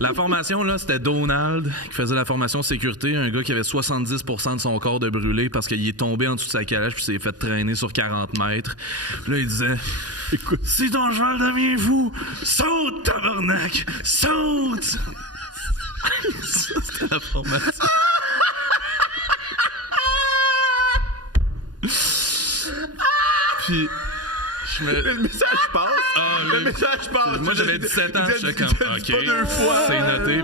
La formation, là, c'était Donald qui faisait la formation sécurité, un gars qui avait 70% de son corps de brûlé parce qu'il est tombé en dessous de sa calèche puis s'est fait traîner sur 40 mètres. Puis là, il disait « Écoute, si ton cheval devient fou, saute, tabarnak! Saute! » Ça, c'était la formation. Puis... Le message passe. Le message passe. Moi, j'avais 17 ans, j'étais comme, OK, pas deux fois. c'est noté.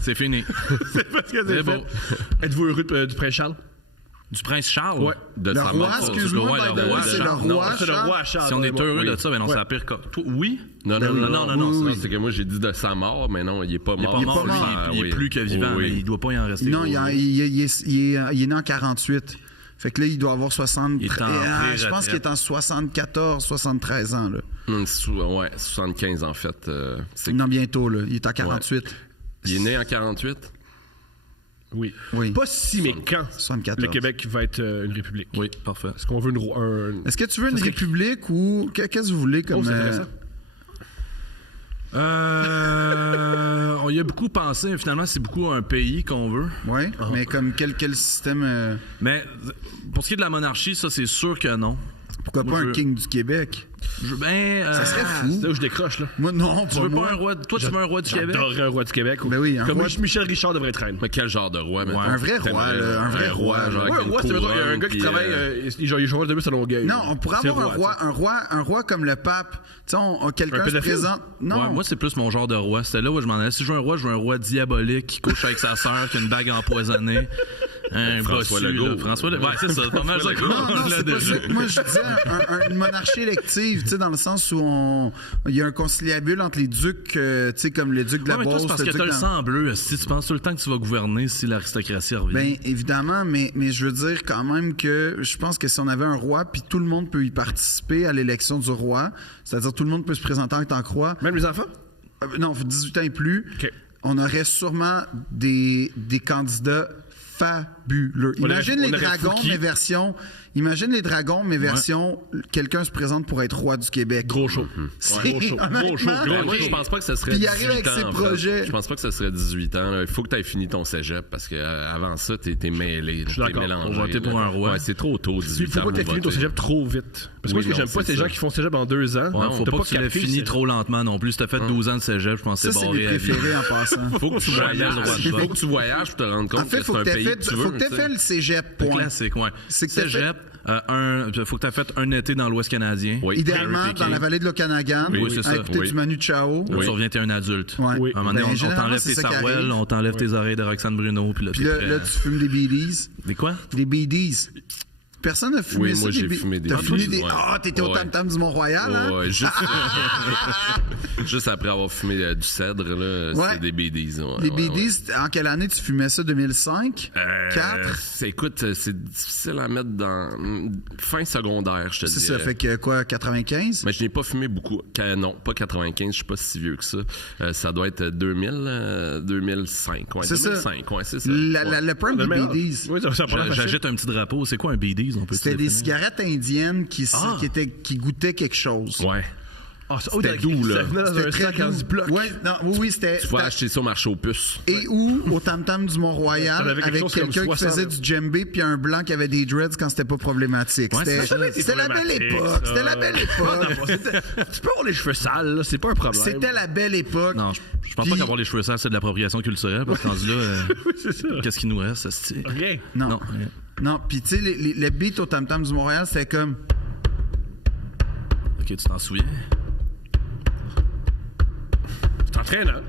C'est fini. C'est parce que c'est bon. Êtes-vous heureux du prince Charles? Du prince Charles? Ouais. De le sa roi, mort. excuse-moi, c'est le roi C'est le Charles. roi Charles. Si on est heureux oui. de ça, ben non, c'est la pire cas. Toi, oui? Non, oui. c'est que moi j'ai dit de sa mort, mais non, il est pas mort. Il est pas mort, il est plus que vivant, mais il doit pas y en rester. Non, il est né en 48. Fait que là, il doit avoir 60... Il est en je pense qu'il est en 74, 73 ans, là. Ouais, 75 en fait. Non, bientôt, là. Il est en 48. Ouais. Il est né en 48? Oui. Pas si, mais quand 74. le Québec va être une république? Oui, parfait. Est-ce qu'on veut Est-ce que tu veux une république ou... Qu'est-ce que vous voulez comme... c'est intéressant. On y a beaucoup pensé, finalement, c'est beaucoup un pays qu'on veut. Oui, mais comme quel système... Mais pour ce qui est de la monarchie, ça, c'est sûr que non. Pourquoi pas un king du Québec? Ça serait fou. C'est là où je décroche, là. Moi, non, Tu veux pas un roi... Toi, tu veux un roi du Québec? J'adorerais un roi du Québec. Ben oui, un comme roi... Michel Richard devrait être reine. Mais quel genre de roi? Ouais, un vrai roi, là. Un vrai roi. Genre Ouais, un roi, c'est un gars qui travaille... il joue de but à Longueuil. Non, on pourrait avoir un roi comme le pape. Tu sais, quelqu'un se présente... Non. Ouais, moi, c'est plus mon genre de roi. C'était là où je m'en allais. Si je veux un roi diabolique qui couche avec sa sœur, qui a une bague empoisonnée. Un François bossu, Legault. là. François Legault. Ouais, c'est ça. C'est pas mal ça qu'on l'a c'est pas déjà. ça. Moi, je disais une monarchie élective, tu sais, dans le sens où il y a un conciliabule entre les ducs, tu sais, comme les ducs de la Ouais, mais toi, Beauce. c'est parce que t'as le sang bleu. Si tu penses tout le temps que tu vas gouverner si l'aristocratie revient. Bien, évidemment, mais je veux dire quand même que je pense que si on avait un roi, puis tout le monde peut y participer à l'élection du roi, c'est-à-dire tout le monde peut se présenter en tant que roi. Même les enfants? Non, 18 ans et plus. OK. On aurait sûrement des candidats fabuleux. Imagine les dragons, mais version quelqu'un se présente pour être roi du Québec. Gros show. Gros show. Moi, je pense pas que ça serait Puis il 18 arrive avec ans, ses en projets. fait. Je pense pas que ça serait 18 ans. Là. Il faut que tu aies fini ton cégep parce qu'avant ça, t'es mêlé. Je suis d'accord. Mélangé. Voter pour un roi. Ouais, c'est trop tôt, 18 Il faut ans. pas que tu fini ton cégep trop vite. Parce que moi, ce que j'aime pas, c'est les gens qui font cégep en 2 ans. Ouais, faut pas que tu l'aies fini trop lentement non plus. Si t'as fait 12 ans de cégep, je pense que Ça, c'est c'est mes barré à vie. préférés en passant. Faut que tu voyages pour te rendre compte En fait, que c'est un pays que tu veux. faut que tu aies fait le cégep, point. Classique, ouais. C'est que t'as Cégep, faut que tu aies fait un été dans l'Ouest canadien. Oui. Idéalement, dans la vallée de l'Okanagan, Oui, c'est à ça. écouter Oui. du Manu Chao. Là, tu reviens, t'es un adulte. Ouais. Oui. À un moment donné, Ben, on généralement, t'enlève c'est tes ça qui sarouels, arrive. on t'enlève tes oreilles de Roxane Bruno. Puis là, Puis là, tu fumes des BDs. Des quoi? Des BDs. Personne n'a fumé Oui, ça. moi, j'ai fumé des T'as fumé BDs, des... ouais. Ah, t'étais au Ouais. tam-tam du Mont-Royal, hein? Ouais, juste après avoir fumé du cèdre, là, Ouais. c'était des BDs. Ouais, Les ouais, BDs, en quelle année tu fumais ça? 2005? 4? Écoute, c'est difficile à mettre dans fin secondaire, je te C'est dirais. ça, fait que quoi, 95? Mais je n'ai pas fumé beaucoup. Non, pas 95, je suis pas si vieux que ça. Ça doit être 2000, 2005. Ouais, C'est ça. 2005, ouais, c'est ça. Le prime des BDs. Oui, ça prend J'agite un petit drapeau. C'est quoi un BDs? C'était des cigarettes indiennes qui goûtaient quelque chose. Ouais. C'était doux, là. Ça venait dans C'était un très sac en doux. Ziploc. Oui, c'était. Tu vas acheter ça au marché aux puces. Et ou au Tam-Tam du Ça Mont-Royal, avait quelque avec chose comme quelqu'un qui 60. faisait du djembé puis un blanc qui avait des dreads quand c'était pas problématique. Ouais, C'était la belle époque. C'était la belle époque. Tu peux avoir les cheveux sales, là, c'est pas un problème. C'était la belle époque. Non, je pense pas qu'avoir les cheveux sales, c'est de l'appropriation culturelle. Parce que rendu là, Oui, c'est ça. qu'est-ce qui nous reste, ça se tire? Rien. Non. Non. Non, puis tu sais, les beats au Tam-Tam du Mont-Royal, c'était comme. Ok, tu t'en souviens? Tu t'entraînes, hein?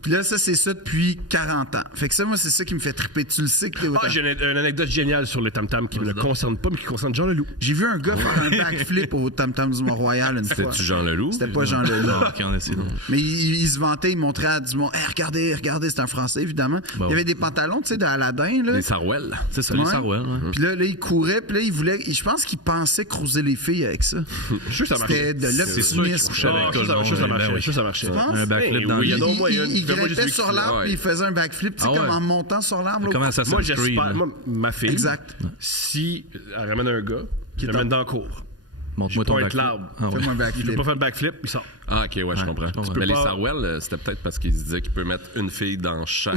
Puis là, ça, c'est ça depuis 40 ans. Fait que ça, moi, c'est ça qui me fait triper. Tu le sais que t'es au Tam-Tam. J'ai une anecdote géniale sur le Tam-Tam qui ne me concerne pas, mais qui concerne Jean Leloup. J'ai vu un gars faire un backflip au Tam-Tam du Mont-Royal une fois. C'était-tu Jean Leloup? C'était pas Jean Leloup. Non, ok, on essaie. Mais il se vantait, il montrait à du monde. Hey, regardez, c'est un Français, évidemment. Bon. Il y avait des pantalons, tu sais, d'Aladin, là. Les Sarwell. C'est ça, Ouais. les Sarwell. Ouais. Puis là, il courait, puis là, il voulait. Je pense qu'il pensait cruiser les filles avec ça. Je suis sûr que ça marchait. C'était de C'est sûr qu'il l'optimisme. couchait avec Ah, tout le ça monde. ça Ben marchait. oui. Ça marchait. Tu penses? Un backflip Ben dans oui, le il y en a au moins, Il moi, grimpait j'ai sur vu- l'arbre, ouais. puis il faisait un backflip, tu sais, Ah ouais. comme en montant sur l'arbre. Comment ça Moi, s'appelle? moi, ma fille, Exact. si elle ramène un gars, qui l'amène dans le cours, Montre-moi je ton pointe backflip. l'arbre. Ah ouais. Fais-moi un il peut backflip. pas faire le backflip, il sort. Ah, ok, ouais, je comprends. je comprends. Mais les pas- Sarwell, c'était peut-être parce qu'ils se disaient qu'il peut mettre une fille dans chaque.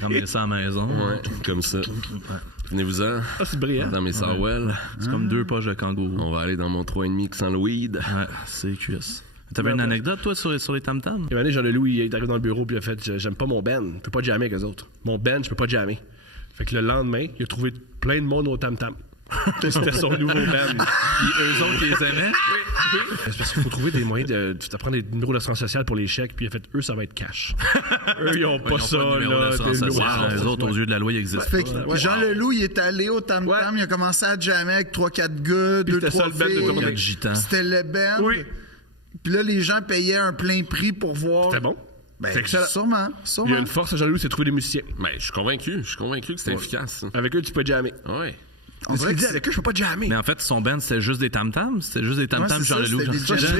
Ramener ça à la maison. Ouais, comme ça. Venez-vous-en. Ah, c'est brillant. Dans mes Sarwell. C'est comme 2 poches de kangourou. On va aller dans mon 3,5 sans le weed. Ouais, c'est QS. T'avais une anecdote, toi, sur les Tam-Tam? Il y a une année, Jean-Leloup, il est arrivé dans le bureau, puis il a fait j'aime pas mon Ben, je peux pas jammer avec eux autres. Mon Ben, je peux pas jammer. Fait que le lendemain, il a trouvé plein de monde au Tam-Tam. C'était son nouveau Ben. Puis eux autres, ils les aimaient? C'est parce qu'il faut trouver des moyens de prendre des numéros d'assurance sociale pour les chèques, puis il a fait eux, ça va être cash. Eux, ils ont pas ça, de numéro là. d'assurance des numéros sociale. d'assurance Les autres, aux yeux de la loi, ils existent Fait pas. que Jean Leloup, il est allé au Tam-Tam, Ouais. il a commencé à jammer avec 3-4 gars, 2-3 c'était ça, le band de filles. tournée. Quatre gitans. C'était le band. Oui. Puis là, les gens payaient un plein prix pour voir. C'était bon. Ben, C'est excellent. sûrement. Il y a une force à Jean-Leloup, c'est de trouver des musiciens. Mais je suis convaincu que c'est efficace. ça. Avec eux, tu peux jammer. Ouais. On dirait que avec eux, je peux pas jammer. Mais en fait, son band, c'était juste des Tam-Tams. C'était juste des Tam-Tams, Ouais, c'est Jean ça, Leloup. c'était des Genre, jazz.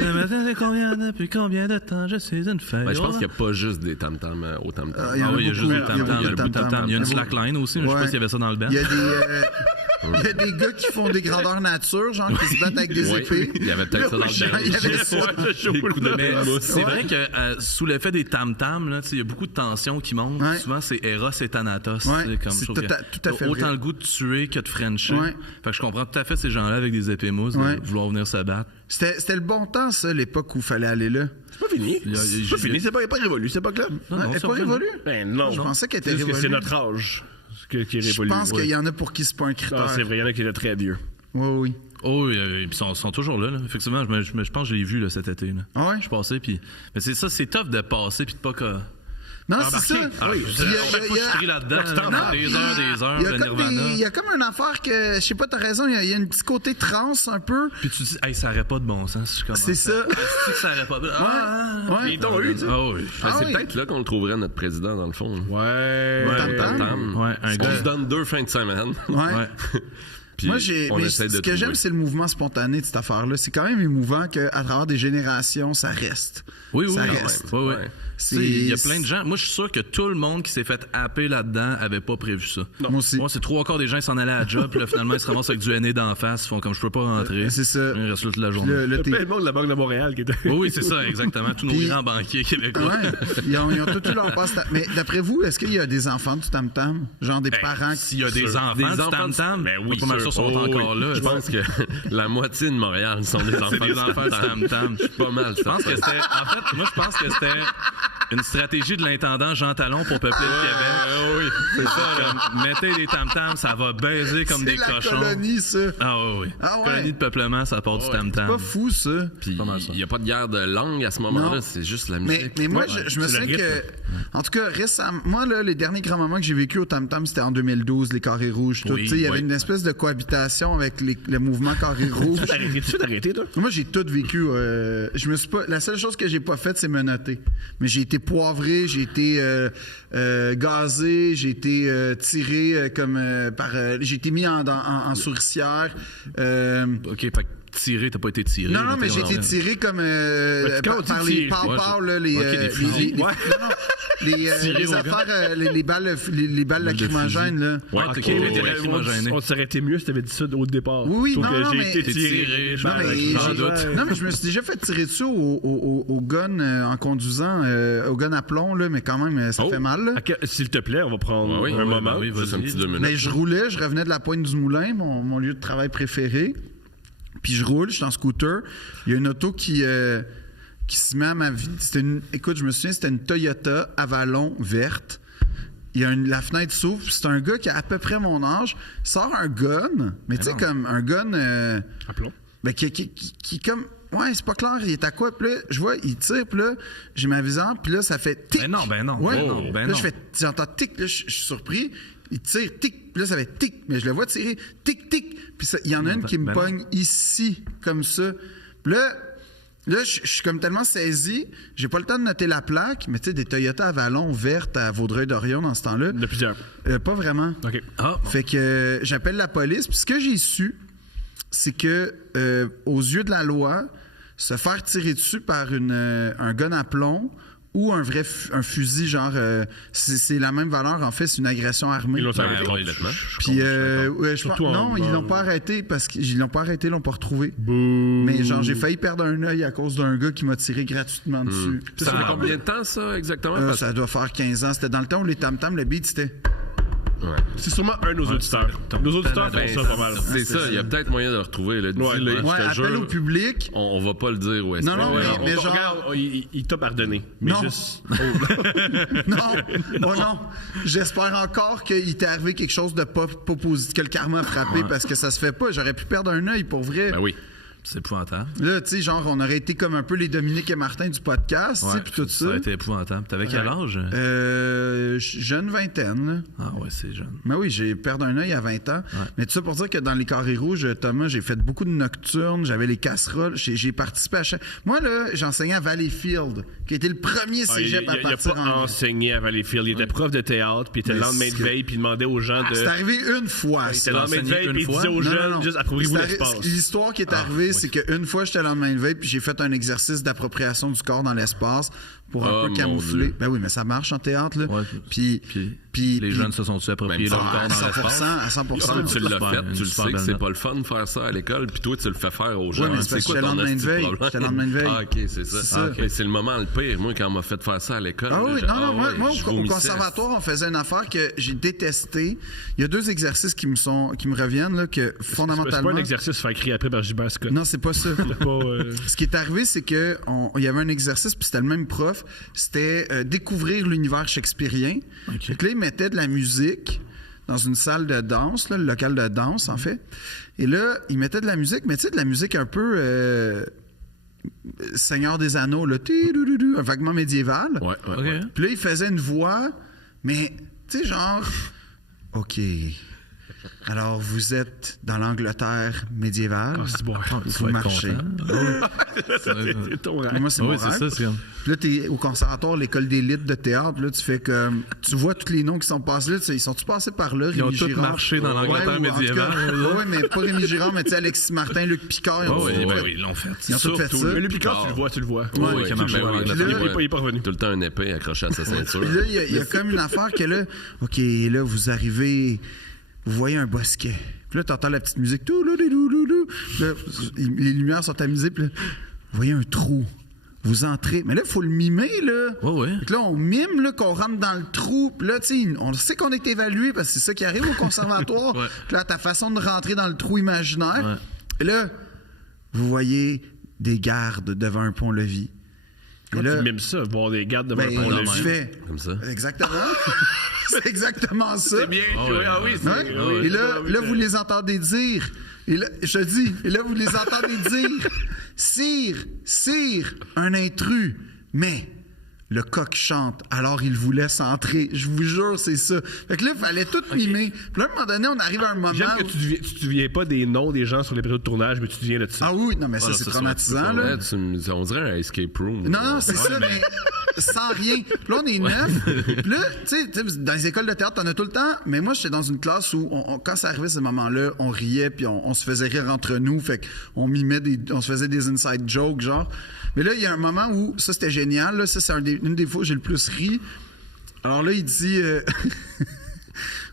depuis combien de temps je suis une feuille? Ben, je pense qu'il n'y a pas juste des tam-tams au tam-tam. il y en Ah a oui, il y a beaucoup, juste des il y a Tam-Tams. beaucoup Il y a de beaucoup de tam-tams. Tam-Tams. Il y a une Il y a slackline aussi, mais je sais pas Ouais. s'il y avait ça dans le band. Il y a des gars qui font des grandeurs nature, genre qui se battent avec des Ouais. épées. Il y avait peut-être ça dans le Il y band. avait ça. Des coups de Mais belle mousse. c'est vrai que sous l'effet des tam-tams, là, tu sais, il y a beaucoup de tensions qui montent. Ouais. Souvent, c'est Eros et Thanatos. Ouais, tu sais, comme c'est je trouve tout à- que tout à fait t'as autant vrai. le goût de tuer que de frencher. Ouais. Fait que je comprends tout à fait ces gens-là avec des épées mousses Ouais. de vouloir venir se battre. C'était le bon temps, ça, l'époque où il fallait aller là. C'est pas fini. C'est pas fini, c'est pas révolu, c'est pas club. Non, Ouais, non, elle n'est ça pas va. révolue. Ben non. Je pensais qu'elle était C'est juste que révolue. c'est notre âge qui est Je révolu. pense qu'il y en a pour qui c'est pas un critère. Ah, c'est vrai, il y en a qui étaient très vieux. Oui, oui. Oh, oui, ils sont toujours là. Effectivement, je pense que je l'ai vu là, cet été. Là. Ah ouais? Je suis passé, puis. Mais c'est ça, c'est tough de passer, puis de pas que. Non, c'est ça. Ah, Oui. je suis pris là-dedans. là, des heures, Il y a le comme Nirvana. il y a comme une affaire que, je sais pas, t'as raison, il y a un petit côté trans un peu. Puis tu dis, hey, ça n'aurait pas de bon sens. Je commence C'est ça. Est-ce que ça n'aurait pas de Ouais. Ils t'ont eu, tu sais. Ah oui. Ben, c'est oui. peut-être là qu'on le trouverait, notre président, dans le fond. Ouais. Tam-tam. Ouais, un On gars. se donne 2 fins de semaine. Ouais. Ouais. Puis Moi, on mais essaie de ce que trouver. j'aime, c'est le mouvement spontané de cette affaire-là. C'est quand même émouvant qu'à travers des générations, ça reste. Oui, oui, Ça oui. reste. Oui, oui. Ouais. Tu sais, il y a plein de gens. Moi, je suis sûr que tout le monde qui s'est fait happer là-dedans avait pas prévu ça. Moi aussi. Moi, c'est 3/4 des gens qui s'en allaient à la job, puis là, finalement, ils se ramassent avec du henné d'en face. Ils font comme je peux pas rentrer. C'est ça. Ils restent là toute la journée. Là, Il y a t'es- plein de monde de la Banque de Montréal qui était. Oui, oui, c'est ça, exactement. Tous nos Puis- grands banquiers québécois. Ouais, ils ont tout eu leur passe. Mais d'après vous, est-ce qu'il y a des enfants du tam-tam? Genre des parents S'il y a des Sûr. enfants Des du enfants tam-tam, Ben oui, pas mal sûr. sûr sont Oh, encore oui. là. Je pense que la moitié de Montréal sont des enfants C'est des du enfants du tam-tam. Pas mal, Je pense que c'était. En fait, moi, je pense que c'était une stratégie de l'intendant Jean Talon pour peupler le Québec. Oui, c'est ça. Comme, mettez des tam-tams, ça va baiser comme c'est des la cochons. colonie, ça. Ah oui, oui. Ah ouais. Colonie de peuplement, ça part du tam-tam. Pas fou, ça. Puis Pas mal ça. il n'y a pas de guerre de langue à ce moment-là, Non. c'est juste la Mais, musique. mais moi, Ouais, je me c'est le souviens que. rythme. En tout cas, récemment, moi, là, les derniers grands moments que j'ai vécu au Tam-Tam, c'était en 2012, les Carrés Rouges. Tout. Oui, Tu sais, il y avait oui. une espèce de cohabitation avec le mouvement Carrés Rouges. Tu t'es arrêté, toi? Moi, j'ai tout vécu. Je me suis pas. La seule chose que j'ai pas faite, c'est me noter. Mais j'ai été poivré, j'ai été gazé, j'ai été tiré comme par. J'ai été mis en souricière. OK, fait que tiré, t'as pas été tiré. Non, là, mais j'ai été tiré comme par les pau-pau, là, les affaires, les balles lacrymogènes, là. Ouais, On t'aurait été mieux si t'avais dit ça au départ. Oui, non, j'ai été tiré. Non, mais je me suis déjà fait tirer dessus au gun en conduisant, au gun à plomb, là, mais quand même, ça fait mal. Là. S'il te plaît, on va prendre un moment. Oui, juste un petit 2 minutes. Mais je roulais, je revenais de la Pointe du Moulin, mon lieu de travail préféré. Puis je roule, je suis en scooter. Il y a une auto qui se met à ma vie. Écoute, je me souviens, c'était une Toyota Avalon verte. La fenêtre s'ouvre, puis c'est un gars qui a à peu près mon âge, sort un gun, mais tu sais, comme un gun... À plomb. Ben, qui comme... Ouais, c'est pas clair, il est à quoi? Puis là, je vois, il tire, puis là, j'ai ma viseur, puis là, ça fait tic. Ben non. Ouais. Ben là, non. j'entends tic, là, je suis surpris. Il tire, tic, puis là, ça fait tic. Mais je le vois tirer, tic, tic. Puis il y en a une qui me pogne ici, comme ça. Puis là, je suis comme tellement saisi, j'ai pas le temps de noter la plaque, mais tu sais, des Toyota Avalon vertes à Vaudreuil-Dorion dans ce temps-là. De plusieurs. Pas vraiment. OK. Ah, bon. Fait que j'appelle la police, puis ce que j'ai su, c'est que, aux yeux de la loi, se faire tirer dessus par un gun à plomb ou un fusil, genre, c'est la même valeur, en fait, c'est une agression armée. Ils l'ont arrêté complètement. Puis, je Surtout pense, non, ils l'ont pas arrêté parce qu'ils l'ont pas arrêté, ils l'ont pas retrouvé. Mais genre, j'ai failli perdre un œil à cause d'un gars qui m'a tiré gratuitement dessus. Ça fait combien de temps, ça, exactement? Ça doit faire 15 ans. C'était dans le temps où les tam-tams, le beat, c'était... Ouais. C'est sûrement un de nos auditeurs. Nos auditeurs font ça pas mal. C'est ça, il y a peut-être moyen de le retrouver. Là. Dis-le, je te appel jure. au public. On va pas le dire où est-ce Non, non, mais genre... Regarde, il t'a pardonné. Mais Non. juste... non. J'espère encore qu'il t'est arrivé quelque chose de pas positif, que le karma a frappé parce que ça se fait pas. J'aurais pu perdre un œil pour vrai. Ben oui. C'est épouvantable. Là, tu sais, genre, on aurait été comme un peu les Dominique et Martin du podcast, tu sais, puis tout ça. Ça a été épouvantable. T'avais quel âge? Jeune vingtaine, là. Ah ouais, c'est jeune. Mais oui, j'ai perdu un œil à 20 ans. Ouais. Mais tout ça pour dire que dans les carrés rouges, Thomas, j'ai fait beaucoup de nocturnes, j'avais les casseroles, j'ai participé à chaque... Moi, là, j'enseignais à Valleyfield, qui était le premier cégep à partir en... Il n'a pas enseigné à Valleyfield. Il était prof de théâtre, puis il était le lendemain de veille, puis il demandait aux gens de... C'est arrivé une fois. Il était le lendemain de veille, puis il disait aux jeunes, juste appropriez-vous l'espace. L'histoire qui est arrivée, c'est qu'une fois, j'étais le lendemain de veille, puis j'ai fait un exercice d'appropriation du corps dans l'espace pour un peu camoufler. Ben oui, mais ça marche en théâtre, là. Ouais, puis les jeunes se sont-tu appropriés leur corps dans l'espace? À 100%. Tu l'as fait, tu le sais que c'est pas le fun de faire ça à l'école, puis toi, tu le fais faire aux gens. Oui, mais c'est parce que j'étais le lendemain de veille. J'étais le lendemain de veille. Ah, OK, c'est ça. C'est le moment le pire, moi, quand on m'a fait faire ça à l'école. Ah oui, non, moi, au conservatoire, on faisait une affaire que j'ai détestée. Il y a deux exercices qui me reviennent, là, que fondamentalement... C'est pas un exercice faire crier après par Gilbert Scott. Non, c'est pas ça. Ce qui est arrivé, c'est qu'il y avait un exercice, puis c'était le même prof, c'était découvrir l'univers shakespearien. Donc là, il mettait de la musique dans une salle de danse, là, le local de danse, en fait. Et là, il mettait de la musique, mais tu sais, de la musique un peu... Seigneur des Anneaux, là, un vaguement médiéval. Ouais. Okay. Puis là, il faisait une voix, mais, tu sais, genre... OK... Alors, vous êtes dans l'Angleterre médiévale. Vous marchez. C'est ton rêve. Moi, c'est mon rêve. C'est ça, c'est comme... Puis là, t'es au conservatoire, l'école d'élite de théâtre. Là, tu fais comme... Tu vois tous les noms qui sont passés là. Ils sont-tous passés par là? Ils ont Rémi tous Girard. marché dans l'Angleterre médiévale. Oui, mais pas Rémi Girard, mais tu sais, Alexis Martin, Luc Picard. Oui, ils l'ont fait. Ils ont tout fait ça. Mais Luc Picard, tu le vois. Oui, qui a marché. Il est pas revenu. Tout le temps un épée accroché à sa ceinture. Puis là, il y a comme une affaire que là... OK, là, vous arrivez... Vous voyez un bosquet. Puis là, t'entends la petite musique. Là, les lumières sont amusées. Puis là, vous voyez un trou. Vous entrez. Mais là, il faut le mimer, là. Ouais. Fait que là, on mime là, qu'on rentre dans le trou. Puis là, tu sais, on sait qu'on est évalué parce que c'est ça qui arrive au conservatoire. Puis là, ta façon de rentrer dans le trou imaginaire. Ouais. Et là, vous voyez des gardes devant un pont-levis. Quand tu mimes ça, voir des gardes devant un pont-levis. Tu fais. Comme ça. Exactement. C'est exactement ça. C'est bien. Ah oui, Et là, vous les entendez dire. Et là, je te dis, et là, vous les entendez dire. Sire, un intrus. Mais le coq chante, alors il vous laisse entrer. Je vous jure, c'est ça. Fait que là, il fallait tout mimer. Puis là, à un moment donné, on arrive à un moment. J'aime que tu te souviens pas des noms des gens sur les périodes de tournage, mais tu te souviens de ça. Ah oui, non, mais ça, c'est traumatisant, là. On dirait un escape room. Non, c'est ça, sans rien. Puis là, on est 9. Puis là, tu sais, dans les écoles de théâtre, t'en as tout le temps. Mais moi, j'étais dans une classe où, quand ça arrivait, ce moment-là, on riait, puis on se faisait rire entre nous. Fait qu'on on se faisait des inside jokes, genre. Mais là, il y a un moment où, ça, c'était génial. Là, ça, c'est une des fois où j'ai le plus ri. Alors là, il dit...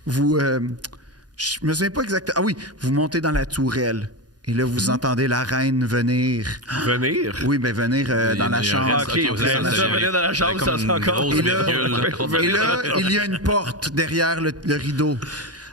je me souviens pas exactement. Ah oui, vous montez dans la tourelle. Et là, vous entendez la reine venir. Venir? Oui, ben venir dans la chambre. OK, venir dans la chambre, ça c'est encore. Et là, il y a une porte derrière le rideau.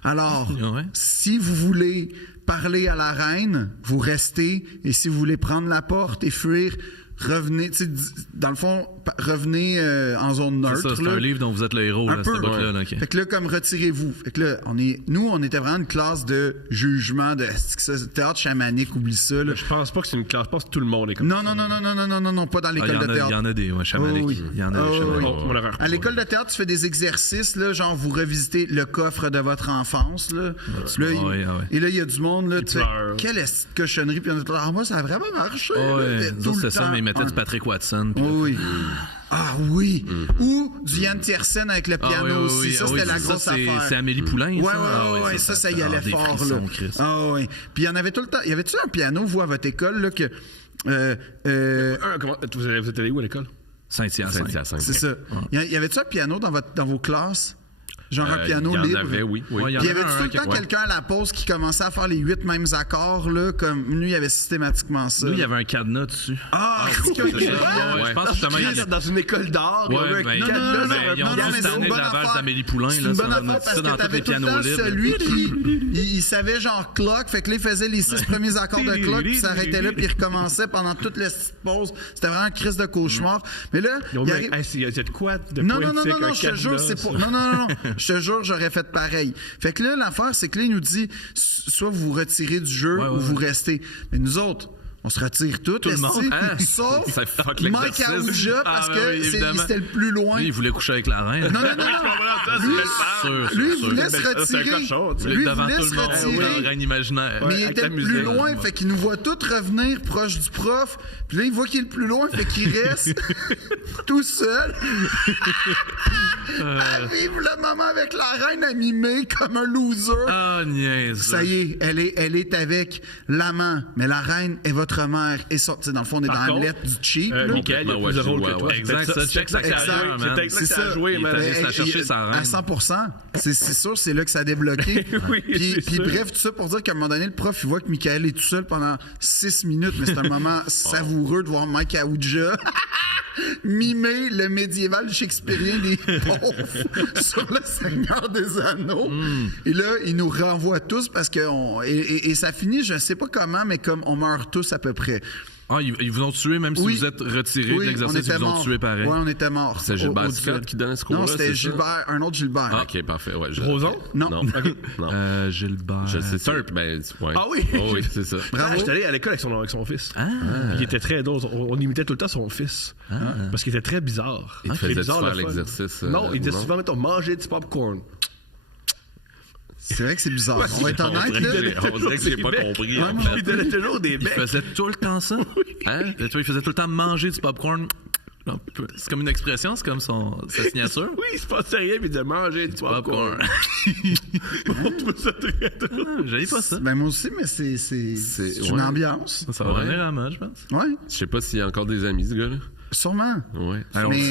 Alors, si vous voulez parler à la reine, vous restez. Et si vous voulez prendre la porte et fuir, revenez, tu sais, dans le fond, revenez en zone neutre. C'est ça, c'est un livre dont vous êtes le héros, là, cette époque-là. Okay. Fait que là, comme retirez-vous. Fait que là, on était vraiment une classe de jugement, de théâtre chamanique, oublie ça. Là. Je pense pas que c'est une classe, je pense que tout le monde est comme ça. Non, pas dans l'école de théâtre. Il y en a des chamaniques. Il y en a des chamaniques. À l'école de théâtre, tu fais des exercices, là, genre vous revisitez le coffre de votre enfance. Là. Et là, il y a du monde, là, tu fais, quelle est cochonnerie. Puis moi, ça a vraiment marché. C'est ça, mais ils mettaient du Patrick Watson. Oui. Ah oui! Ou du Yann Tiersen avec le piano aussi. Ça, c'était la grosse affaire. C'est Amélie Poulain. Ouais, ça y allait fort. Là. Ah oui. Puis il y en avait tout le temps. Y avait-tu un piano, vous, à votre école, là, que. Vous êtes allé où à l'école? Saint-Hyacinthe. C'est ça. Y avait-tu un piano dans vos classes? Genre un piano libre. Il y en avait, oui. Puis y avait tout le temps quelqu'un à la pause qui commençait à faire les 8 mêmes accords, là, comme lui, il y avait systématiquement ça. Lui, il y avait un cadenas dessus. Je pense justement qu'il dans une école d'art. Ils ont dû cette année de lavage d'Amélie Poulain. C'est une bonne affaire parce que t'avais tout le temps celui qui il savait genre clock, fait que là, il faisait les 6 premiers accords de clock, puis s'arrêtait là, puis il recommençait pendant toute la pause. C'était vraiment un crise de cauchemar. Mais là, il y a de quoi de non, je te jure, c'est pour... Non. Je te jure, j'aurais fait pareil. Fait que là, l'affaire, c'est que là, il nous dit soit vous retirez du jeu ou vous restez. Mais nous autres, on se retire tout le monde. Sauf Mike Aouja parce que c'était le plus loin. Lui, il voulait coucher avec la reine. Non. Lui, il voulait se retirer. Lui, il voulait se retirer. La reine imaginaire. Mais il était le plus loin, fait qu'il nous voit tous revenir proche du prof. Puis là, il voit qu'il est le plus loin, fait qu'il reste tout seul à vivre le moment avec la reine à mimer comme un loser. Ah, niaise. Ça y est, elle est avec l'amant. Mais la reine est votre mère. Et ça, dans le fond, on est dans la lettre du cheap. Michael, il y a plus de rôle que toi. Exact, ça. Check sa carrière, man. C'est ça. Il est allé chercher sa reine. À 100%. C'est sûr, c'est là que ça a débloqué. Puis bref, tout ça pour dire qu'à un moment donné, le prof, il voit que Michael est tout seul pendant 6 minutes. Mais c'est un moment savoureux de voir Mike Aouja mimer le médiéval shakespearien des pauvres sur le Seigneur des Anneaux. Et là, il nous renvoie tous parce que... Et ça finit, je ne sais pas comment, mais comme on meurt tous à peu près. Ah, ils vous ont tué même si vous êtes retiré de l'exercice, ils vous ont tué pareil. Oui, on était morts. C'est Gilbert Scott qui donnait ce cours-là? Non, c'était Gilbert, un autre Gilbert. Ah, OK, parfait. Ouais, Roson? Non. Gilbert. C'est Turp, mais... Ouais. Ah oui? Oh, oui, c'est ça. Bravo. J'étais allé à l'école avec son fils. Il était très drôle. On imitait tout le temps son fils. Parce qu'il était très bizarre. Il te faisait faire l'exercice? Non, il disait souvent, mettons, manger du popcorn. C'est vrai que c'est bizarre. On va être honnête, là. On dirait que j'ai pas compris. Il donnait toujours des becs. Il faisait tout le temps ça. Hein? Il faisait tout le temps manger du popcorn. C'est comme une expression, c'est comme sa signature. Oui, il se passait rien, puis il disait manger du popcorn. On trouve ça très drôle. J'allais pas ça. Ben moi aussi, mais c'est une ambiance. Ça va revenir à moi, je pense. Ouais. Je sais pas s'il y a encore des amis, ce gars-là. Sûrement. Ouais.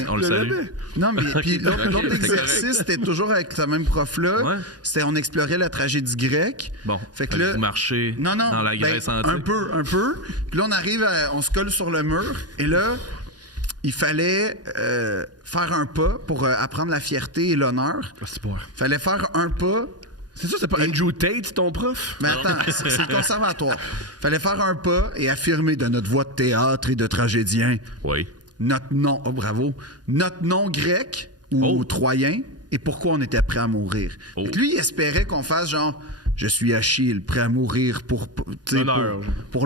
On le salue. Non, mais puis l'autre exercice, c'était toujours avec ce même prof-là. Ouais. C'était on explorait la tragédie grecque. Bon. Fait que là, vous marchez dans la Grèce antique. Un peu. Puis là, on arrive, on se colle sur le mur. Et là, il fallait faire un pas pour apprendre la fierté et l'honneur. Il fallait faire un pas. C'est sûr, c'est pas Andrew Tate, ton prof? Mais attends, c'est le conservatoire. Fallait faire un pas et affirmer de notre voix de théâtre et de tragédien. Oui. Notre nom, notre nom grec ou troyen et pourquoi on était prêt à mourir. Lui, il espérait qu'on fasse genre je suis Achille, prêt à mourir pour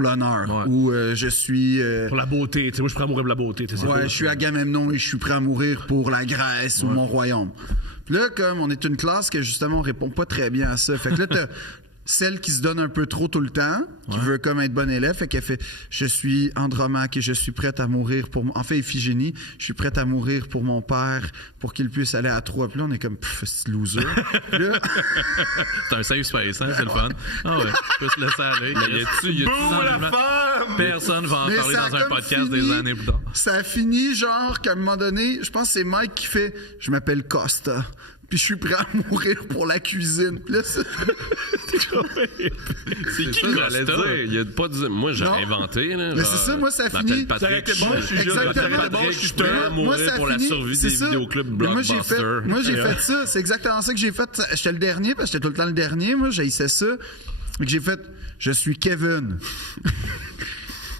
l'honneur. Ouais. Ou je suis... pour la beauté. Moi, je suis prêt à mourir pour la beauté. Ouais, je suis Agamemnon et je suis prêt à mourir pour la Grèce ou mon royaume. Puis là, comme on est une classe que justement, on répond pas très bien à ça. Fait que là, celle qui se donne un peu trop tout le temps, qui veut comme être bonne élève, fait qu'elle fait « Je suis Andromaque et je suis prête à mourir pour... » En fait, Iphigénie, « Je suis prête à mourir pour mon père, pour qu'il puisse aller à Troie. » Puis là, on est comme « Pff, c'est loser. » Là, C'est un safe space, hein, c'est le fun. Ah ouais, je peux se laisser aller. Mais y a-tu personne va en Mais parler ça a dans un comme podcast fini- des années plus tard. ça a fini genre qu'à un moment donné, je pense que c'est Mike qui fait « Je m'appelle Costa. » Puis je suis prêt à mourir pour la cuisine. Puis là, C'est qui j'allais Costa? dire? Il y a pas de... Moi, j'ai Non. inventé. Là, Mais genre, c'est ça, moi, ça je m'appelle finit- Patrick, Ça aurait été bon, je suis je jeune, m'appelle exactement. Patrick, je suis Moi, prêt à mourir ça pour la finit- survie c'est des ça. vidéoclubs Mais Blockbuster. Moi, j'ai fait ça. C'est exactement ça que j'ai fait. J'étais le dernier parce que j'étais tout le temps le dernier. Moi, j'haïssais ça. Donc, j'ai fait « Je suis Kevin. »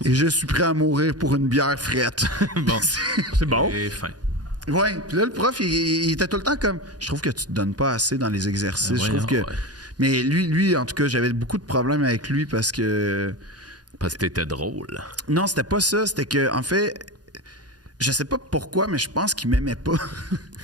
Et je suis prêt à mourir pour une bière frette. Bon, C'est bon. et fin. Ouais. Puis là, le prof, il était tout le temps comme « Je trouve que tu te donnes pas assez dans les exercices. Je trouve que... ouais. Mais lui, en tout cas, j'avais beaucoup de problèmes avec lui parce que... Parce que t'étais drôle. Non, c'était pas ça. C'était que, en fait, je sais pas pourquoi, mais je pense qu'il m'aimait pas.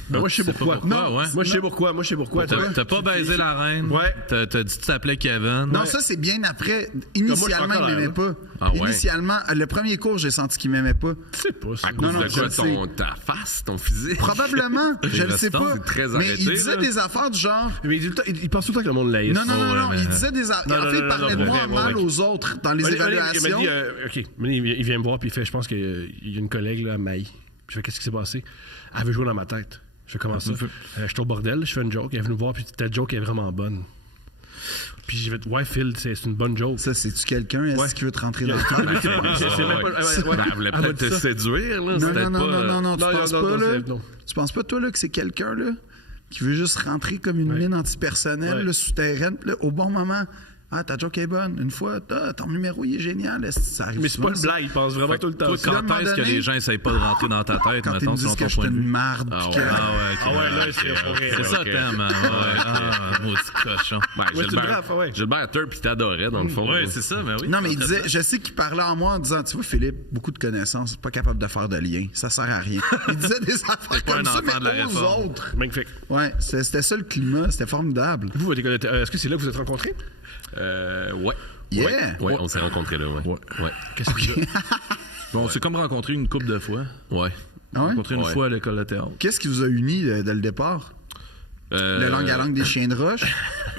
Ben, moi, je sais Tu sais pas pourquoi. pourquoi, Non, ouais. moi, je sais pourquoi. Moi, je sais pourquoi. T'as pas baisé la reine. Ouais. T'as dit que tu t'appelais Kevin. Non, ça, c'est bien après. Initialement, encore il m'aimait là. pas. Ah ouais? Initialement, le premier cours, j'ai senti qu'il m'aimait pas. C'est pas ça. À cause non, de je quoi? le sais. Ta face, ton physique? Probablement, je le sais restants, pas. c'est très Mais arrêté, il disait là. des affaires du genre. Mais il pense tout le temps que le monde l'aïsse. Non, mais- il disait des affaires. Non, En non, fait, il non, parlait non, de moi ouais, mal ouais. aux autres dans les Il évaluations. m'a dit, OK, il vient me voir puis il fait, je pense qu'il y a une collègue là, à Maï. Je fais, qu'est-ce qui s'est passé? Elle veut jouer dans ma tête. Je fais, comment ça? Je suis au bordel, je fais une joke, elle est venue me voir puis ta joke est vraiment bonne. Puis j'ai fait, ouais, Phil, c'est une bonne joke. Ça, c'est-tu quelqu'un est-ce Ouais. qui veut te rentrer dans le Ben, temps? c'est pas- C'est même pas- ouais. Ben, elle voulait Elle m'a peut-être dit te ça. séduire, là. Non, C'était non, non, pas, non, non, tu non, penses non, pas, non, là? non. Tu penses pas, toi, là, que c'est quelqu'un, là, qui veut juste rentrer comme une mine antipersonnelle, Ouais. là, souterraine, puis là, au bon moment, ah, ta joke est bonne. Une fois, ton numéro, il est génial. Est-ce que ça arrive Mais c'est pas souvent, une ça? blague, il pense vraiment tout le temps. Toi, ça. à un moment quand est-ce que donné, les gens essayent pas de rentrer dans ta tête, Quand ils mettons, me selon disent ton que je suis point de une vue? marde, Ah puis ouais, que... ah ouais, Ah ouais, là, c'est pour rire. C'est ça, Ok. t'aimes, hein? Ouais, ah, maudit cochon. Ben, Ouais, c'est Gilbert, bref, ouais. Gilbert Turp, il t'adorait, dans le fond. Oui, c'est ça, mais oui. Non, mais il disait, je sais qu'il parlait en moi en disant, tu vois, Philippe, beaucoup de connaissances, pas capable de faire de lien, ça sert à rien. Il disait des affaires pas comme un ça, enfant de la mais aux réforme. autres. Magnifique. Ouais, c'était ça le climat, c'était formidable. Vous, votre école de est-ce que c'est là que vous êtes rencontrés? Ouais. Yeah! Ouais, on s'est rencontrés là, ouais. Ouais. Qu'est-ce que Bon, on s'est comme rencontré une couple de fois. Ouais. Ah ouais? Rencontré une Ouais. fois à l'école de théâtre. Qu'est-ce qui vous a unis dès le départ? Le langue à langue des chiens de roche?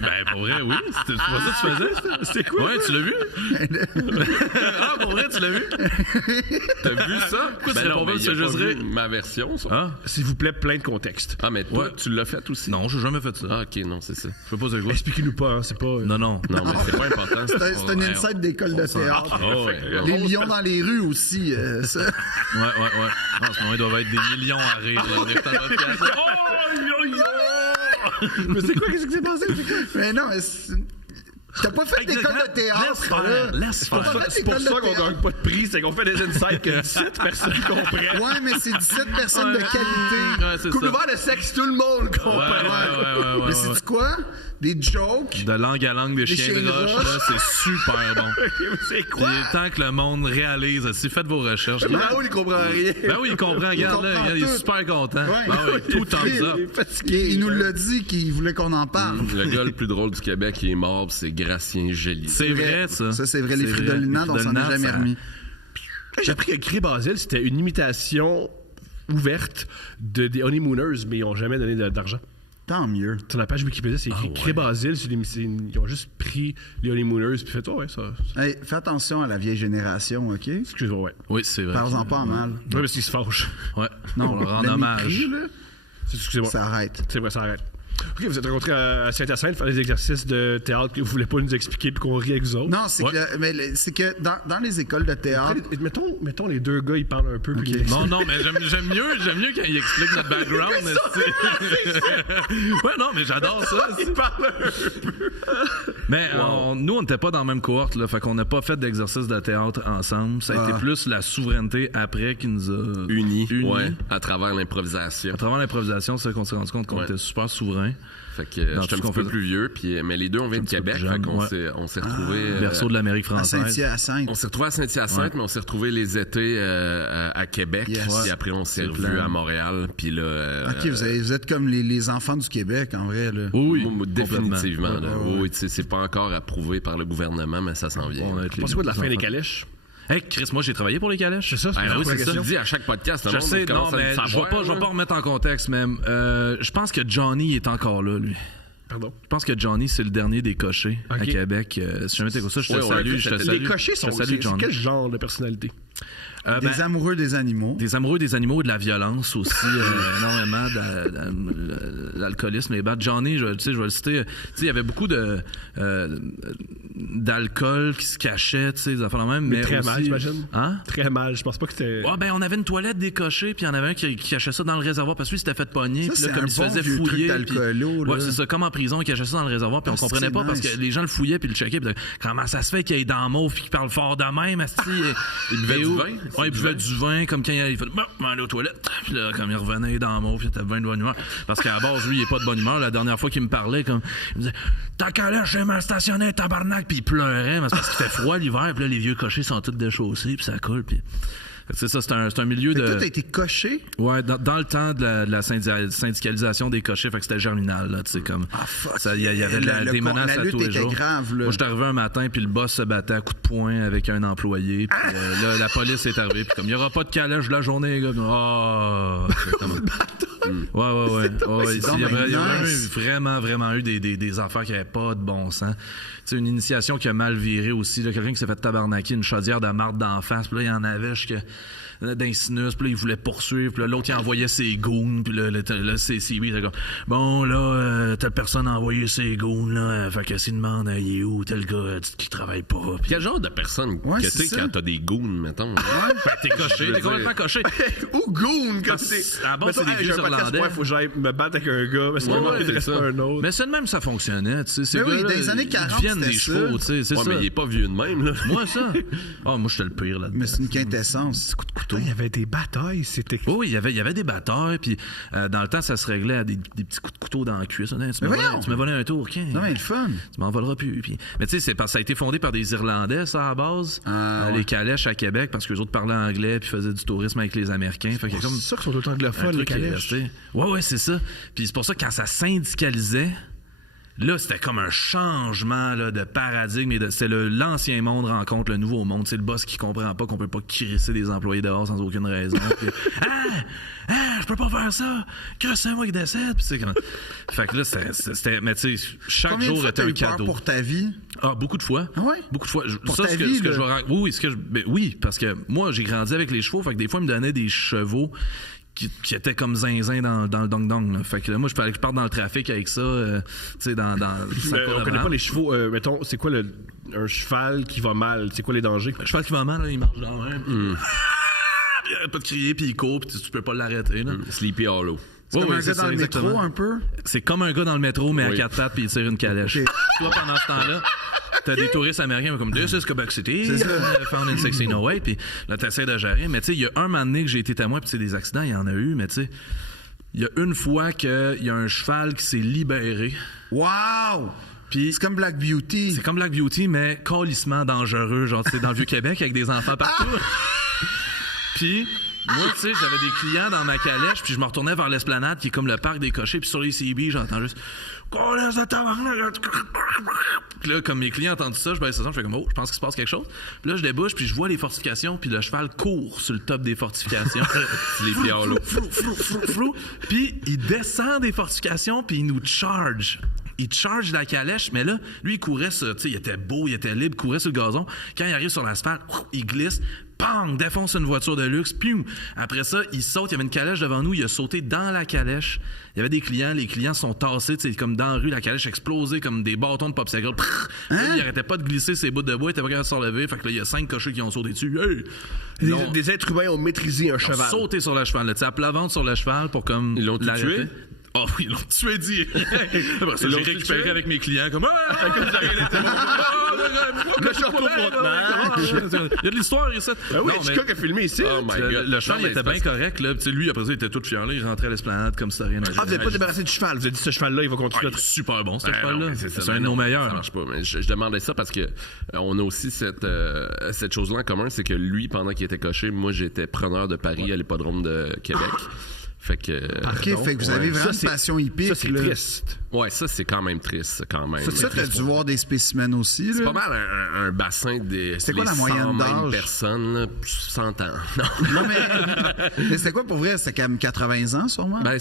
Ben, pour vrai, oui. C'était pas ça que tu faisais? C'était quoi? Ouais, tu l'as vu? Ah, pour vrai, tu l'as vu? T'as vu ça? Pourquoi tu l'as pas vu? mais Tu il a fais juste pas rire? vu ma version, ça. Ah? S'il vous plaît, plein de contexte. Ah, mais toi, Ouais. tu l'as fait aussi? Non, j'ai jamais fait ça. Ah, ok, non, c'est ça. Je sais pas c'est quoi. Expliquez-nous pas, hein, c'est pas. Non, non. Non, mais c'est pas important. C'est un inside d'école de théâtre. Ah, ouais. Les lions dans les rues aussi. Ça. Ouais. Non, en ce moment, ils doivent être des millions à rire. Là, en écoutant votre podcast. Mais c'est quoi, qu'est-ce qui s'est passé? Mais non, mais t'as pas fait d'école de théâtre. Laisse faire, là. laisse T'as faire. pas fait C'est pour d'école ça de qu'on théâtre. gagne pas de prix, c'est qu'on fait des insights que 17 personnes comprennent. Ouais, mais c'est 17 personnes de qualité. Ouais, c'est Couple ça. ouvert de sexe, tout le monde comprend. Ouais. Mais c'est quoi? Des jokes. De langue à langue des chiens de roche, là, c'est super bon. C'est Il quoi? est temps que le monde réalise. Si faites vos recherches. Raoul, il comprend rien. Ben oui, il comprend. Regarde, là, comprend regarde, il est tout. super content. Ouais. Ben oui, tout thumbs Il up. est fatigué. Il nous l'a dit qu'il voulait qu'on en parle. Le gars le plus drôle du Québec, il est mort, pis c'est Gracien Gély. C'est vrai, ça. Ça, c'est vrai. Les Fridolina, on s'en est jamais remis. J'ai appris que Cré Basile, c'était une imitation ouverte des Honeymooners, mais ils n'ont jamais donné d'argent. Tant mieux. Sur la page Wikipédia, c'est écrit Cré Basile, ils ont juste pris les Honeymooners, puis fait, oh, ouais, ça. Hey, fais attention à la vieille génération, OK? Excuse-moi, ouais. Oui, c'est vrai. Parle-en pas en mal. Ouais, parce qu'ils se fâchent. Ouais. Non, on leur rend le hommage. mépris, là, Excusez-moi. ça arrête. C'est vrai, ça arrête. OK, vous êtes rencontrés à Saint-Hyacinthe, faire des exercices de théâtre que vous voulez pas nous expliquer puis qu'on rit avec vous autres. Non, c'est Ouais. c'est que dans les écoles de théâtre, Après, mettons les deux gars, ils parlent un peu. Puis ils- Non, mais j'aime mieux quand il explique notre background. Ouais, non, mais j'adore ça. Ils parlent un peu. Mais nous, on n'était pas dans la même cohorte, là, fait qu'on n'a pas fait d'exercice de théâtre ensemble. Ça a été plus la souveraineté après qui nous a Unis, unis. ouais, à travers l'improvisation. À travers l'improvisation, c'est qu'on s'est rendu compte qu'on Ouais. était super souverain. Fait que j'étais un petit peu plus vieux, mais les deux, on vient de Québec. Fait qu'on s'est retrouvés... berceau de l'Amérique À française. Saint-Hyacinthe. On s'est retrouvés à Saint-Hyacinthe, mais on s'est retrouvés les étés à Québec. Puis après, on s'est revus à Montréal. Puis là... OK, vous êtes comme les enfants du Québec, en vrai. Là. Oui, définitivement. Oui, c'est pas encore approuvé par le gouvernement, mais ça s'en vient. C'est quoi de la fin des calèches? Hey, Chris, moi, j'ai travaillé pour les calèches. C'est ça, Oui, c'est ça. Tu dis à chaque podcast. Je sais, non, mais je vais pas remettre en contexte, mais je pense que Johnny est encore là, lui. Pardon? Je pense que Johnny, c'est le dernier des cochers à Québec. Si jamais t'écoutes ça, je te salue. Les cochers sont... C'est quel genre de personnalité? Des amoureux des animaux. Des amoureux des animaux et de la violence aussi, énormément d'alcoolisme. Les bats. Johnny, je vais le citer, il y avait beaucoup d'alcool qui se cachait, des affaires de même. Mais très aussi, mal, j'imagine. Hein? Très mal. Je pense pas que c'était... Ouais, on avait une toilette des cochers, puis il y en avait un qui cachait ça dans le réservoir parce que lui, il s'était fait pogner. Puis là, comme il se faisait fouiller. Ouais, c'est ça, comme en prison, il cachait ça dans le réservoir, puis on comprenait pas parce que les gens le fouillaient, puis le checkaient. Puis comment ça se fait qu'il ait dans mauve, puis qu'il parle fort de même, il buvait du vin. Ouais, il buvait du vin, comme quand il fait bon, aller aux toilettes. Puis là, comme il revenait dans mauve, il était bien de bonne humeur. Parce qu'à la base, lui, il est pas de bonne humeur. La dernière fois qu'il me parlait, comme, il me disait ta calèche est mal stationnée, tabarnak, puis il pleurait, parce qu'il fait froid l'hiver, puis là, les vieux cochers sont tous déchaussés, puis ça coule, puis. C'est ça, c'est un milieu de. Toi, t'as été coché? Ouais, dans le temps de la syndicalisation des cochers, fait que c'était germinal, là, tu sais, comme. Ah, fuck. Il y avait des menaces à tous les jours. Grave, là. Moi, j'étais arrivé un matin, puis le boss se battait à coups de poing avec un employé, puis là, la police est arrivée, puis comme, il n'y aura pas de calèche de la journée, les gars. Oh! Ouais. Il y avait vraiment eu des affaires qui n'avaient pas de bon sens. Tu sais, une initiation qui a mal viré aussi, là, quelqu'un qui s'est fait tabarnaquer une chaudière de marde d'en face, puis là, il y en avait jusqu'à d'un sinus, puis là, il voulait poursuivre, puis là, l'autre, il envoyait ses goons, puis là, c'est CB, c'est comme, bon, là, telle personne a envoyé ses goons, là, fait que s'il demande, il est où, tel gars, qui travaille pas, puis... Quel genre de personne que t'es quand t'as des goons, mettons? T'es coché, t'es complètement coché. Ou goon, comme c'est... À base, c'est des vieux Irlandais. Il faut que j'aille me battre avec un gars, parce qu'il reste pas un autre. Mais c'est de même ça fonctionnait, tu sais. Ces oui, gars-là, dans les années 40, ils deviennent des chevaux, tu sais, c'est ça. Mais il est pas vieux de même, là. Moi, ça. Moi, j'étais le pire, là. Mais c'est une quintessence. Coup de couteau. Il y avait des batailles, c'était... Oui, il y avait des batailles, puis dans le temps, ça se réglait à des petits coups de couteau dans la cuisse. Tu m'as volé un tour, OK? Non, mais le fun. Tu m'en voleras plus. Puis... Mais tu sais, c'est parce que ça a été fondé par des Irlandais, ça, à la base. Les calèches à Québec, parce qu'eux autres parlaient anglais, puis faisaient du tourisme avec les Américains. Fait que c'est ça qu'ils sont tout anglophones, les calèches. Ouais, c'est ça. Puis c'est pour ça que quand ça syndicalisait, là, c'était comme un changement là, de paradigme. C'est l'ancien monde rencontre le nouveau monde. C'est le boss qui comprend pas qu'on peut pas crisser des employés dehors sans aucune raison. Puis, je peux pas faire ça. Que c'est moi qui décède. Puis c'est comme... Fait que là, c'était... Mais tu sais, chaque jour était un cadeau. Peur pour ta vie? Ah, beaucoup de fois. Ah ouais? Beaucoup de fois. Pour ta vie, oui, parce que moi, j'ai grandi avec les chevaux. Fait que des fois, ils me donnaient des chevaux qui était comme zinzin dans le dong-dong. Fait que là, moi, je parte dans le trafic avec ça, tu sais, dans on connaît pas les chevaux. Mettons, c'est quoi un cheval qui va mal? C'est quoi les dangers? Un cheval qui va mal, là, il marche dans le même. Il arrête pas de crier, puis il court, puis tu peux pas l'arrêter. Sleepy Hollow. C'est comme un gars dans le métro, un peu? C'est comme un gars dans le métro, mais à quatre pattes, puis il tire une calèche. Toi, pendant ce temps-là, t'as des touristes américains comme This is Quebec City, found in 1608, puis là, t'essaies de gérer. Mais tu sais, il y a un moment donné que j'ai été témoin, puis des accidents, il y en a eu, mais tu sais, il y a une fois qu'il y a un cheval qui s'est libéré. Wow! Puis c'est comme Black Beauty. C'est comme Black Beauty, mais calissement dangereux, genre, tu sais, dans le Vieux-Québec, avec des enfants partout. Puis... moi, tu sais, j'avais des clients dans ma calèche, puis je me retournais vers l'esplanade, qui est comme le parc des cochers, puis sur les CB, j'entends juste puis là, comme mes clients entendent ça, je baisse le son, je fais comme, je pense qu'il se passe quelque chose. Puis là, je débouche, puis je vois les fortifications, puis le cheval court sur le top des fortifications. Les pieds à l'eau. Puis il descend des fortifications, puis il nous charge. Il charge la calèche, mais là, lui, il courait sur, tu sais, il était beau, il était libre, il courait sur le gazon. Quand il arrive sur l'asphalte, il glisse, pang, défonce une voiture de luxe, piou. Après ça, il saute, il y avait une calèche devant nous, il a sauté dans la calèche. Il y avait des clients, les clients sont tassés, tu sais, comme dans la rue, la calèche explosée comme des bâtons de popsicle. Il arrêtait pas de glisser ses bouts de bois, il était pas capable de se relever. Fait que là, il y a 5 cochers qui ont sauté dessus. Hey! Des êtres humains ont maîtrisé un cheval. Sauté sur le cheval, tu sais, à plat ventre sur le cheval pour comme ils l'ont tué? Oh oui, ils l'ont tué direct. Après ça, j'ai récupéré avec mes clients comme Le château Frontenac. Il y a de l'histoire ici. Ah oui, Hitchcock a filmé ici. Oh my God. Le cheval Non, mais était bien correct. Là. Lui, après ça, il était tout fier. Là. Il rentrait à l'esplanade comme si ça rien Ah, vous n'êtes pas débarrassé du cheval. Vous avez dit ce cheval-là, il va continuer. Super bon, ce Ben cheval-là. non, C'est un de nos Ça meilleurs. marche pas. Mais je demandais ça parce que on a aussi cette chose-là en commun, c'est que lui, pendant qu'il était coché, moi, j'étais preneur de paris à l'hippodrome de Québec. Fait que. OK, fait que vous avez vraiment une passion hippique. Ça, c'est là. triste. Ouais, ça, c'est quand même triste, quand même. Ça, t'as dû voir des spécimens aussi. C'est là. pas mal un bassin des. C'était quoi la les moyenne 100 mêmes d'âge? personnes, là, 100 ans. Non. Non, mais c'était quoi pour vrai? C'était quand même 80 ans, sûrement? Ben,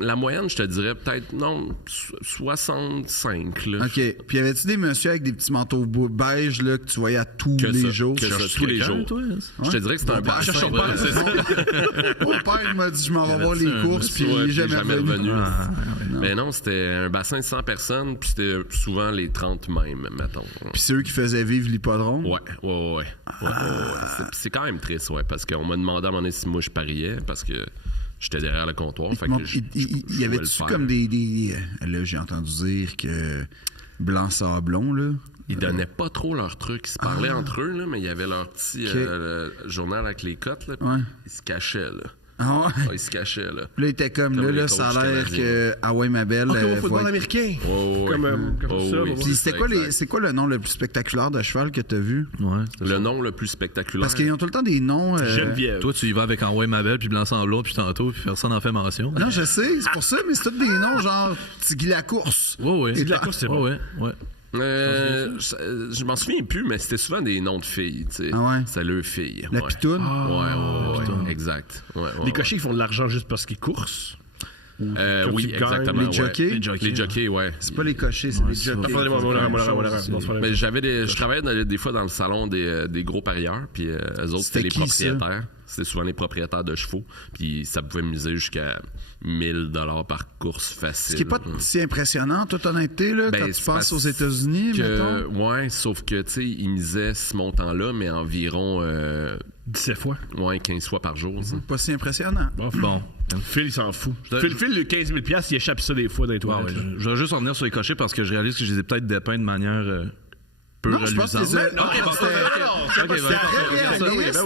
la moyenne, je te dirais peut-être, non, 65, là. OK. Puis y avait-tu des messieurs avec des petits manteaux beige là, que tu voyais à tous les jours? Que ça, tous les jours. Je te dirais que c'est un bassin. Mon père, il m'a dit, je m'en vais voir les courses, puis il est jamais revenu. Mais non, c'était un bassin de 100 personnes, puis c'était souvent les 30 mêmes, mettons. Puis c'est eux qui faisaient vivre l'hippodrome? Ouais. C'est quand même triste, ouais, parce qu'on m'a demandé à un moment donné si moi je pariais, parce que j'étais derrière le comptoir. Fait que il y avait-tu comme des là, j'ai entendu dire que Blanc-Sablon, là... Ils donnaient pas trop leurs trucs. Ils se parlaient entre eux, là, mais il y avait leur petit journal avec les cotes. Là, ils se cachaient. Là. Ah ouais? Ils se cachaient. Là, Puis là, il était comme les là, ça a coachs l'air canadiens. que Hawaii Mabel... Comme au football américain. Comme ça. oui. Puis c'est quoi le nom le plus spectaculaire de cheval que t'as vu? Ouais. Le nom le plus spectaculaire. Parce qu'ils ont tout le temps des noms... Geneviève. Toi, tu y vas avec Envoy Mabel, puis Blanc-Sablon, puis tantôt, puis personne n'en fait mention. Non, je sais, c'est pour ça, mais c'est tous des noms genre Tigui la course. Ouais. Et la course, c'est bon. Ouais. Je m'en souviens plus, mais c'était souvent des noms de filles. Tu sais. Ah ouais? C'était leur fille. La ouais. pitoune. Ouais, exact. Ouais, Les cochers, ils font de l'argent juste parce qu'ils coursent. oui, tu gagnes, exactement. les ouais. jockeys? Les jockeys, ouais. C'est pas les cochers, c'est les jockeys. Mais je travaillais des fois dans le salon des gros parieurs, puis eux autres, c'était les qui, ça? propriétaires. C'était souvent les propriétaires de chevaux, puis ça pouvait miser jusqu'à 1000 $ par course facile. Ce qui n'est pas si impressionnant, toute honnêteté, là, Ben, quand tu c'est passes parce aux États-Unis, mettons. Ouais, sauf que, tu sais, ils misaient ce montant-là, mais environ 17 fois. 15 fois par jour. Pas si impressionnant. Bon. Phil, il s'en fout. Phil, le 15 000 $, il échappe ça des fois dans les toilettes. Ouais, je vais juste revenir sur les cochers parce que je réalise que je les ai peut-être dépeints de manière peu Non, je pense que reluisante.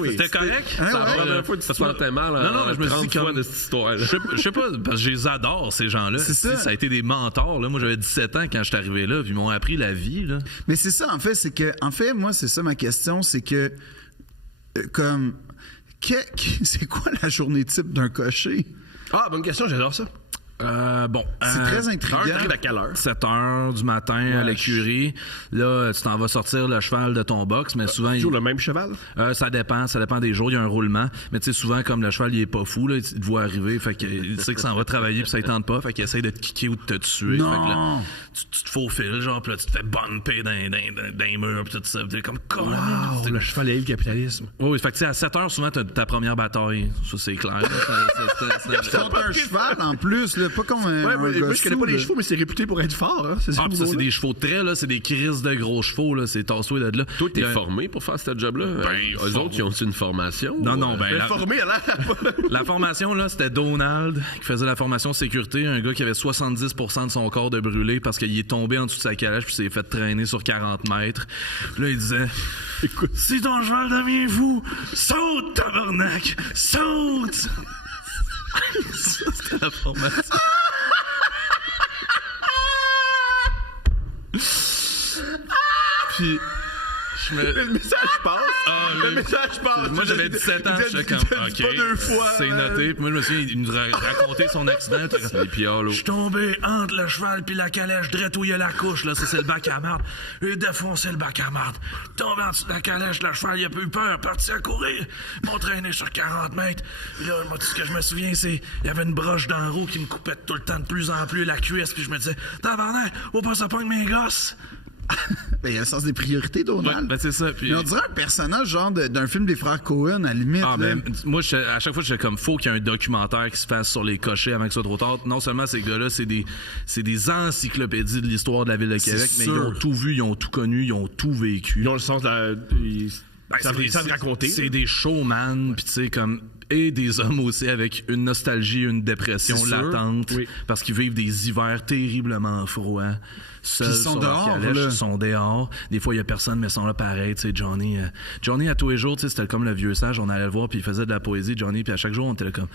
c'était C'était correct? C'est la première fois que tu te sentais mal. Non, mais je me suis dit comme de comme... cette histoire. Je sais pas, parce que je les adore, ces gens-là. C'est ça. Ça a été des mentors. Là. Moi, j'avais 17 ans quand je suis arrivé là, puis ils m'ont appris la vie. Là. Mais c'est ça, en fait, moi, c'est ça ma question, c'est que, comme, c'est quoi la journée type d'un cocher? Ah, bonne question, j'adore ça. C'est très intriguant. T'arrives à quelle heure? 7 heures du matin à l'écurie. Là, tu t'en vas sortir le cheval de ton box, mais souvent... Toujours le même cheval? Ça dépend des jours. Il y a un roulement. Mais tu sais, souvent, comme le cheval, il est pas fou, là, il te voit arriver, fait qu'il sait que ça en va travailler, puis ça ne tente pas, fait qu'il essaie de te kicker ou de te tuer. Non. Fait que là, tu te faufiles, genre, puis là, tu te fais bumper dans les murs, puis tout ça. T'es comme, Wow, le cheval est le capitalisme. Oui, fait que tu sais, à 7 heures, souvent, t'as ta première bataille. Ça, c'est clair. Contre un cheval, en plus, là, pas comme un Moi, gars je connais pas sous, les là. chevaux, mais c'est réputé pour être fort. Hein? C'est Ah, puis ça, c'est des chevaux de trait, là. C'est des crises de gros chevaux, là. C'est tassoué de là. Toi, t'es Il y a- formé pour faire ce job-là? Eux autres, ils ont une formation? Non, ben. Formé à l'air. La formation, là, c'était Donald qui faisait la formation sécurité. Un gars qui avait 70% de son corps de brûlé parce qu'il est tombé en dessous de sa calèche puis s'est fait traîner sur 40 mètres. Puis là, il disait... Écoute, si ton cheval devient fou, saute, tabarnak! Saute! Ça, c'était la formation. Puis... Le message passe. Le message passe. Moi, j'avais 17 ans, j'étais comme, OK, pas deux fois. c'est noté. Puis moi, je me souviens, il nous a raconté son accident. Je suis tombé entre le cheval puis la calèche, direct où il y a la couche, là, ça c'est le bac à marde. Il a défoncé le bac à marde. Tombé en dessous de la calèche, le cheval, il a pas eu peur, parti à courir, m'ont traîné sur 40 mètres. Puis là, moi, tout ce que je me souviens, c'est, il y avait une broche dans la roue qui me coupait tout le temps de plus en plus la cuisse, puis je me disais, tabarnak, faut pas ça pogne mes gosses. Ben, il y a le sens des priorités, Donald. Ouais, ben c'est ça. Puis... Mais on dirait un personnage genre d'un film des frères Cohen, à la limite. Ah, là. ben, moi, à chaque fois, j'étais comme, faut qu'il y ait un documentaire qui se fasse sur les cochers avant que ce soit trop tard. Non seulement ces gars-là, c'est des encyclopédies de l'histoire de la ville de Québec, mais sûr. ils ont tout vu, ils ont tout connu, ils ont tout vécu. Ils ont le sens de la. Ils savent raconter. C'est des showman, puis tu sais, comme et des hommes aussi avec une nostalgie, une dépression C'est sûr. latente, Oui. parce qu'ils vivent des hivers terriblement froids. Seuls Puis ils sont sur leur dehors, calèche, là. ils sont dehors. Des fois, il y a personne, mais ils sont là pareil. Tu sais, Johnny, à tous les jours, tu sais, c'était comme le vieux sage. On allait le voir, puis il faisait de la poésie, Johnny. Puis à chaque jour, on était là comme...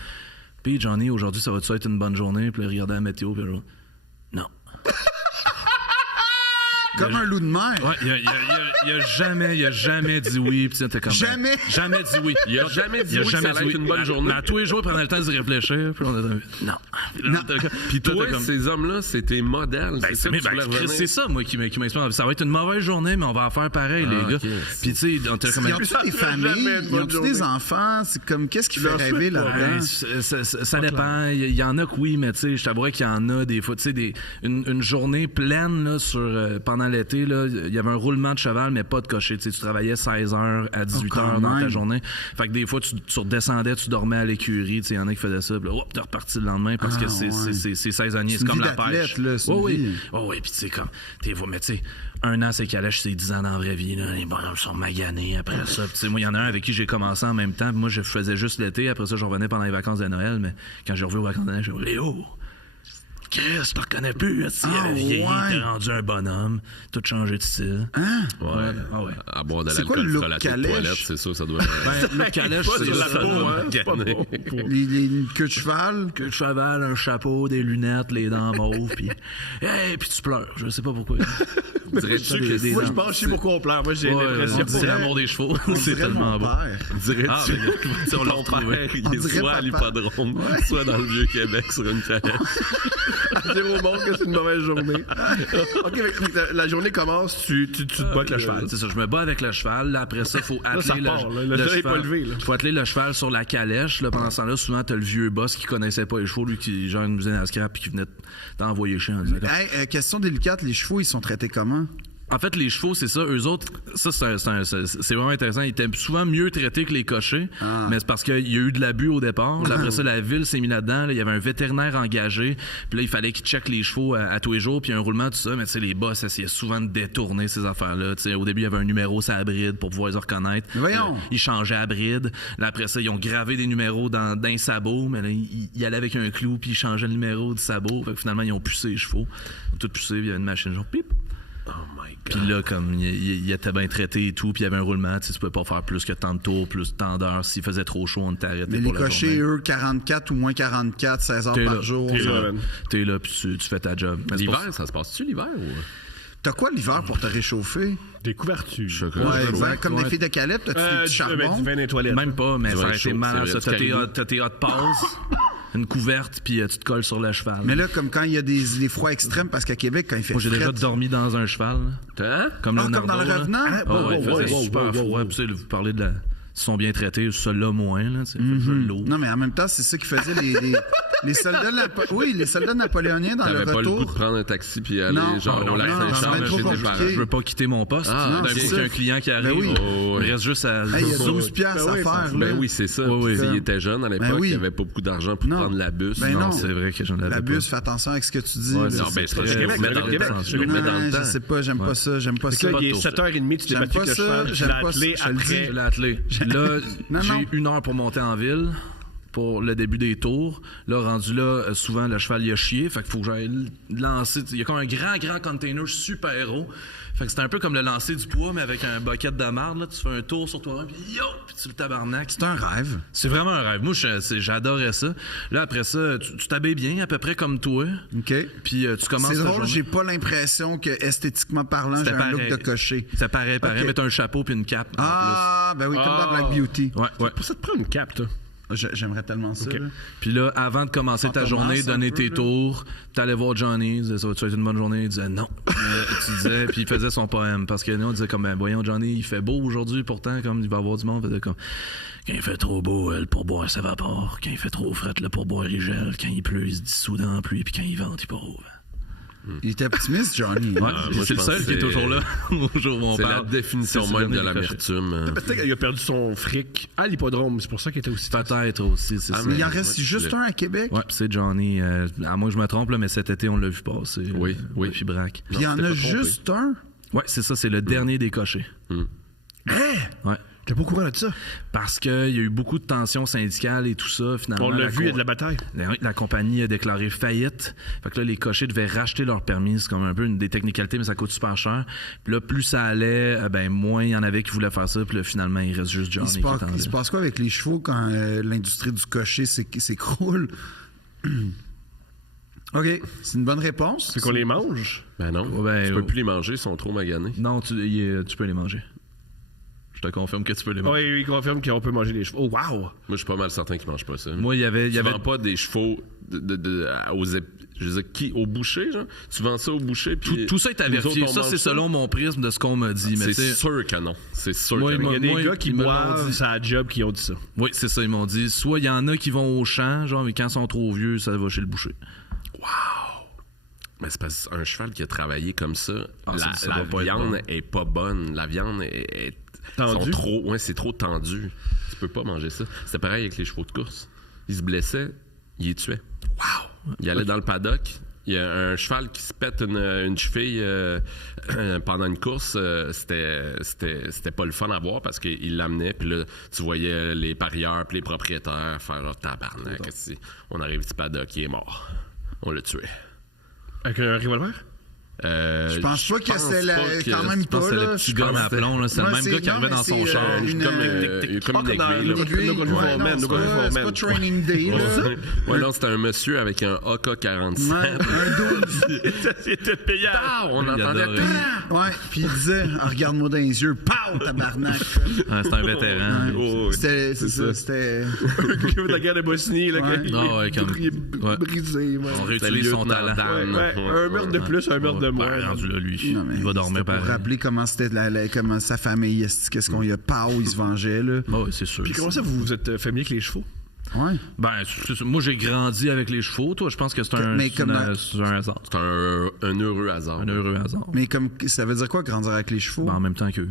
Puis Johnny, aujourd'hui, ça va-tu être une bonne journée? Puis il regardait la météo, puis genre... Non. Comme un loup de mer. Ouais, il a jamais dit oui. Puis t'es comme... Jamais? Jamais dit oui. Il a jamais dit oui que ça allait être une bonne journée. Mais à tous les jours, il prenait le temps de se réfléchir. Puis on était... Non. Puis Toi, t'es comme... ces hommes-là, c'est tes modèles. Ben, c'est ça que mais tu ben, voulais Chris, revenir. c'est ça, moi, qui m'inspire. Ça va être une mauvaise journée, mais on va en faire pareil, les gars. ok. Puis, tu sais, on était comme... Ils ont-tu des familles? Ils ont-tu des enfants? C'est comme, qu'est-ce qui fait rêver là-dedans? Ça dépend. Il y en a que oui, mais tu sais, je t'avouerais qu'il y en a des fois. Tu sais, une journée pleine là, pendant l'été, là, il y avait un roulement de cheval, mais pas de cocher. Tu sais, tu travaillais 16h à 18h dans ta journée. Fait que des fois, tu redescendais, tu dormais à l'écurie. Tu sais, il y en a qui faisaient ça. Puis là, hop, t'es reparti le lendemain parce que c'est saisonnier. C'est une comme vie la d'athlète, pêche. là, c'est une Oui. vie. Oui, puis tu sais, comme, mais tu sais, un an, c'est calèche, c'est 10 ans dans la vraie vie. Là. Les bonhommes sont maganés après ça. Puis, tu sais, moi, il y en a un avec qui j'ai commencé en même temps. Puis moi, je faisais juste l'été. Après ça, je revenais pendant les vacances de Noël. Mais quand j'ai revu aux vacances de Noël, je dis Léo, Chris, je te reconnais plus. Vieilli, t'es rendu un bonhomme. Tout changé de style. Ouais. Ah ouais. À boire de C'est quoi l'alcool le look frelaté de calèche? toilette, c'est sûr, ça doit... Ben, le calèche, Pas c'est sur la ça, peau, là. hein, c'est pas bon. Une queue de cheval? Que le cheval, un chapeau, des lunettes, les dents mauves, puis puis tu pleures. Je sais pas pourquoi. Dirais-tu que Des Moi, je dents. pense que je sais pourquoi on pleure. Moi, j'ai l'impression. C'est l'amour des chevaux. C'est dirait tellement mon beau. père. Dirais-tu Ah, mais on l'a retrouvé. il On est dirait soit à papa. l'hippodrome, soit dans le Vieux-Québec sur une calèche. Dire au monde que c'est une mauvaise journée. OK, fait que la journée commence, tu te bats avec le cheval. C'est ça, je me bats avec le cheval. Là, après ça, il faut ça atteler part, là. Le soleil est pas cheval. levé, là. Faut atteler le cheval sur la calèche. Là, pendant ce temps-là, souvent, t'as le vieux boss qui connaissait pas les chevaux, lui qui gère une usine à scrap puis qui venait t'envoyer chier en disant, Hey, question délicate, les chevaux, ils sont traités comment? En fait, les chevaux, c'est ça. Eux autres, ça, c'est vraiment intéressant. Ils étaient souvent mieux traités que les cochers, mais c'est parce qu'il y a eu de l'abus au départ. Là, après ça, la ville s'est mis là-dedans. Là, il y avait un vétérinaire engagé. Puis là, il fallait qu'il check les chevaux à tous les jours. Puis il y a un roulement, tout ça. Mais tu sais, les boss essayaient souvent de détourner ces affaires-là. Tu sais, au début, il y avait un numéro sur la bride pour pouvoir les reconnaître. Mais voyons. Ils changeaient à bride. Là, après ça, ils ont gravé des numéros dans un sabot. Mais là, ils allaient avec un clou, puis ils changeaient le numéro du sabot. Fait que finalement, ils ont pucé les chevaux. Ils ont tout pucé. Puis il y avait une machine genre pip. Oh my God. Puis là, comme il était bien traité et tout, puis il y avait un roulement, tu pouvais pas faire plus que tant de tours, plus tant d'heures. S'il faisait trop chaud, on t'arrêtait Mais pour les la cochers, journée. eux, 44 ou moins 44, 16 heures T'es par là, jour. t'es ça. là, t'es là, puis tu fais ta job. Mais c'est L'hiver, pas- ça se passe-tu l'hiver ou... T'as quoi l'hiver pour te réchauffer? Des couvertures. Chocolat. Ouais, Ouais. exact. Comme des filles de Caleb, t'as-tu des petits charbons? Du vin des toilettes. Même pas, mais Du ça vin a été chaud, mal. c'est Ça, vrai, du t'as tes hot passes, une couverte, puis tu te colles sur le cheval. Mais là, comme quand il y a des froids extrêmes, parce qu'à Québec, quand il fait Moi, j'ai déjà fret, dormi dans un cheval. là. Hein? Comme Ah, Leonardo, comme dans le là. Revenant? Ah, Ah, ouais, il faisait super froid. Puis, tu sais, vous parlez de la... Ils sont bien traités, ceux-là moins, là, tu sais, je l'eau. Non, mais en même temps, c'est ça qui faisait les soldats les soldats napoléoniens dans T'avais le pas le goût de retour. prendre un taxi puis aller Non. genre Non, au lac non, Saint-Charles, ça va être chez trop tes parents. compliqué. Je veux pas quitter mon poste. Ah, D'un ok. coup, qu'il y a un client qui arrive, Ben oui. Oh, il reste juste à... Hey, il y a 12 piastres à faire. Ben là. oui, c'est ça. Oui, Puis oui. il était jeune à l'époque, Ben oui. il avait pas beaucoup d'argent pour Non. prendre la bus. Ben non. C'est vrai que j'en avais La pas. bus, fais attention avec ce que tu dis. Ouais, là. Non, ben c'est parce que je Québec, me mets dans le Québec, temps. Je Québec. me mets dans Non, le je temps. sais pas, j'aime pas ça, j'aime pas ça. Là, il est 7h30, tu t'es J'aime battu pas avec le ça, cheval. Tu j'aime l'as pas attelé ça, je le dis. après. Je l'ai attelé. Là, Non, j'ai non. 1 heure pour monter en ville pour le début des tours. Là, rendu là, souvent, le cheval, il a chié. Fait qu'il faut que j'aille lancer. Il y a comme un grand container super haut. Fait que c'est un peu comme le lancer du poids, mais avec un bucket de marde. Là. Tu fais un tour sur toi-même, puis yo! Puis tu le tabarnak. C'est un rêve. C'est vraiment un rêve. Moi, j'adorais ça. Là, après ça, tu t'habilles bien, à peu près comme toi. OK. Puis tu commences C'est ta drôle, journée. j'ai pas l'impression que, esthétiquement parlant, j'ai C'était un look pareil. de cocher. Ça paraît pareil, Ok. mais t'as un chapeau puis une cape. en Ah, ben oui, comme dans Black Beauty. plus. Ouais. Pour ça, te prend une cape, toi. J'aimerais tellement ça. là. Puis là, avant de commencer ta Fantomas, journée, un donner peu, tes là. tours, t'allais voir Johnny, il disait, ça va-tu être une bonne journée? Il disait non. Tu disais, puis il faisait son poème. Parce que nous, on disait comme, ben, voyons, Johnny, il fait beau aujourd'hui, pourtant, comme il va y avoir du monde. Il faisait comme, quand il fait trop beau, le pourboire s'évapore. Quand il fait trop fret, le pourboire il gèle. Quand il pleut, il se dissout dans la pluie. Puis quand il vente, il part au vent. Il était optimiste, Johnny. Ouais, moi, c'est je le pense seul que qui est c'est- toujours là au jour où on C'est la parle. définition C'est même de Johnny l'amertume. Peut-être qu'il a perdu son fric à l'hippodrome. C'est pour ça qu'il était aussi. Peut-être aussi, c'est ça. Mais il en Ouais, reste ouais, juste un à Québec. Ouais, puis c'est Johnny. À moins que je me trompe, là, mais cet été, on l'a vu passer. Oui, oui. Puis Braque. Puis il y en t'es a pas trompé. juste un. Ouais, c'est ça, c'est le dernier des cochers. Ouais. T'es pas au courant de ça? Parce qu'il y a eu beaucoup de tensions syndicales et tout ça. Finalement, On l'a vu, il y a de la bataille. La compagnie a déclaré faillite. Fait que là, les cochers devaient racheter leur permis. C'est comme un peu une des technicalités, mais ça coûte super cher. Puis là, plus ça allait, moins il y en avait qui voulaient faire ça. Puis là, finalement, il reste juste Johnny qui est en Il se passe quoi avec les chevaux quand l'industrie du cocher s'écroule? OK, c'est une bonne réponse. C'est qu'on les mange? Ben non. Tu peux plus les manger, ils sont trop maganés. Non, tu peux les manger. Je te confirme que tu peux les manger. Oui, il confirme qu'on peut manger les chevaux. Oh, wow! Moi, je suis pas mal certain qu'ils mangent pas ça. Moi, il y avait. Tu vends pas des chevaux au boucher, genre? Tu vends ça au boucher, puis... Tout ça est à vérifier. Ça, c'est selon mon prisme de ce qu'on m'a dit. C'est sûr que non. C'est sûr que non. Il y a des gars qui boivent sa job qui ont dit ça. Oui, c'est ça, ils m'ont dit. Soit il y en a qui vont au champ, genre, mais quand ils sont trop vieux, ça va chez le boucher. Wow! Mais c'est parce qu'un cheval qui a travaillé comme ça, la pas viande bon. est pas bonne. La viande est Tendue? c'est trop tendu. Tu peux pas manger ça. C'était pareil avec les chevaux de course. Ils se blessaient, ils les tuaient. Wow! Ils allaient dans le paddock. Il y a un cheval qui se pète une cheville pendant une course. C'était pas le fun à voir parce qu'il l'amenait. Puis là, tu voyais les parieurs puis les propriétaires faire leur tabarnak. On arrive du paddock, il est mort. On l'a tué. Avec un revolver? Je pense pas que c'est quand même pas. C'est le petit gars à plomb, là. C'est le même gars qui arrivait dans son char. Comme une aiguille. C'est pas Training Day, là. Ouais, non, c'était un monsieur avec un AK-47. Un 12. C'était payant. On entendait. Ouais, puis il disait, regarde-moi dans les yeux, pow, tabarnak. C'est un vétéran. C'est ça, c'était. De la guerre de Bosnie, là. Non, ouais, comme. Brisé, On réutilise son talent. Un meurtre de plus, un meurtre de moins. Rendu là, lui. Non, mais Il va dormir pour pareil. rappeler comment c'était comment sa famille, qu'est-ce qu'on y a, pow, il se vengeait, là. Oui, c'est sûr. Puis comment ça, vous êtes familier avec les chevaux? Ouais. Ben, moi, j'ai grandi avec les chevaux. Toi, je pense que c'est un hasard. C'est un heureux hasard. Un heureux hasard. Mais comme ça veut dire quoi, grandir avec les chevaux? Ben, en même temps qu'eux.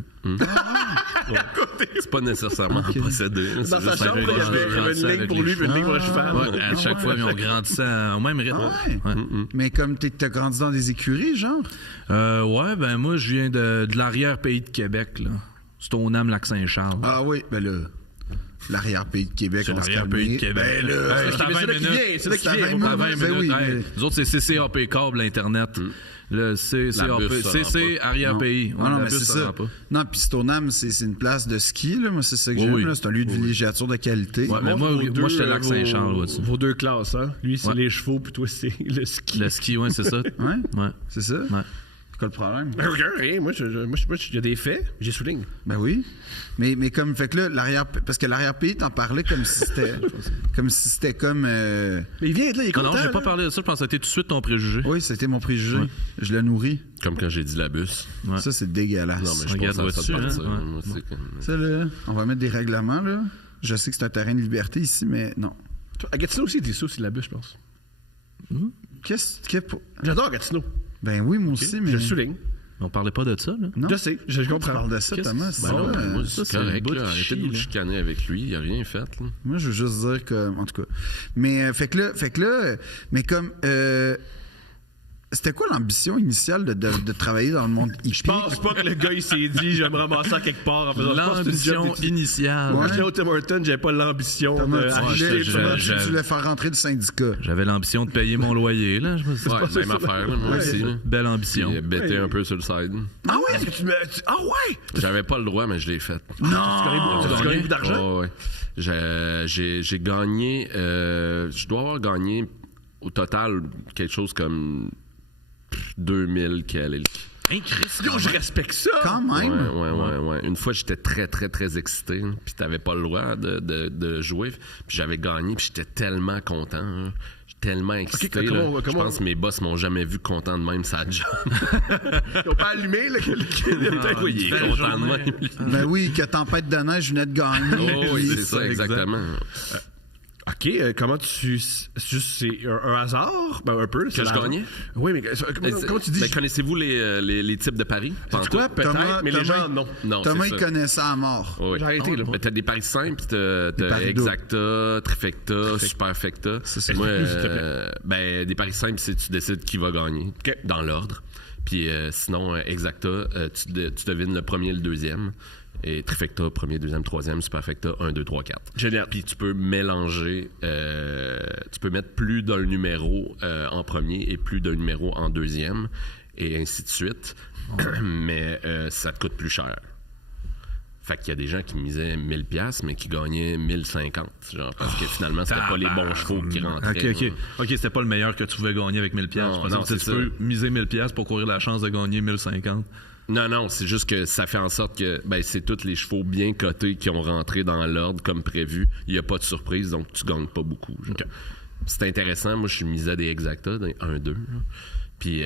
C'est pas nécessairement possédé. Dans sa chambre, il y avait une ligne pour lui, une ligne pour le cheval. Ouais, à chaque fois, ils ont grandi ça au même rythme. Ouais. Mais comme t'as grandi dans des écuries, genre? Ouais, ben moi, je viens de l'arrière-pays de Québec, là. Stoneham-Lac-Saint-Charles. Ah oui, ben là, l'arrière-pays de Québec, C'est on se l'arrière-pays de calme. Québec. Ben là, C'est à 20 minutes. C'est là qu'il C'est à vient. 20 À 20 Ben minutes. oui, Hey, mais- nous autres, c'est CCAP câble, l'Internet. Le CCAP, bus, ça CC arrière-pays. Non, non, la mais bus, c'est ça ça. rend pas. Non, puis Stoneham, c'est une place de ski, là. Moi, c'est ça que j'aime, Oui. là. C'est un lieu de villégiature de qualité. Ouais, mais moi, j'étais Lac-Saint-Charles, vois-tu. Vos deux classes, hein? Lui, c'est Ouais. les chevaux, puis toi, c'est le ski. Le ski, ouais, c'est ça. Ouais? Ouais. C'est ça? Ouais. C'est quoi le problème? Rien. Moi, il y a des faits, j'ai souligne. Ben oui. Mais comme, fait que là, parce que l'arrière-pays, t'en parlais comme si c'était comme. Mais il vient de là, il est Non, content. non, j'ai pas là. parlé de ça. Je pense que c'était tout de suite ton préjugé. Oui, c'était mon préjugé. Ouais. Je le nourris. Comme quand j'ai dit la bus. Ouais. Ça, c'est dégueulasse. Non, mais je Regarde, pense à ça de vois-tu, partir. hein? Moi, c'est comme- Ça, là, on va mettre des règlements, là. Je sais que c'est un terrain de liberté ici, mais non. À Gatineau aussi, il dit ça aussi, la bus, je pense. Qu'est-ce que. J'adore Gatineau. Ben oui, moi aussi, mais. Je souligne. On parlait pas de ça, là. Non. Je sais, je Tu comprends. parles de ça, Qu'est-ce Thomas. que c'est c'est? Non, ça, mais moi, ça, c'est c'est le correct. bout de Là. Arrêtez chier, de vous là. chicaner avec lui. Il a rien fait. Là. Moi, je veux juste dire que. En tout cas. Mais, fait que là, mais comme. C'était quoi l'ambition initiale de travailler dans le monde hippique? Je pense pas que le gars, il s'est dit, je vais me ramasser à quelque part en faisant ça. L'ambition initiale. Moi, j'étais au Tim Hortons, j'avais pas l'ambition Thomas, de tu acheter voulais- je- tu voulais faire rentrer le syndicat. J'avais l'ambition de payer mon loyer, là. Je me suis dit, Ouais, même affaire, là, moi aussi. Là. belle ambition. Puis bêté un peu sur le side. Ah oui, est-ce que tu me. Ah ouais! J'avais pas le droit, mais je l'ai fait. Tu gagnes beaucoup d'argent? Ouais. J'ai gagné. Je dois avoir gagné au total quelque chose comme 2000 quelques. Hey, Chris, Yo, je respecte ça! Quand même. Ouais. Une fois, j'étais très, très, très excité. Hein, puis t'avais pas le droit de jouer. Puis j'avais gagné, puis j'étais tellement content. Hein. J'étais tellement excité. comment- Je pense que mes boss m'ont jamais vu content de même, ça job. Ils ont pas allumé, là, Oui, il est content de même. Ben oui, que Tempête de neige venait de gagner. Oh, oui, c'est ça, exactement. OK, comment tu. C'est un hasard? Ben, un peu. Que je gagnais? Oui, mais comment tu dis? Ben, connaissez-vous les types de paris? C'est quoi, peut-être, Thomas- mais les Thomas- gens, non. Non, Thomas, c'est il ça. connaît ça à mort. Oui. J'ai arrêté, là. Mais t'as des paris simples, t'as paris exacta, trifecta, superfecta. C'est ça. Moi, Explique-nous, s'il te plaît. ben, des paris simples, c'est tu décides qui va gagner, OK. dans l'ordre. Puis sinon, exacta, tu devines le premier et le deuxième. Et trifecta, premier, deuxième, troisième, superfecta, 1, 2, 3, 4. Génial. Puis tu peux mélanger, tu peux mettre plus d'un numéro en premier et plus d'un numéro en deuxième, et ainsi de suite. Mais ça te coûte plus cher. Fait qu'il y a des gens qui misaient 1000$, mais qui gagnaient 1050$. Genre, parce que finalement, c'était pas les bons chevaux qui rentraient. OK, c'était pas le meilleur que tu pouvais gagner avec 1000$. Non, tu peux miser 1000$ pour courir la chance de gagner 1050$. Non, c'est juste que ça fait en sorte que c'est tous les chevaux bien cotés qui ont rentré dans l'ordre comme prévu. Il n'y a pas de surprise, donc tu gagnes pas beaucoup. Okay. C'est intéressant. Moi, je suis misé à des exactas, 1-2. Puis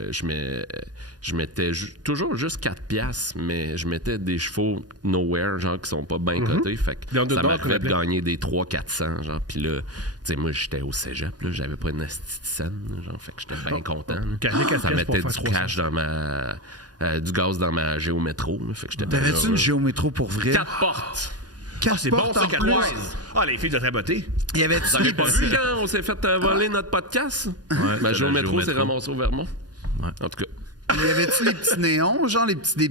je mettais toujours juste 4$, mais je mettais des chevaux nowhere, genre qui sont pas bien cotés. Fait que ça m'arrivait de gagner des 300-400, genre. Puis là, tu sais, moi, j'étais au cégep, là, j'avais pas une asti de scène, genre. Fait que j'étais bien content. Ça mettait du cash dans ma... du gaz dans ma géométro. Là, fait que j'étais T'avais-tu une géométro pour vrai? 4 portes! C'est bon, ça, 4 portes. Ah, les filles de Traboté. Il y avait-tu... Vous avez pas vu quand on s'est fait voler notre podcast? Ma géométro s'est ramassée au Vermont. En tout cas. Y avait-tu les petits néons, genre des petits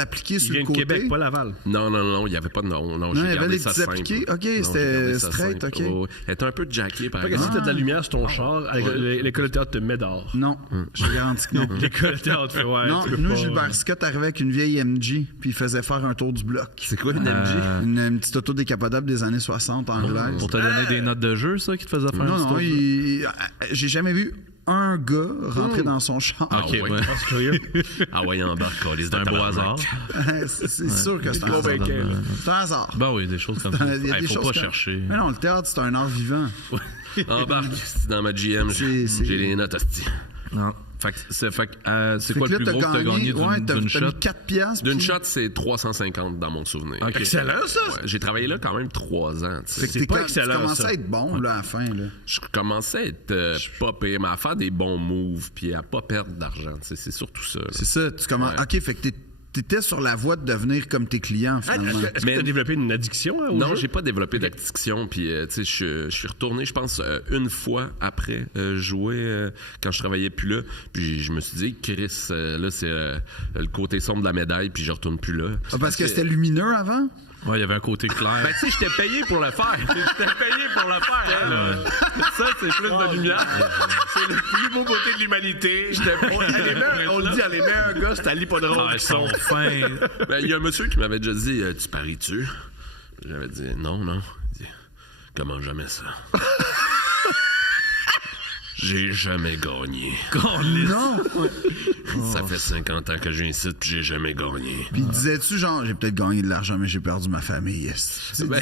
appliqués sur le côté? Il vient de Québec, pas Laval. Non, il n'y avait pas de nom. Non, il y avait des petits appliqués. OK, c'était straight, OK. Elle était un peu jackée, par exemple. Si tu as de la lumière sur ton char, l'école de théâtre te met dehors. Non, je te garantis que non. L'école de théâtre fait, ouais. Non, nous, Gilbert Scott arrivait avec une vieille MG, puis il faisait faire un tour du bloc. C'est quoi une MG? Une petite auto décapotable des années 60 anglaise. Pour te donner des notes de jeu, ça, qui te faisait faire Non, j'ai jamais vu un gars rentrer dans son char. OK, ouais. C'est curieux. Ah ouais, en bas, c'est un beau hasard. C'est sûr que c'est un hasard. C'est un hasard. Ben oui, des choses comme ça. Il faut pas chercher. Mais non, le théâtre, c'est un art vivant. Embarque, dans ma GM, j'ai les notes, hostie. Non. C'est quoi le plus gros que tu as gagné d'une shot? 4$. D'une shot, c'est 350 dans mon souvenir. Okay. Excellent, ça! Ouais, j'ai travaillé là quand même 3 ans. C'est pas excellent. Tu commençais à être bon là, à la fin. Là. Je commençais à être pas pire, mais à faire des bons moves puis à pas perdre d'argent. C'est surtout ça. Là. C'est ça. Tu commences. OK, fait que t'étais sur la voie de devenir comme tes clients, finalement. Est-ce que t'as développé une addiction au Non, jeu? j'ai pas développé d'addiction. Puis, tu sais, je suis retourné, je pense, une fois après jouer quand je travaillais plus là. Puis, je me suis dit, Chris, là, c'est le côté sombre de la médaille, puis je retourne plus là. Parce que c'était lumineux avant? Ouais, il y avait un côté clair. Ben, tu sais, j'étais payé pour le faire. Ça, c'est plus de lumière. C'est le plus beau côté de l'humanité. On le dit, les meilleurs gars, c'est à l'hippodrome. Ils sont fins. Ben, il y a un monsieur qui m'avait déjà dit, tu paries-tu? J'avais dit, non. Il dit, comment jamais ça? J'ai jamais gagné. Non! Ça fait 50 ans que j'ai ici, puis j'ai jamais gagné. Puis disais-tu, genre, j'ai peut-être gagné de l'argent, mais j'ai perdu ma famille. Ben,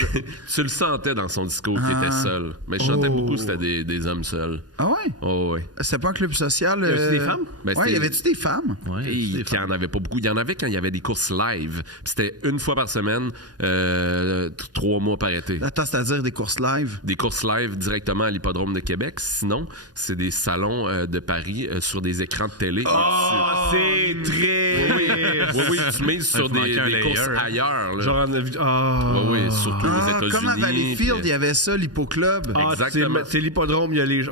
tu le sentais dans son discours qu'il était seul. Mais je sentais beaucoup que c'était des hommes seuls. Ah ouais? Oh, ouais. C'était pas un club social? Y avait-tu des femmes? Ben, ouais, y avait-tu des femmes? Ouais, il y en avait pas beaucoup. Il y en avait quand il y avait des courses live. Puis c'était une fois par semaine, 3 mois par été. Attends, c'est-à-dire des courses live? Des courses live directement à l'hippodrome de Québec. Sinon, c'est des salons de Paris sur des écrans de télé. C'est très... Oui, tu mises sur des courses ailleurs. Là. Genre, Oui, surtout aux États-Unis. Comme à Valleyfield, il y avait ça, l'Hippoclub. Exactement. C'est l'hippodrome, il y a les...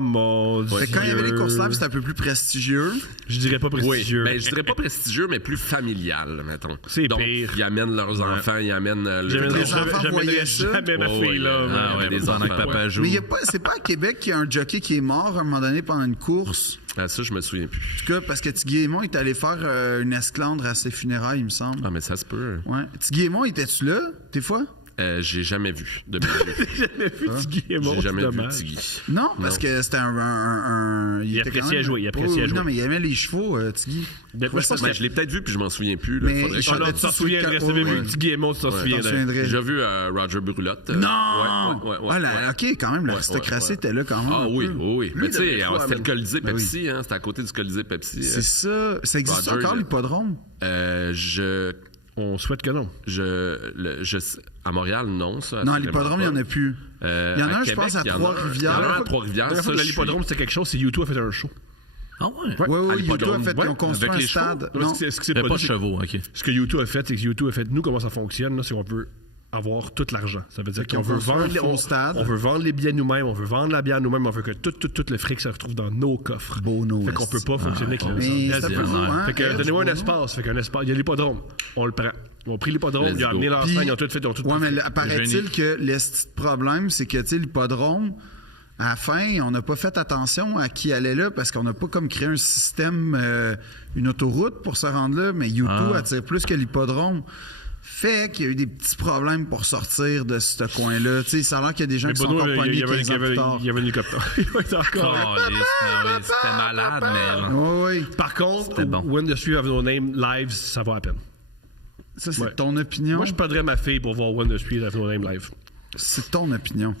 mon Dieu. Quand il y avait les courses live, c'était un peu plus prestigieux. Je dirais pas prestigieux. Oui, ben, je dirais pas prestigieux, mais plus familial, mettons. C'est donc, pire. Ils amènent leurs enfants, ils amènent... Les enfants voyaient ça. Jamais ma fille, là. Des enfants que papa joue. Mais c'est pas à Québec qu'il y a un jockey qui est mort à un moment donné pendant une course. Ça, je me souviens plus. En tout cas, parce que Tiggy Aymon est allé faire une esclandre à ses funérailles, il me semble. Ah, mais ça se peut. Ouais. Tiggy Aymon, étais-tu là, des fois? J'ai jamais vu de ma vie. J'ai jamais vu Tiggy. Non, parce que c'était il appréciait à jouer. Non, mais il aimait les chevaux, Tiggy. Je l'ai peut-être vu, puis je m'en souviens plus. Là. Mais tu t'en souviendrais. Si tu avais vu Tiggy Aymon, tu t'en souviendrais. J'ai vu Roger Brulotte. Non! OK, quand même, l'aristocratie était là quand même. Ah oui. Mais tu sais, c'était le Colisée Pepsi. C'était à côté du Colisée Pepsi. C'est ça. Ça existe encore, l'hippodrome? On souhaite que non. À Montréal, non, ça. Non, à l'hippodrome, il n'y en a plus. Il y en a un, je pense, à Trois-Rivières. Il y en a un à Trois-Rivières. L'hippodrome, c'était quelque chose, c'est U2 a fait un show. Ah ouais? Oui, U2 a fait, ils ont construit un stade. Non, c'est pas de chevaux, OK. Ce que U2 a fait, c'est que U2 a fait, nous, comment ça fonctionne, là, c'est qu'on peut avoir tout l'argent. Ça veut dire Fait qu'on qu'on veut construit vendre, un faux stade. on veut vendre les billets nous-mêmes, on veut vendre la bière nous-mêmes, on veut que tout le fric se retrouve dans nos coffres. Bono, Fait qu'on peut pas fonctionner avec le Mais c'est un peu fou, hein? Fait que Edge, donnez-moi un Bono. espace. Fait qu'un espace. Il y a l'hippodrome. On le prend. Ils ont pris l'hippodrome, Let's ils ont amené go. leur Puis- stand, ils ont tout fait, ils ont tout Ouais, mais fait. paraît-il que le petit problème, c'est que, tu sais, l'hippodrome, à la fin, on n'a pas fait attention à qui allait là parce qu'on n'a pas comme créé un système, une autoroute pour se rendre là, mais U2 attire plus que l'hippodrome. Fait qu'il y a eu des petits problèmes pour sortir de ce coin-là. Tu sais, ça a l'air qu'il y a des gens Mais qui sont Bono, encore il pognés y avait 15 ans plus tard. il y avait un hélicoptère. Il va être encore. C'était malade, mais. Oui, oui. Par contre, C'était bon. When the Street of No Name live, ça vaut à peine. Ça, c'est Ouais. ton opinion. Moi, je perdrais ma fille pour voir When the Street of No Name live. C'est ton opinion.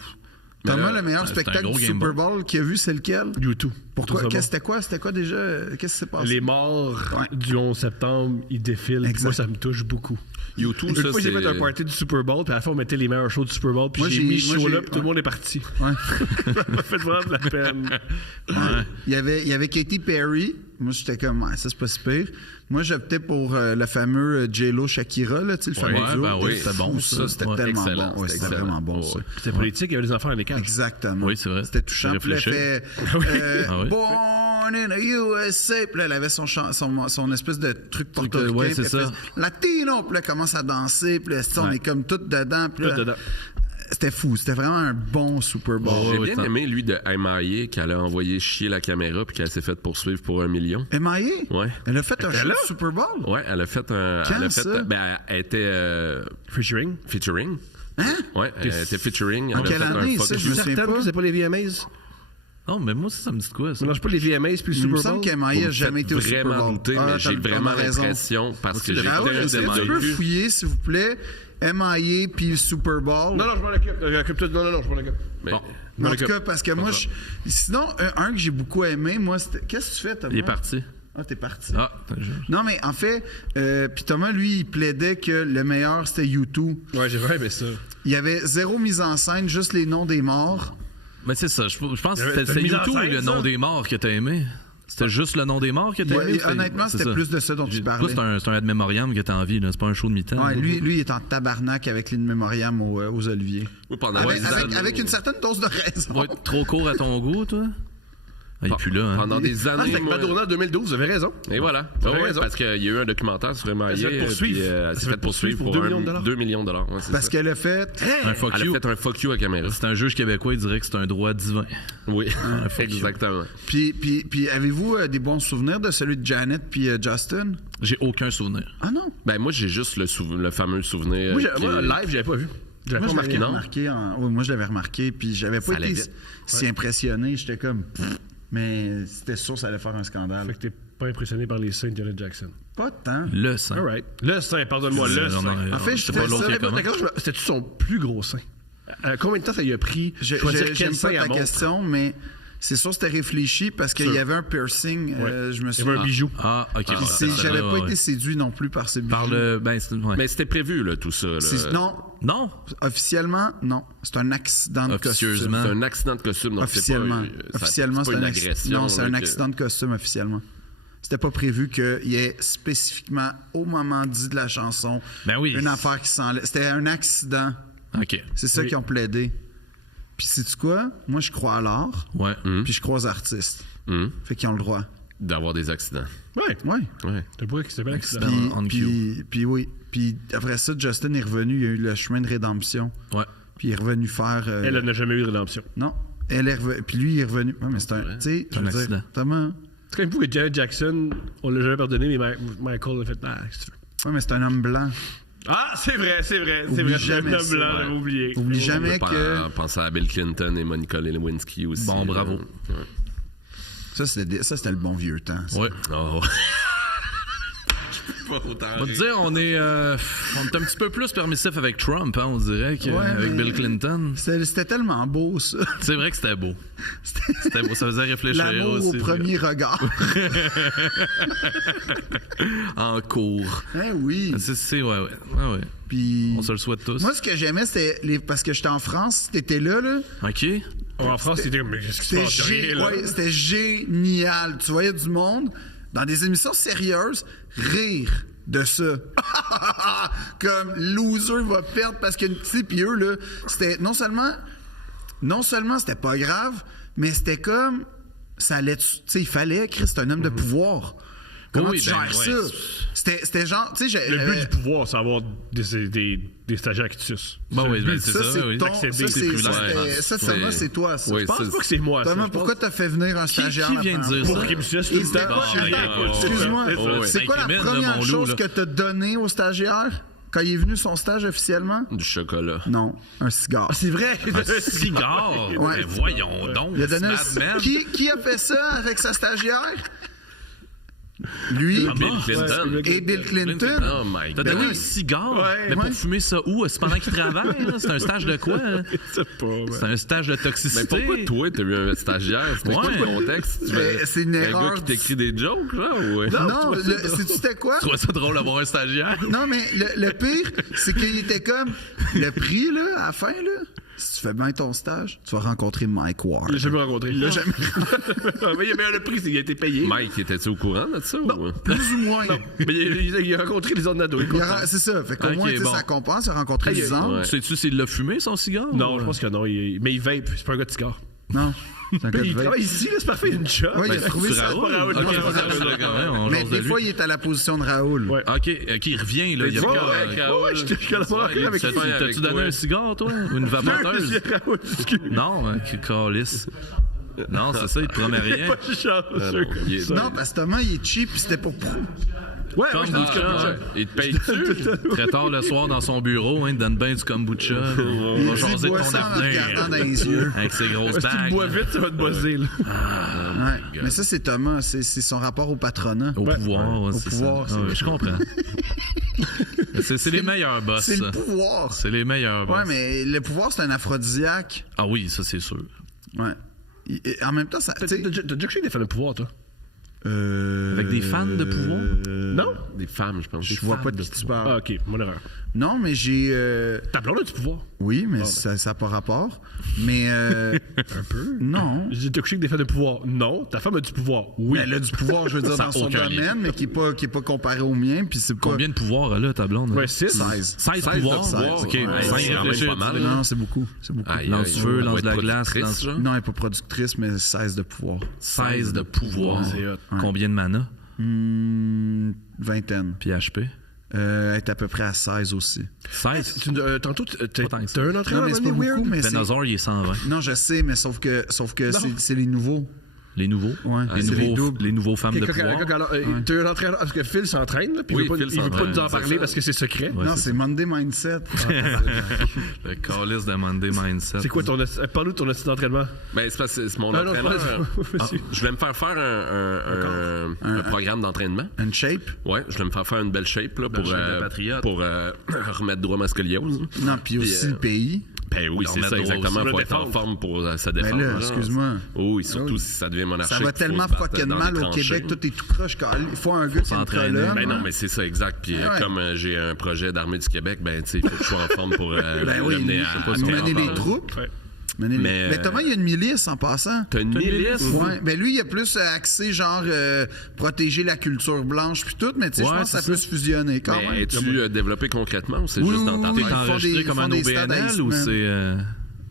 Mais Thomas, là, le meilleur c'est un spectacle gros du Game Super Boy. Bowl qu'il a vu, c'est lequel? YouTube. Pourquoi? Tout ça C'était quoi? C'était quoi déjà? Qu'est-ce qui s'est passé? Les morts Ouais. du 11 septembre, ils défilent. Exact. Moi, ça me touche beaucoup. YouTube, Une ça, fois, j'ai c'est... fait un party du Super Bowl, puis à la fin, on mettait les meilleurs shows du Super Bowl, puis Moi, j'ai mis j'ai- ce moi, show-là, j'ai- puis tout le monde est parti. Ouais. Ça m'a fait vraiment de la peine. Il y avait Katy Perry. Moi, j'étais comme, ah, ça, c'est pas si pire. Moi, j'optais pour le fameux J-Lo Shakira, là, tu sais, le fameux Ouais, duo. ben oui, c'était bon, Ça, c'était Ouais, tellement excellent, bon. Ouais, c'était c'était vraiment bon, excellent. ça. Ouais. C'était politique, il y avait des enfants dans les cages. Exactement. Oui, c'est vrai. C'était touchant. Puis là, elle Réfléchir. fait Ah oui. Born in the USA. Puis là, elle avait son espèce de truc portoricain. ouais, puis c'est elle ça. fait Latino. Puis là, elle commence à danser. Puis là, on est comme tout dedans. Puis là, Tout dedans. c'était fou. C'était vraiment un bon Super Bowl. J'ai ouais, bien ça- aimé, lui, de MIA, qu'elle a envoyé chier la caméra puis qu'elle s'est fait poursuivre pour 1 million. M.I.A.? Ouais. Elle a fait un show là? de Super Bowl? Ouais, elle a fait un... Quand elle a fait, ça? ben, elle était Featuring. featuring. Hein? Ouais, elle était featuring. En Elle a quelle fait un année, fuck ça? you. Je me souviens Certaine pas. que c'est pas les VMAs. Non, mais moi aussi, ça me dit de quoi, ça? Mélange pas les VMAs puis le Il me Super semble Bowl. qu'M.I.A. n'a jamais été au Super vraiment Bowl. douté, Ah, mais j'ai t'as vraiment raison. l'impression, parce que j'ai Ah ouais, écouté est-ce un que tu peux docu. fouiller, s'il vous plaît, M.I.A. puis le Super Bowl? Non, je m'en occupe. Non, je m'en occupe. Mais Bon. Mais en tout cas, parce que moi, sinon, un que j'ai beaucoup aimé, moi, c'était. Qu'est-ce que tu fais, Thomas? Il est parti. Ah, t'es parti. Ah, Non, mais en fait, puis Thomas, lui, il plaidait que le meilleur, c'était U2. Ouais, j'ai vraiment aimé ça. Il y avait zéro mise en scène, juste les noms des morts. mais c'est ça. Je pense que C'était c'était mis en YouTube, scène, le ça? nom des morts que t'as aimé. C'était juste le nom des morts que t'as Ouais, aimé? honnêtement, C'est c'était ça. plus de ça dont tu Toi, parlais. c'est un ad memoriam que t'as envie, là. C'est pas un show de mi-temps. Ouais, là. lui, il est en tabarnak avec l'île mémoriam aux Oliviers. Oui, pendant Avec, 10 avec- ans, avec une certaine dose de raison. Ouais, trop court à ton goût, toi? Ah, il est plus là, hein. Pendant des Ah, années, c'était moi- Madonna en 2012, vous avez raison. Et voilà. T'as Ouais, raison. parce qu'il y a eu un documentaire sur MIA. Elle s'est fait poursuivre. puis, elle s'est fait poursuivre pour 2 millions de dollars. 2 millions de dollars. Ouais, c'est Parce ça. qu'elle a fait. Un fuck Elle you. a fait un fuck you à caméra. C'est un juge québécois, il dirait que c'est un droit divin. Oui, fuck you. exactement. Puis avez-vous des bons souvenirs de celui de Janet puis Justin? J'ai aucun souvenir. Ah non? Ben, moi, j'ai juste le fameux souvenir. Moi, qui est- live, j'avais pas vu. J'avais Moi, pas je l'avais remarqué, non. remarqué. Oui, moi, je l'avais remarqué, puis j'avais pas Ça allait été vite. si impressionné. J'étais comme. Mais c'était sûr que ça allait faire un scandale. Fait que t'es pas impressionné par les seins de Janet Jackson. Pas tant. Le sang. Alright. Le sein, pardonne-moi, le sein. En fait, je sais pas fais l'autre ça- qui est comment. C'était-tu son plus gros sein? Combien de temps ça lui a pris? J'aime choisir pas quel sein ta elle montre? question, mais c'est sûr que c'était réfléchi parce qu'il Sûr. y avait un piercing. Je me Il y souviens. avait un bijou. Ah, ok. Puis bon, j'avais ça, pas ouais. été séduit non plus par ces bijoux. Par le. Ben, c'est. Ouais. Mais c'était prévu, là, tout ça. là. Non, Non! officiellement, non. C'est un accident de costume. Officieusement. C'est un accident de costume. Donc Officiellement. C'est pas, Officiellement, c'est c'est pas un une agression. Non, c'est là, un que- accident de costume officiellement. C'était pas prévu qu'il y ait spécifiquement, au moment dit de la chanson, Ben oui. une affaire qui s'enlève. C'était un accident. Ok. C'est ça Oui. qu'ils ont plaidé. Puis sais-tu quoi? Moi, je crois à l'art, Ouais. puis je crois aux artistes. Hum, Fait qu'ils ont le droit. D'avoir des accidents. Ouais. Ouais. Ouais. T'as pas que c'était bien accident. Accident. On Puis oui. Puis après ça, Justin est revenu. Il y a eu le chemin de rédemption. Ouais. Puis il est revenu faire. Elle n'a jamais eu de rédemption. Non. Elle est revenue. Puis lui, il est revenu. Ouais, mais c'est un. Tu sais, je un veux accident. dire, Thomas. C'est quand même fou que Janet Jackson, on l'a jamais pardonné, mais Michael a fait. Ah, qu'est-ce que tu veux? Ouais, mais c'est un homme blanc. Ah, c'est vrai. C'est Oublie vrai. jamais Le ça, blanc, ouais. j'avais oublié. Oublie On jamais peut que. penser à Bill Clinton et Monica Lewinsky aussi. Bon, bravo. Ouais. Ça, c'était le bon vieux temps. ça. Ouais. Oh. Pas autant On va te dire, on est un petit peu plus permissif avec Trump, hein, on dirait, qu'avec mais- Bill Clinton. C'était tellement beau, ça. C'est vrai que c'était beau. C'était beau, ça faisait réfléchir L'amour aussi. au premier regard. En cours. Hein, oui. Ouais. Ouais. Puis. On se le souhaite tous. Moi, ce que j'aimais, c'était. Parce que j'étais en France, t'étais là, là. OK. En France, c'était. Mais qu'est-ce qui se passe? Rien, là. Ouais, c'était génial. Tu voyais du monde, dans des émissions sérieuses, rire de ça. Comme loser va perdre parce que, tu sais, puis eux, là, c'était non seulement c'était pas grave, mais c'était comme, ça allait, tu sais, il fallait, Chris, c'est un homme de pouvoir. Comment tu gères ça? C'était genre, tu sais, Le but du pouvoir, c'est d'avoir des stagiaires qui tuent. Bon, oui, ben, c'est ça, ça. c'est Oui. ton, Ouais. c'est toi, ça. Je pense pas que c'est moi, ça. Thomas, pourquoi t'as fait venir un stagiaire? Qui vient de dire Pour ça? qu'il me suce tout Et le c'était temps. quoi? ouais. Excuse-moi, Ouais. c'est quoi la Incrimine, là, première mon loup, chose là. que t'as donné au stagiaire quand il est venu son stage officiellement? Du chocolat. Non, un cigare. C'est vrai. Un cigare? Ouais. Mais voyons donc. Il a donné Madman. Qui a fait ça avec sa stagiaire? Lui Bill Clinton. et Bill Clinton. Oh my T'as God. donné un cigare? Ouais. Mais pour Ouais. fumer ça où? C'est pendant qu'il travaille? là? C'est un stage de quoi? Hein? C'est un stage de toxicité. Mais pourquoi toi, t'as eu un stagiaire? C'était quoi le Ouais. contexte? C'est une Un erreur. gars qui t'écrit des jokes, là? Ouais. Non, sais-tu c'était quoi? Tu trouves ça drôle d'avoir un stagiaire? Non, mais le pire, c'est qu'il était comme le prix, là, à la fin, là. Si tu fais bien ton stage, tu vas rencontrer Mike Ward. Je l'ai jamais rencontré. Il l'a jamais Mais il y a le prix, il a été payé. Mike, étais-tu au courant de ça? Ou... plus ou moins. Mais il a rencontré les Ornados. C'est ça. Fait qu'au Ok, moins, tu sais, bon. ça compense. Il a rencontré Hey, Lisande. ouais. Sais-tu s'il l'a fumé, son cigare? Non, je pense que non. Mais il vape. C'est pas un gars de cigare. Non. C'est un gars de Il vape. travaille ici, là, c'est parfait, une job. Ouais, il a trouvé Tu ça. Raoul? Raoul, Ok, ouais, on Mais jase de des lui. fois, il est à la position de Raoul. Ouais. OK, il revient, là. Il y a Ouais, pas- ouais, Raoul. Ouais, je te collabore avec lui. T'as-tu donné un cigare, toi? Ou une vapoteuse? Raoul, excuse. Non, calice. Non, c'est ça, il te promet rien. Pas chanceux comme il est- ça. Non, parce que Thomas, il est cheap, puis c'était pour. Ouais, Comme je pense que Il te paye-tu? Très tard le soir dans son bureau, hein, il te donne bien du kombucha. Il va Il jaser dit de bois ton ça en me regardant dans avenir. les yeux. Avec ses grosses si tu le bagues. bois vite, ça va te buzzer. Là. Ouais. Mais ça, c'est Thomas. C'est son rapport au patronat. Au pouvoir, Au c'est pouvoir, ça. c'est- Ah ouais, je comprends. C'est les meilleurs boss. C'est le ça. pouvoir. C'est les meilleurs boss. Ouais, mais le pouvoir, c'est un aphrodisiaque. Ah oui, ça c'est sûr. Ouais. En même temps, ça. T'as tu sais, déjà couché des fans de pouvoir, toi? Avec des fans de pouvoir? Non? Des femmes, je pense. Je vois pas de qui tu parles. Ah, ok, mon erreur. Non, mais j'ai. Ta blonde a du pouvoir? Oui, mais ça n'a pas rapport. Mais. Un peu? Non. J'ai dit, t'as couché avec des fans de pouvoir? Non. Ta femme a du pouvoir? Oui. Elle a du pouvoir, je veux dire, Ça dans a son aucun domaine, lien. mais qui n'est pas comparé au mien. Puis c'est pas. Combien de pouvoirs elle a, ta blonde? Ouais, 6. 16. 16 de pouvoirs? pouvoirs. OK, Ouais, ben, c'est cinq, quand même réfléchis. pas mal. Non, c'est beaucoup. C'est beaucoup. Aïe, Lance aïe, du feu, on lance va de la être glace, productrice, lance- genre. Non, elle n'est pas productrice, mais 16 de pouvoir. 16 de pouvoirs. C'est hot. Combien de mana? Vingtaine. Puis HP? Elle est à peu près à 16 aussi. 16? Tantôt, t'as Pas tant que ça. un Non, entraîneur mais c'est pas weird? beaucoup, mais c'est. Venusaur, il est 120. Non, je sais, mais sauf que c'est les nouveaux. Les nouveaux? Ouais, c'est les doubles. Les nouveaux femmes de pouvoir? T'as un entraîneur, parce que Phil s'entraîne, là, puis Oui, il veut Phil pas s'entraîne, nous en c'est parler ça. parce que c'est secret. Ouais, Non, c'est c'est Monday Mindset. Le calice de Monday Mindset. C'est quoi ton... Parle-nous de ton outil d'entraînement. Ben, c'est parce que c'est mon Non, non, entraîneur. pas- Je voulais me faire faire un programme d'entraînement. Une shape. Ouais, je voulais me faire faire une belle shape là, pour, shape de patriote. pour remettre droit ma scoliose. Non, puis aussi le pays. Ben oui, c'est remettre ça, droit exactement. aussi. Faut Le être en défendre. forme pour se Ben défendre. là, là. excuse-moi. Oui, surtout Ah oui. si ça devient monarchique. Ça va faut tellement se battre fucking dans mal les au tranchées. Québec, tout est tout croche. Il faut un gars qui a une s'entraîner. colonne. Ben non, hein. mais c'est ça, exact. Puis Ouais. comme j'ai un projet d'armée du Québec, ben tu sais, il faut que je sois en forme pour Ben oui, mener à à mener les en troupes. Ouais. Mais Thomas, il y a une milice en passant. T'as une milice? Ouais. Ben lui, il a plus axé genre protéger la culture blanche puis tout, mais tu sais, je Ouais, pense que ça c'est peut ça. se fusionner quand Mais même. es-tu développé concrètement ou c'est Oui, juste dans ta oui, tête? oui. T'es enregistré ils comme font un des stades à OBNL ou Eastman.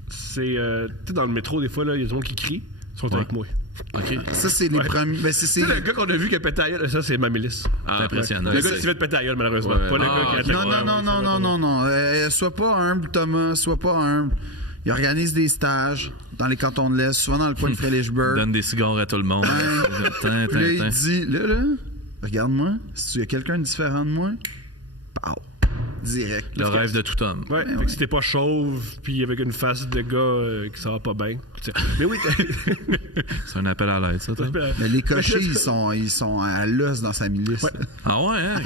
c'est... C'est... tu sais, dans le métro, des fois, il y a des gens qui crient. Ils sont avec moi. OK. Ça, c'est les premiers. Ben, Tu sais, le gars qu'on a vu qui a pété à gueule, ça, c'est ma milice. Ah, C'est impressionnant. Le gars qui s'est fait péter à gueule, malheureusement. Ouais. Pas le Ah, gars qui a Non. Sois pas humble, Thomas. Sois pas humble. Il organise des stages dans les cantons de l'Est, souvent dans le coin de Fredericksburg. Donne des cigares à tout le monde. Tin, Puis là, il tin, tin. dit, là, regarde-moi, si tu y a quelqu'un de différent de moi, pow, direct. Le rêve de tout homme. Ouais, fait que si t'es pas chauve, puis avec une face de gars qui ça va pas bien. Mais oui, C'est un appel à l'aide, ça, toi? Mais les cochers, ils sont à l'os dans sa milice. Ouais. là. Ah ouais, hein?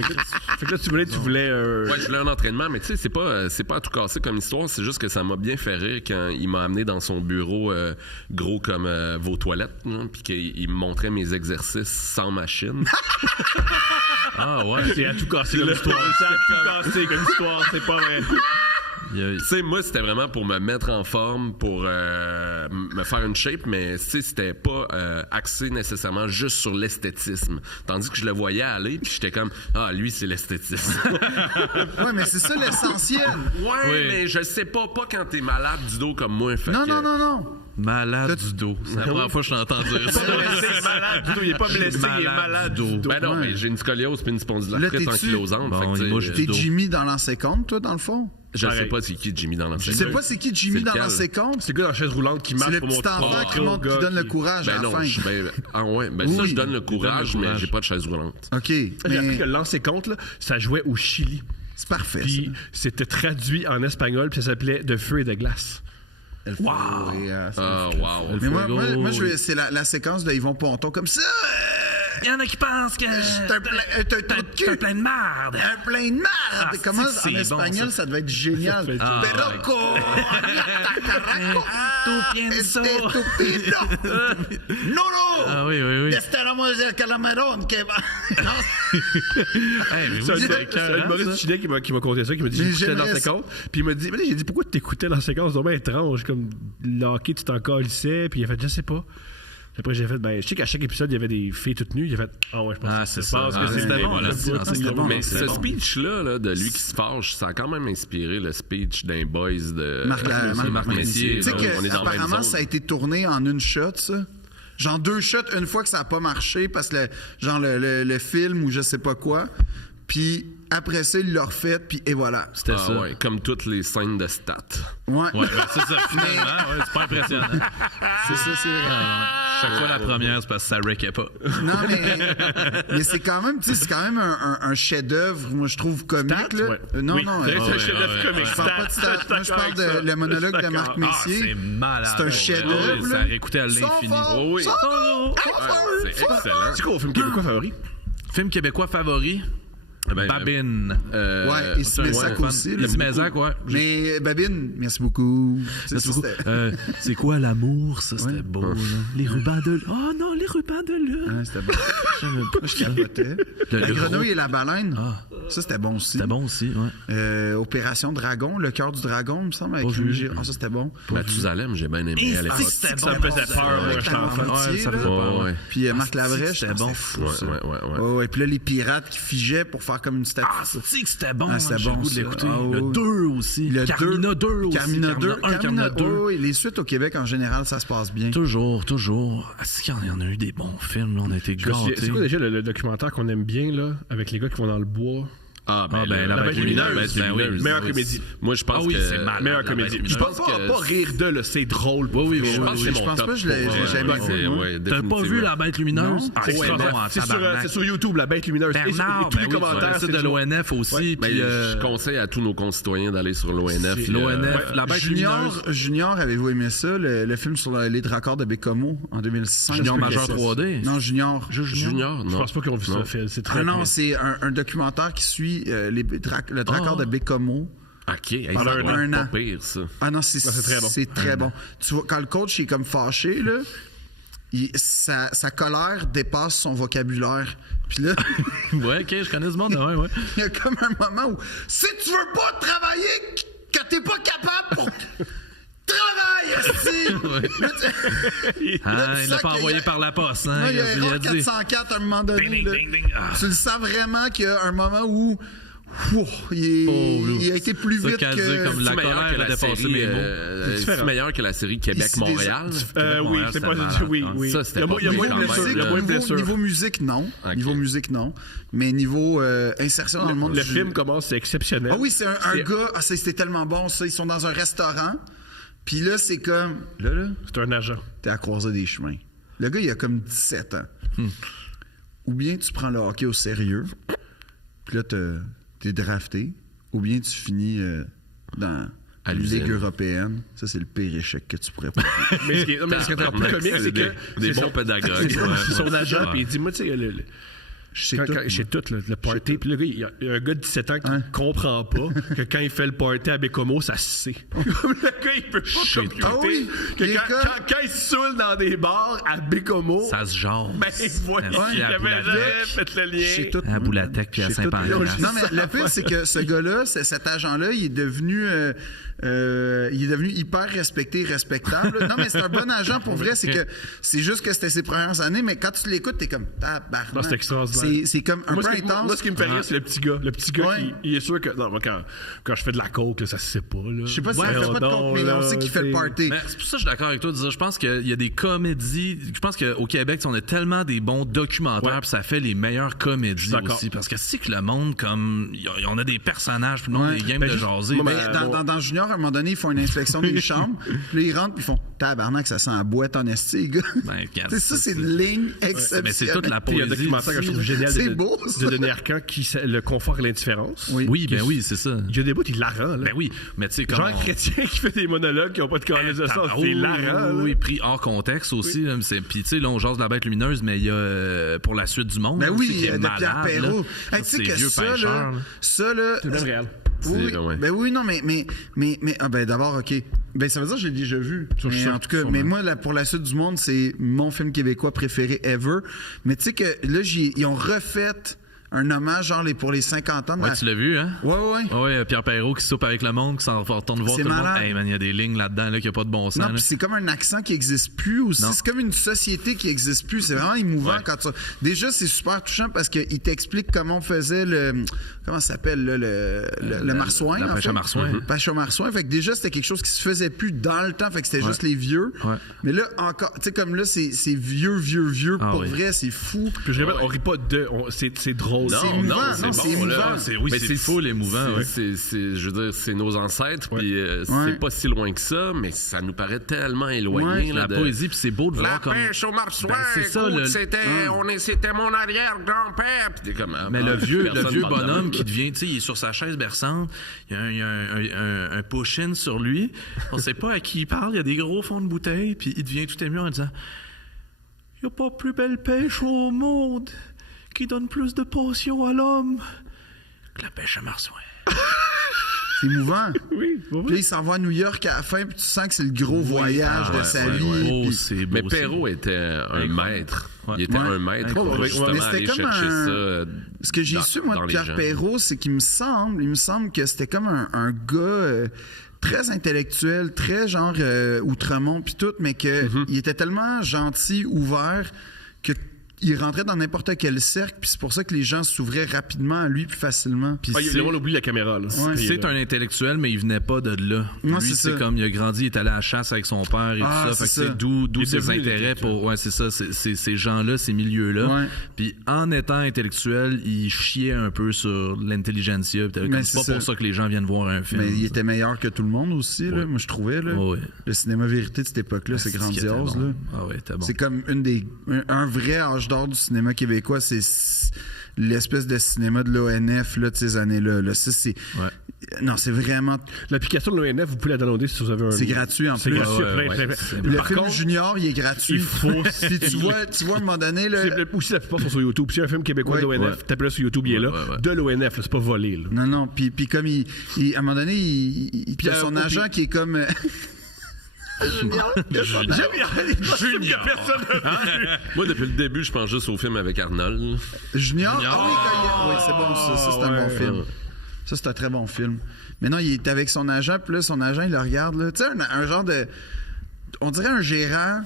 fait que là, tu voulais. Ouais, je voulais un entraînement, mais tu sais, c'est pas à tout casser comme histoire, c'est juste que ça m'a bien fait rire quand il m'a amené dans son bureau gros comme vos toilettes, hein, puis qu'il me montrait mes exercices sans machine. Ah ouais. C'est à tout casser comme histoire. C'est à tout casser comme histoire, c'est pas vrai. Tu sais, moi, c'était vraiment pour me mettre en forme, pour me faire une shape, mais tu sais, c'était pas axé nécessairement juste sur l'esthétisme. Tandis que je le voyais aller, puis j'étais comme, ah, lui, c'est l'esthétisme. Oui, mais c'est ça l'essentiel. Ouais, mais je sais pas quand t'es malade du dos comme moi. Fait Non, que- non, non, non. Malade du dos. C'est la première fois que je l'entends dire ça. C'est malade du dos. Il est pas blessé, il est malade du dos. Ben non, Ouais. mais j'ai une scoliose puis une spondylarthrite Là, t'es-tu- ankylosante. Bon, fait que, il tu sais, mouche T'es dos. Jimmy dans l'ancien compte, toi, dans le fond? je sais Pareil. pas c'est qui Jimmy dans Tu l'ancien. sais pas c'est qui Jimmy C'est dans lequel? l'ancien compte? C'est le gars dans la chaise roulante qui C'est marche le pour petit montrer enfant qui monte, qui donne le courage à Ben la non, fin. ah ouais, ben ça, Oui. je donne le courage, mais j'ai pas de chaise roulante. OK, J'ai appris mais que lancer compte, là, ça jouait au Chili. c'est parfait, Puis c'était traduit en espagnol, puis ça s'appelait De feu et de glace. ça. Wow! Ah, wow. Mais moi, Fuego, moi, oui. c'est la séquence de Yvon Ponton comme ça. Il y en a qui pensent que. T'as un trou de cul. plein de marde. Un plein de merde. Ah, Comment c'est en bon, espagnol ça. ça devait être génial. Ah, Perroco. Tu pienso. Estúpido. Nulo. Ah oui, oui, oui. Estaremos el calamarón que va. Hey, mais C'est oui, un c'est écœurant, humoriste ça. chilien qui m'a conté ça, qui m'a dit Mais j'écoutais dans j'aimerais ses comptes. Puis il m'a dit, mais là, j'ai dit pourquoi t'écoutais dans ses comptes? C'est vraiment étrange. Comme le hockey, tu t'en calissais. Puis il a fait, je sais pas. Après, j'ai fait, ben, je sais qu'à chaque épisode, il y avait des filles toutes nues. Il a fait, ah ouais, je pense Ah, que c'est je ça. pense Ah, que c'est c'était lui. bon, Voilà. là, c'est- c'était bon. Mais c'est ce bon. speech-là, là, de lui qui se fâche, ça a quand même inspiré le speech d'un boys de Marc Messier. Tu sais là, on est que dans la même apparemment zone. ça a été tourné en une shot, ça. Genre 2 shots une fois que ça a pas marché parce que le film ou je sais pas quoi. Puis après ça, il l'a refait, puis et voilà. C'était Ah ça. ouais, comme toutes les scènes de stats. Ouais. Ouais, ben, c'est ça, finalement. Ouais, c'est pas impressionnant. C'est ça, c'est vrai. Chaque fois, la première, c'est parce que ça wreckait pas. Non, mais c'est quand même, tu sais, c'est quand même un chef-d'œuvre, moi, je trouve comique. Stats, Là. ouais. Non, Oui, non. c'est un ouais, chef-d'œuvre ouais, comique. Je parle pas de Stats, stats. Moi, je parle de le monologue de Marc Messier. Ah, c'est malade. C'est un chef-d'œuvre, Ouais, ça là. a réécouté à l'infini. Oh oui. C'est excellent. C'est quoi, au film québécois favori? Film québécois favori? Ben, Babine. Ouais, et Simézac Ouais, aussi. Et là. Simézac, ouais. Mais Babine, merci beaucoup. Merci beaucoup. C'était- C'est quoi l'amour? Ça, c'était Ouais. beau. Là. Les rubans de... Oh non, les rubans de là. Ouais, c'était bon. Je capotais. La le grenouille gros- et la baleine. Ah. Ça, c'était bon aussi. C'était bon aussi, ouais. Opération Dragon, le cœur du dragon, il me semble, avec Pas vu. Ah, ça, c'était bon. Mathusalem, j'ai bien aimé à l'époque. c'était Ça me faisait peur, moi, je suis enfant. Ouais, ça faisait Ouais, peur. ouais. Puis Marc Labrèche, c'était bon. C'était fou, Ouais, ça. ouais. Ouais. Puis là, les pirates qui figeaient pour faire comme une statue. Ah, c'est que c'était bon. Ah, c'était j'ai bon, le goût de ça. l'écouter. Ah, Le oui. 2 aussi. Le Carmina 2 aussi. Carmina 2. 1, Carmina 2. Oui, les suites au Québec, en général, ça se passe bien. Toujours, toujours. Est-ce qu'il y en a eu des bons films, là? On a été gâtés. C'est quoi déjà le documentaire qu'on aime bien, là, avec les gars qui vont dans le bois? Ah, ben, la bête bête lumineuse. lumineuse. Ben oui. Meilleure Oui, comédie. Moi, je pense Ah oui, que... c'est malade. Meilleure la comédie. bête Je pense lumineuse. pas rire de, là, c'est drôle. Oui, oui, oui. Je pense que c'est Je mon pense top. pas que je l'ai jamais Ouais, vu, c'est- moi. ouais, T'as pas vu définitivement. La Bête lumineuse? Non. Ah, c'est Ouais, bon ben, en c'est tabarnak. sur YouTube, La Bête lumineuse. Et Bernard, tous ben les oui, commentaires, sur le site de c'est l'ONF aussi. Ben, Puis, je conseille à tous nos concitoyens d'aller sur l'ONF. C'est- l'ONF, La Bête lumineuse. Junior, avez-vous aimé ça, le film sur les dracars de Bécomo en 2005? Junior Je Major sais. 3D. Non, Junior. Junior, Je non. pense pas qu'ils ont vu ça. Non. C'est très Ah non, bien. c'est un documentaire qui suit le dracard de Bécomo. OK, hey, Pendant ça doit un être an. pas pire, ça. Ah non, c'est très bon. C'est très bon. Tu vois, quand le coach est comme fâché, là, sa colère dépasse son vocabulaire. Puis là, Ouais, ok, je connais ce monde. Ouais, ouais. il y a comme un moment où si tu veux pas travailler, que t'es pas capable pour. Travaille, esti! Là, Ah, tu il l'a sens pas qu'il envoyé y a- par la poste, hein? Ouais, il y a Il a erreur dit. 404 à un moment donné. Ding, là. ding, ding. Ah. Tu le sens vraiment qu'il y a un moment où il a été plus Ça vite qu'a dit que. comme la C'est meilleur colère que a la dépassé série, mes mots. c'est meilleur que la série Québec-Montréal. Oui, Montréal, c'est c'était pas malade, oui, hein. oui. Ça, c'était Il y a pas moins- il y a pire moins de quand même. blessures. Il y a moins de blessures. Niveau musique, non. Ok. Niveau musique, non. Mais niveau insertion dans le monde Le du film commence, c'est exceptionnel. Ah oui, c'est un gars. Ah, c'était tellement bon, ça. Ils sont dans un restaurant. Puis là, c'est comme. Là, C'est un agent. t'es à croiser des chemins. Le gars, il a comme 17 ans. Ou bien tu prends le hockey au sérieux. Puis là, t'es drafté. Ou bien tu finis dans À la l'usine. Ligue européenne. Ça, c'est le pire échec que tu pourrais pas faire. Mais ce qui est encore plus comique, c'est que Des c'est bons son- pédagogues. c'est son agent, Ouais. puis il dit, moi, tu sais, Je sais tout. Chez tout, le party. Puis le gars, il y a un gars de 17 ans qui comprend pas que quand il fait le party à Bécomo, ça se sait. Comme le gars, il peut pas computer. Ah oui, Que quand il se saoule dans des bars à Bécomo, Ça se jase. ben, voilà, il avait jamais fait le lien. Chez tout. À Boulatec puis à Chez tout. Saint-Pancras. Non, mais le pire, c'est que ce gars-là, cet agent-là, il est devenu hyper respecté, respectable. Non, mais c'est un bon agent pour vrai. C'est juste que c'était ses premières années, mais quand tu l'écoutes, t'es comme tabarnak. Non, c'est extraordinaire. C'est comme un peu intense. Moi, ce qui me fait rire, c'est le petit gars. Le petit gars, Ouais. il est sûr que. Non, moi, quand je fais de la coke, là, ça se sait pas. Là. Je sais pas si ça fait pas de compte, mais on sait qu'il fait le party. Mais c'est pour ça que je suis d'accord avec toi de dire, je pense qu'il y a des comédies. Je pense qu'au Québec, on a tellement des bons documentaires, puis ça fait les meilleures comédies d'accord. aussi. Parce que c'est que le monde, comme. On a des personnages, puis le monde Ouais. des games Ben, de jaser. moi, ben, Dans Junior, à un moment donné, ils font une inspection des chambres. Puis là, ils rentrent, puis ils font tabarnak, ça sent la boîte en esti, gars. ben, regarde, Tu sais, ça, c'est une ligne exceptionnelle. mais c'est toute la Puis il y a un poésie. documentaire que je trouve génial C'est beau, ça. de Denis Arcand qui le confort et l'indifférence. Oui, ben oui, c'est ça. Il y a des bouts, il l'arrend. Là. Ben oui, mais tu sais, comme. Genre chrétien qui fait des monologues qui n'ont pas de canalisation, c'est hilarant. Oui, pris hors contexte aussi. là, Puis tu sais, là, on jase de la bête lumineuse, mais il y a pour la suite du monde. Ben aussi, oui, qui est de malade, Pierre Perrault. là. Hey, tu sais Ces que vieux ça, pêcheurs, là, là. C'est le même réel. Oui, ouais. ben oui, non, mais ben d'abord, OK. Ben ça veut dire que je l'ai déjà vu. Mais en tout cas, mais moi, pour la suite du monde, c'est mon film québécois préféré ever. Mais tu sais que là, ils ont refait un hommage, genre, pour les 50 ans. Ouais, tu l'as vu, hein? Ouais. Ouais, Pierre Perrault qui soupe avec le monde, qui s'en retourne voir C'est tout le monde. malade. Hey man, il y a des lignes là-dedans là, qui a pas de bon sens. Non, là. puis c'est comme un accent qui n'existe plus aussi. Non. C'est comme une société qui n'existe plus. C'est vraiment émouvant Ouais. quand tu. Déjà, c'est super touchant parce qu'il t'explique comment on faisait le. Comment ça s'appelle, là, le marsouin. la en pêche fait. à marsouin. Pêche au marsouin. Fait que déjà, c'était quelque chose qui se faisait plus dans le temps. Fait que c'était juste les vieux. Ouais. Mais là, encore. Tu sais, comme là, c'est vieux. Ah pour oui. vrai, c'est fou. Puis je répète, on rit pas c'est drôle. C'est Non, émouvant, non, non, c'est c'est bon, là. émouvant. Oui, Mais c'est full émouvant. ouais. Je veux dire, c'est nos ancêtres, puis Ouais. c'est pas si loin que ça, mais ça nous paraît tellement éloigné. Ouais. là, La de- poésie, puis c'est beau de La voir comme. pêche au marsouin, Ben, c'est ça, écoute, le- c'était mon arrière-grand-père. Puis t'es comme, ah, Mais ah, le vieux personne parle de bonhomme même, qui là. devient, tu sais, il est sur sa chaise berçante, il y a un push-in sur lui, on sait pas à qui il parle, il y a des gros fonds de bouteille, puis il devient tout ému en disant « Il n'y a pas plus belle pêche au monde qui donne plus de passion à l'homme que la pêche à marsouin. » C'est émouvant. Oui, Puis là, il s'en va à New York à la fin, puis tu sens que c'est le gros voyage de sa vie. Oh, puis- c'est beau. Mais ça. Perrault était un maître. Ouais. Il était Ouais. un maître Ouais, pour ouais, justement mais c'était aller comme chercher un- ça. Ce que j'ai dans- su, moi, dans de les Pierre gens. Perrault, c'est qu'il me semble que c'était comme un gars très intellectuel, très genre Outremont puis tout, mais que il était tellement gentil, ouvert, que il rentrait dans n'importe quel cercle, puis c'est pour ça que les gens s'ouvraient rapidement à lui plus facilement. Puis Il c'est- a oublié la caméra. Là. Ouais. c'est un intellectuel, mais il venait pas de là. Ouais, Lui, c'est c'est ça. comme il a grandi, il est allé à la chasse avec son père et Ah, tout ça. Fait que c'est ça. c'est d'où Il est ses devenu intérêts intellectuel. pour. Ouais, c'est ça, c'est ces gens-là, ces milieux-là. Ouais. Puis en étant intellectuel, il chiait un peu sur l'intelligentsia. Puis Mais c'est pas c'est pour ça. ça que les gens viennent voir un film. Mais il était meilleur que tout le monde aussi, là, moi je trouvais. Là. Ouais. Le cinéma vérité de cette époque-là, c'est qu'il était grandiose. bon. Là. Ah ouais, t'es bon. C'est comme un vrai âge d'or du cinéma québécois, c'est l'espèce de cinéma de l'ONF là, de ces années-là. Là. Ça, c'est... Ouais. Non, c'est vraiment... L'application de l'ONF, vous pouvez la downloader si vous avez un. C'est gratuit en C'est plus. gratuit. Ouais, plein, ouais, plein. c'est- Le Par film contre, Junior, il est gratuit. il faut. Puis tu vois à un moment donné... Là, Aussi, la plupart sont sur YouTube. Si un film québécois Ouais. de l'ONF, Ouais. tapez-le sur YouTube, il est là. Ouais, ouais. De l'ONF, là, c'est pas volé. Là. Non, puis comme à un moment donné, il Puis, a son puis- agent qui est comme... Junior. Junior. Personne Moi, depuis le début, je pense juste au film avec Arnold. Junior? Ah oui, oui, c'est bon, ça c'est un bon film. Ça, c'est un très bon film. Mais non, il est avec son agent, puis là, son agent, il le regarde, là. Tu sais, un genre de... On dirait un gérant...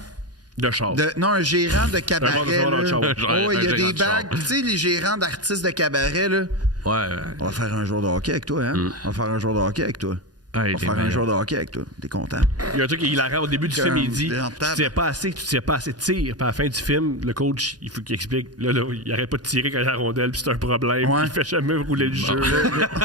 de char. Non, un gérant de cabaret. vendeur là. de char. Oh, il y a Un des gérant de char. bagues. Tu sais, les gérants d'artistes de cabaret, là. Ouais. On va faire un jour de hockey avec toi, hein? On va faire un jour de hockey avec toi. Ouais, On va t'es faire un meilleur. jour de hockey avec toi. T'es content? Il y a un truc qui hilarant au début du film, il dit rentable. tu tiens pas assez de tir. Puis à la fin du film, le coach, il faut qu'il explique là, il arrête pas de tirer quand il y a la rondelle, puis c'est un problème. Ouais. Puis il fait jamais rouler le jeu. là.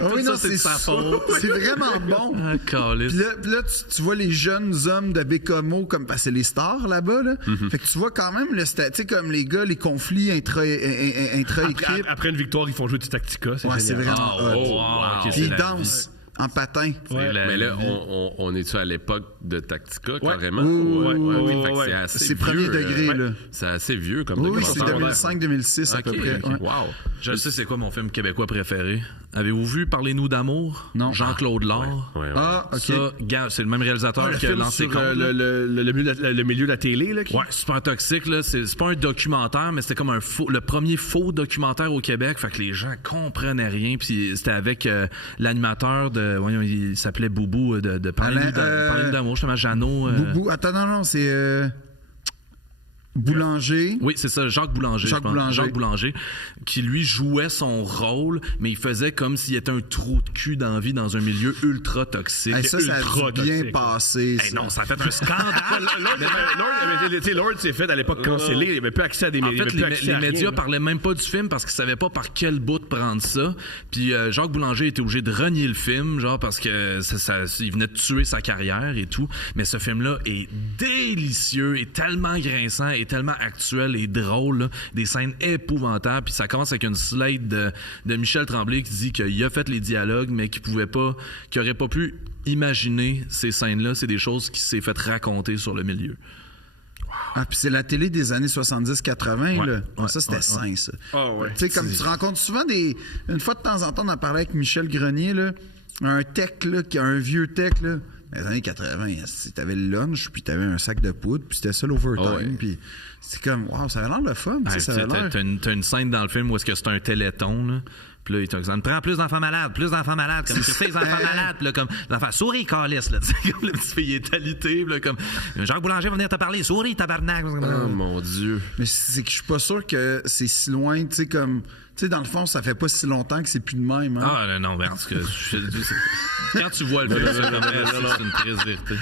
Ah oui, ça, non, c'est de sa faute. C'est vraiment bon. Ah, calice. Puis là, tu vois les jeunes hommes de Bécomo, comme parce que c'est les stars là-bas, là. Fait que tu vois quand même, tu sais, comme les gars, les conflits intra-équipes. Après une victoire, ils font jouer du Tactica. C'est Ouais, c'est génial. vraiment Ah, hot. oh, wow, ok, Puis c'est ils la dansent. en patin. Ouais. Mais là, on est-tu à l'époque de Tactica, carrément? Ouais. Fait que c'est assez C'est premier vieux, degré, là. C'est assez vieux comme Oui, c'est documentaire. 2005-2006 à peu près. OK. Ouais. Wow. Je sais c'est quoi mon film québécois préféré. Avez-vous vu Parlez-nous d'amour? Non. Jean-Claude Laure. Ouais. Ah, OK. Ça, gars, c'est le même réalisateur Le qui a film lancé sur Compte. le milieu de la télé, là. Ouais, super toxique, là. C'est pas un documentaire, mais c'était comme le premier faux documentaire au Québec. Fait que les gens comprenaient rien. Puis c'était avec l'animateur de. Voyons, il s'appelait Boubou de Parlez-nous d'amour, justement, Jeannot. Boubou. Attends, non, c'est. Boulanger. Oui, c'est ça, Jacques Boulanger. Jacques je pense. Boulanger. Jacques Boulanger, qui lui jouait son rôle, mais il faisait comme s'il était un trou de cul d'envie dans un milieu ultra toxique. Hey, ça a ultra dû bien toxique. passé. Hey, ça. non, ça a fait un scandale. Lord s'est fait à l'époque cancellé. Il avait plus accès à des En médias. fait, les médias parlaient même pas du film parce qu'ils savaient pas par quel bout de prendre ça. Puis Jacques Boulanger était obligé de renier le film, genre parce que il venait de tuer sa carrière et tout. Mais ce film-là est délicieux, est tellement grinçant, est tellement actuel et drôle, là. Des scènes épouvantables. Puis ça commence avec une slide de Michel Tremblay qui dit qu'il a fait les dialogues, mais qu'il aurait pas pu imaginer ces scènes-là. C'est des choses qui s'est fait raconter sur le milieu. Ah, puis c'est la télé des années 70-80, là. Ouais, Ça, c'était ouais, sain, ça. Ah, ouais. Tu sais, comme tu rencontres souvent une fois de temps en temps, on en parlait avec Michel Grenier, là, un tech, là, un vieux tech, là. Dans les années 80, t'avais le lunch, puis t'avais un sac de poudre, puis c'était ça l'overtime, puis c'est comme, wow, ça avait l'air le fun, tu sais, ça avait l'air... T'as une scène dans le film où est-ce que c'est un téléthon, là. Puis là, il t'exemple, prends plus d'enfants malades, comme tu sais, les enfants malades. Puis là, comme, l'enfant, souris, calice, là, tu sais, comme le petit fille est alité, puis là, comme, Jacques Boulanger va venir te parler, souris, tabarnak. Oh mon Dieu. Mais c'est que je suis pas sûr que c'est si loin, tu sais, comme... Tu sais, dans le fond, ça fait pas si longtemps que c'est plus de même, hein? Ah, non, mais en tout cas, quand tu vois le film, c'est une triste vérité.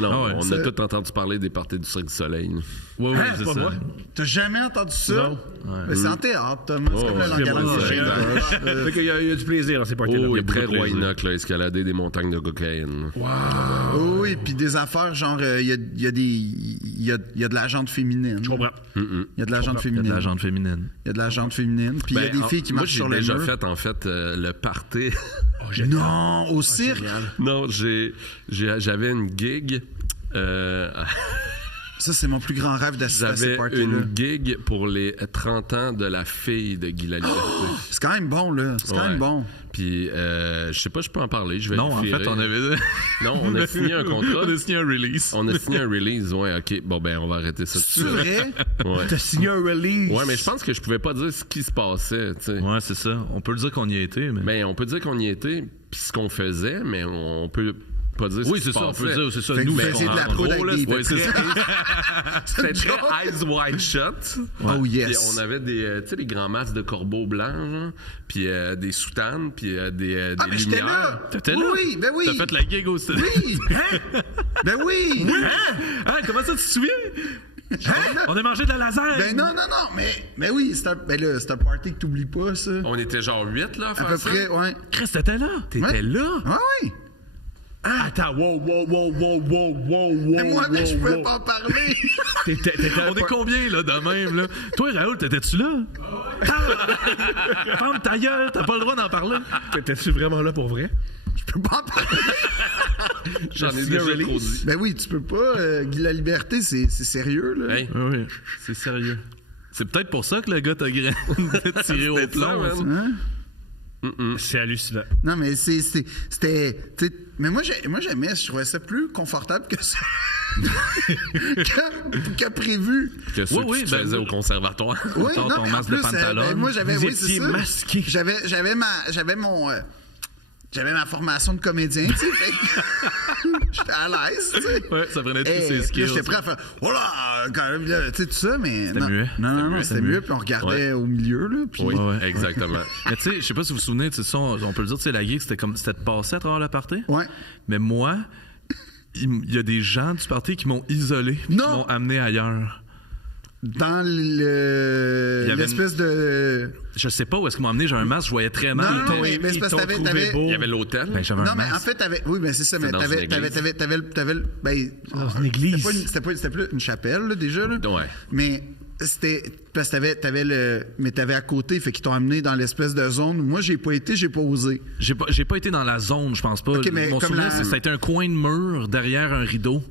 Non, Ah ouais, on ça- a tous entendu parler des parties du Cirque du Soleil. Oui, c'est pas ça. moi. T'as jamais entendu ça? Non. Mais c'est en théâtre, Thomas. C'est comme le langage ouais, des ouais. Fait qu'il y a du plaisir dans ces parties-là. Oh, Il y a et très beaucoup de Roy plaisir. Enoch, là, escalader des montagnes de cocaïne. Oui, puis des affaires genre, il y a de la jante féminine. Je comprends. Il y a de la jante Il y a féminine. de la jante féminine. Il y a de la jante féminine. Puis il y a des filles qui marchent sur Moi, le j'ai mur. déjà fait, en fait, le party. Non, au cirque. Non, j'avais une gig. Ça, c'est mon plus grand rêve d'assister à ces J'avais parties-là. une gig pour les 30 ans de la fille de Guy Laliberté. C'est quand même bon, là. C'est quand Ouais. même bon. Puis, je sais pas, je peux en parler. Je vais Non, en le fait, virer. on avait. Non, on a signé un contrat. On a signé un release. On a signé un release, ouais, ok. Bon, ben, on va arrêter ça. C'est vrai? Ouais. T'as signé un release. Ouais, mais je pense que je pouvais pas dire ce qui se passait, tu sais. Ouais, c'est ça. On peut le dire qu'on y a été, mais. Ben, on peut dire qu'on y était, puis ce qu'on faisait, mais on peut pas dire ce Oui, qui c'est se ça, on passait. peut le dire, c'est ça. Fait que Nous, vous ben, faisiez de la en poudre gros, avec là, des c'est- C'était très eyes wide shut. Oh Puis yes. on avait des, tu sais, des grands masques de corbeaux blancs, genre, puis des soutanes, puis des Ah, mais j'étais lumières. là! T'étais là? Oui, ben oui! T'as fait la gig au stade. Oui! Ben oui! Hein? Comment ça, tu te souviens? On a mangé de la laser! Ben non, mais oui, c'est un party que t'oublies pas, ça. On était genre 8, là, à À faire peu ça. près, ouais. Chris, t'étais là? Ouais. là? Ah oui! Attends, wow. Mais moi, mais je peux pas en parler! On est combien, là, de même, là? Toi, Raoul, t'étais-tu là? Ferme ta gueule, t'as pas le droit d'en parler. T'étais-tu vraiment là pour vrai? Je peux pas en parler! J'en ai déjà trop dit. Ben oui, tu peux pas. Guy Laliberté, c'est sérieux, là. Hey, Oui, c'est sérieux. C'est peut-être pour ça que le gars t'a tiré au peut-être ça, plomb. man. aussi. Hein? C'est hallucinant. Non, mais c'était. Mais moi, j'aimais, je trouvais ça plus confortable que ça. que prévu. Que ceux Oui, que tu ben, faisais au conservatoire. Oui, Sors non, ton mais en masque de plus, pantalon. ben, moi, j'avais. Vous Oui, c'est étiez ça. masqué. J'avais mon. J'avais ma formation de comédien, tu sais. Fait que j'étais à l'aise, tu sais. Ouais, ça prenait tous Hey, ses là, skills. j'étais prêt à faire voilà, quand même, là, tu sais, tout ça, mais. C'était non, muet. Non, c'était mieux, puis on regardait au milieu, là. Puis Oui, Ouais. exactement. Mais tu sais, je sais pas si vous vous souvenez, tu sais, ça, on peut le dire, tu sais, la gig, c'était de passer à travers le party. Ouais. Mais moi, il y a des gens du party qui m'ont isolé, puis qui Non! m'ont amené ailleurs. Dans Il y avait l'espèce de. Je sais pas où est-ce qu'ils m'ont amené, j'ai un masque, je voyais très mal. Non, mais c'est parce que t'avais. Il y avait l'hôtel. Ben, j'avais Non, un mais en masque. fait, oui, mais c'est ça, mais dans une église. t'avais ben, Dans une église. C'était pas une chapelle, là, déjà, là. Ouais. Mais c'était parce que t'avais le. Mais t'avais à côté, fait qu'ils t'ont amené dans l'espèce de zone. Moi, j'ai pas osé. J'ai pas été dans la zone, je pense pas. Ok, mais Mon comme souvenir, la- ça a été un coin de mur derrière un rideau.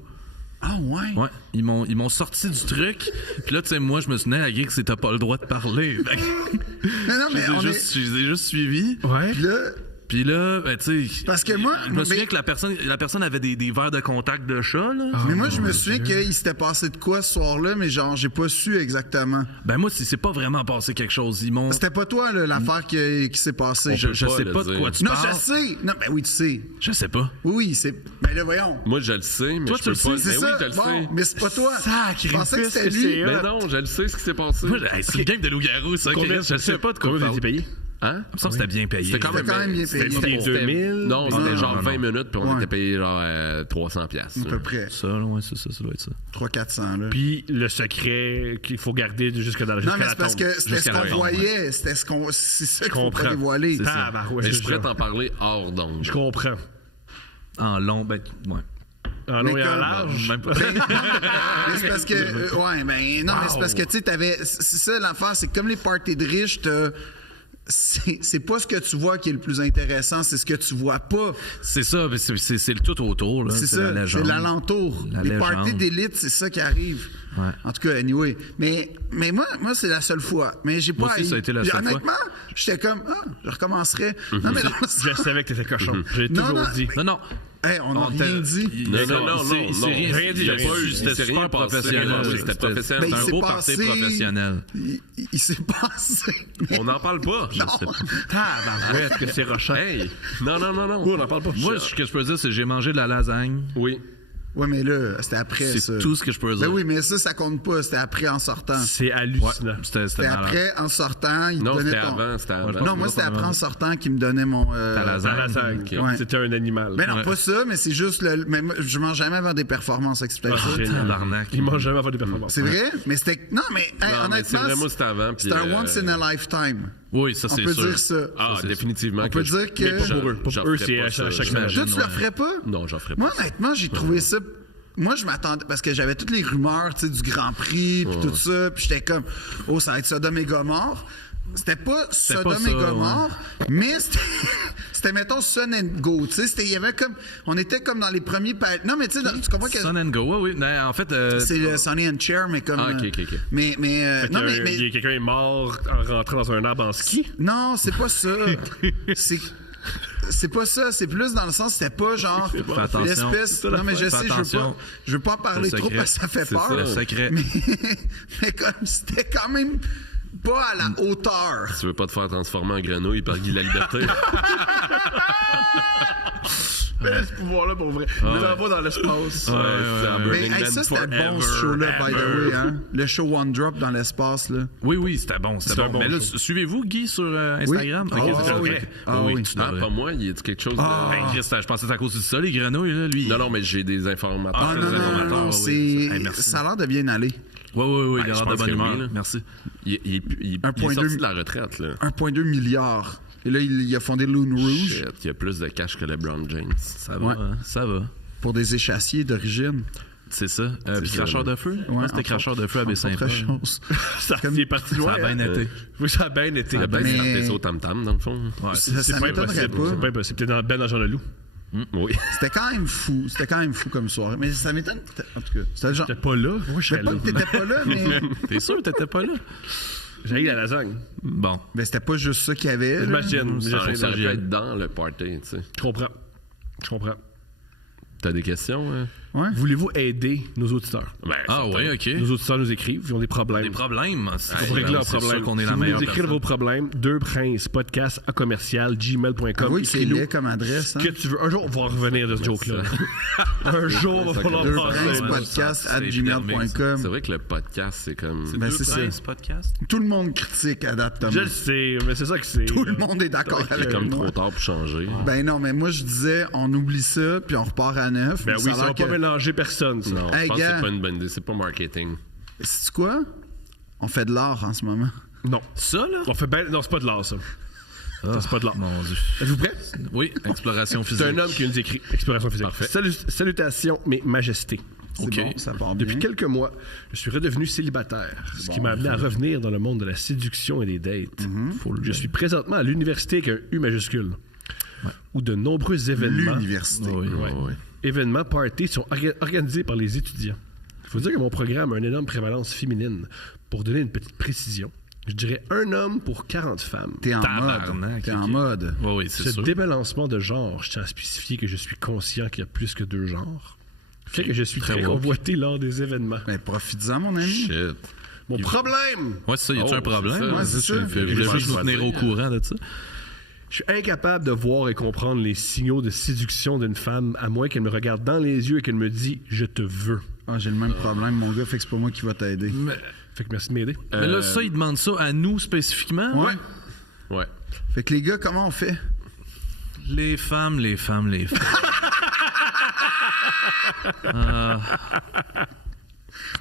Ah, ouais? Ouais, ils m'ont sorti du truc. Puis là, tu sais, moi, je me souvenais à Geek, c'est t'as pas le droit de parler. Fait que Non, mais je les ai juste suivis. Ouais. Puis là. Puis là, ben, tu sais. Parce que moi- Je me souviens que la personne avait des verres de contact de chat, là. Mais moi, je me souviens qu'il s'était passé de quoi ce soir-là, mais genre, j'ai pas su exactement. Ben, moi, c'est pas vraiment passé quelque chose. Ils m'ont. C'était pas toi, là, l'affaire qui s'est passée. Je peut sais pas pas le de quoi dire. tu Non, parles. je sais. Non, ben oui, tu sais. Je sais pas. Oui, c'est. Ben là, voyons. Moi, je le sais, mais Toi, je tu peux le pas... sais, C'est Mais ça. oui, je le Bon, sais. mais c'est pas toi. Je pensais que c'était Sacrifice, lui. c'est Mais non, je le sais ce qui s'est passé. Moi, c'est une game de loup-garou, ça. Combien, Je sais pas de quoi combien vous vous avez parlez. été payé? Hein? Il me semble que c'était bien payé. C'était quand même bien payé. C'était 2000? Non, c'était genre non. 20 minutes, puis on Ouais. était payé genre 300 piastres. À peu près. Ça, là, ouais, c'est ça, ça doit être ça. 300-400, là. Puis le secret qu'il faut garder jusqu'à Non, jusqu'à mais la c'est parce tombe. que c'était ce Jusqu'à la qu'on tombe, voyait. C'était ce qu'on. C'est ça qu'il faut pas comprends. dévoiler. C'est ça. Tabarouette, Mais je c'est pourrais ça. t'en parler hors d'onde. Je comprends. En long, ben, ouais. En long Mais et en comme- large. Même pas. Mais c'est parce que. Ouais, ben non, mais c'est parce que, tu sais, t'avais. C'est ça l'affaire, c'est que comme les parties de riches, c'est pas ce que tu vois qui est le plus intéressant, c'est ce que tu vois pas. C'est ça, mais c'est le tout autour, là. C'est la ça, légende. c'est l'alentour. La Les légende. parties d'élite, c'est ça qui arrive. Ouais. En tout cas, anyway. Mais moi c'est la seule fois. Mais j'ai pas. Moi aussi, ça a été la Puis seule fois. honnêtement, j'étais comme, je recommencerais. Non, mais non, Je savais que t'étais cochon. J'ai Non, toujours non, dit. Non, non. hey, on n'a t'a- rien dit. Non, il- non, non, il s'est non, rien rien dit, il a rien pas dit. eu, Il C'était s'est rien super passé, professionnel. oui, c'était professionnel. Ben, C'était il un s'est beau party passé- professionnel. Il s'est passé. On n'en parle pas. Non. Tabarouette, que c'est rochant. Hey! Non, non, non, non. Oui, on n'en parle pas. Moi, ce que je peux dire, c'est que j'ai mangé de la lasagne. Oui. Ouais, mais là, c'était après ça. C'est tout ce que je peux dire. Ben oui, mais ça compte pas. C'était après en sortant. C'est Ouais, hallucinant. c'était C'était malade. après en sortant. Il Non, te donnait c'était ton... avant. C'était avant. Non, moi, c'était après en sortant qu'il me donnait mon. Ta lasagne. La lasagne. Ok. Ouais. C'était un animal. Ben non, Ouais. pas ça, mais c'est juste le. Mais moi, je mange jamais avant des performances expliquées. Ah, génial. Tabarnak. Il mange jamais avant des performances. C'est vrai? Mais c'était. Non, mais, hey, Non, mais c'est honnêtement, vraiment c'était avant. puis, c'était un once in a lifetime. Oui, ça, On c'est peut sûr. dire ça. Ah, définitivement. On peut je- dire que- mais Mais pas pour eux. Pour j'en eux, ferais c'est pas à ça. chaque J'imagine. Toi, tu le ouais. ferais pas? Non, j'en ferais pas. Moi, honnêtement, j'ai trouvé ça. Moi, je m'attendais parce que j'avais toutes les rumeurs, tu sais, du Grand Prix, puis tout ça, puis j'étais comme, oh, ça va être Sodome et Gomorre. C'était pas Sodome pas ça, et Gomorre, mais c'était, mettons, Sun and Go. Tu sais, il y avait comme. On était comme dans les premiers. Non, mais tu sais, tu comprends que. Sun and Go, oui, oui. Mais en fait, C'est le Sonny and Cher, mais comme. Ah, ok, ok, ok. Mais. Non, mais. Quelqu'un est mort en rentrant dans un arbre en ski. Non, c'est pas ça. C'est pas ça, c'est plus dans le sens, c'était pas genre Fais attention. l'espèce. Non, mais je Fais sais, attention. je veux pas en parler Le trop secret. parce que ça fait C'est peur. ça, le secret. Mais comme c'était quand même pas à la hauteur. Tu veux pas te faire transformer en grenouille par Guy la Liberté? Ce pouvoir-là, pour vrai. Il l'envoie dans l'espace. C'est en Mais Burning hey, Man ça, c'était forever. bon ce show-là, by the way. Hein? Le show One Drop dans l'espace. Là. Oui, oui, c'était bon. C'était C'est bon. un bon Mais là, show. suivez-vous Guy sur Instagram? Oui. Ok, Ah, c'est oui. vrai. Ah, oui. tu Ah, devrais. pas moi, il y a quelque chose de... Ben, Chris, je pensais que c'était à cause de ça, les grenouilles, là, lui. Non, non, mais j'ai des informateurs. Ah Ah, non, les non, non, informateurs, non, oui. c'est. Hey, merci. Ça a l'air de bien aller. Oui, oui, oui, il a je l'air de pense bonne que humeur. oui, là. Merci. Il est 1,2 sorti de la retraite, là. 1,2 milliard. Et là, il a fondé Loon Rouge Shit, il y a plus de cash que LeBron James. Ça va, Ouais. hein, ça va. pour des échassiers d'origine. C'est ça. Puis ça, cracheur là. de feu? Ouais, C'était cracheur de feu à Baie-Saint-Paul. Autre chose. Ça est parti Ça loin. a bien hein. été. Oui, ça a bien été. Il a bien Mais- starté ça au tam-tam, dans le fond. Ouais, Ça C'est pas m'étonnerait impossible. pas. C'est pas impossible. T'es dans Ben dans Jean Leloup. Oui. C'était quand même fou. C'était quand même fou comme soirée. Mais ça m'étonne. En tout cas, c'était le genre. T'étais pas là. Moi, je serais Pas là. que t'étais pas là, mais. T'es sûr que t'étais pas là? J'ai eu la lasagne. Bon. Ben, c'était pas juste ça qu'il y avait. là. J'imagine. Ça J'imagine. aurait pu être dans le party, tu sais. Je comprends. Je comprends. T'as des questions? Hein? Ouais. Voulez-vous aider nos auditeurs? Ben, Ah, certain. oui, OK. Nos auditeurs nous écrivent, ils ont des problèmes. Des problèmes. C'est Pour régler leurs c'est problèmes. sûr qu'on est Si la vous meilleure nous écrivez personne. vos problèmes, Oui, gmail.com. c'est Écris-nous laid comme adresse. Hein? ce que tu veux. Un jour, on va revenir de ce joke-là. Un jour, on va falloir Deux passer. princes ouais, podcast c'est at gmail.com. C'est vrai que le podcast, c'est comme... Ben, Deux c'est ça. princes podcast. Tout le monde critique à date, Thomas. Je le sais, mais c'est ça que c'est. Tout le monde est d'accord C'est avec comme moi. trop tard pour changer. Ben non, mais moi je disais, on oublie ça, puis on repart à neuf. Ben Mais oui, a ça va l'air pas que- mélanger personne, ça. Non, Hey, je pense gars. que c'est pas une bonne idée. C'est pas marketing. Sais-tu quoi? On fait de l'art en ce moment. Non. Ça, là? On fait ben... Non, c'est pas de l'art, ça. Ça, c'est pas de l'art. Mon Dieu. Êtes-vous prêts? Oui, exploration physique. C'est un homme qui nous écrit. Exploration physique. Salutations, mes majestés. C'est OK. bon, ça part bien. Depuis quelques mois, je suis redevenu célibataire, ce qui m'a amené à revenir dans le monde de la séduction et des dates. Je suis présentement à l'université avec un U majuscule, où de nombreux événements, L'université. événements, parties sont organisés par les étudiants. Il faut dire que mon programme a une énorme prévalence féminine. Pour donner une petite précision, je dirais un homme pour 40 femmes. T'es en Tabarnak, mode. T'es ok. en mode. Oui, c'est Ce sûr. débalancement de genre, je tiens à spécifier que je suis conscient qu'il y a plus que 2 genres, fait que je suis très woke. convoité lors des événements. Ben, profites-en, mon ami. Shit. Mon problème! Ouais, c'est ça, y a-tu Oh, un problème? c'est ça. Ouais, c'est ça. Je veux juste vous tenir au courant de ça. Je suis incapable de voir et comprendre les signaux de séduction d'une femme, à moins qu'elle me regarde dans les yeux et qu'elle me dise « je te veux Ah, j'ai le même problème, mon gars, fait que c'est pas moi qui va t'aider. ». Fait que merci de m'aider. Mais là, ça, il demande ça à nous spécifiquement. Ouais. Ouais. Fait que les gars, comment on fait? Les femmes.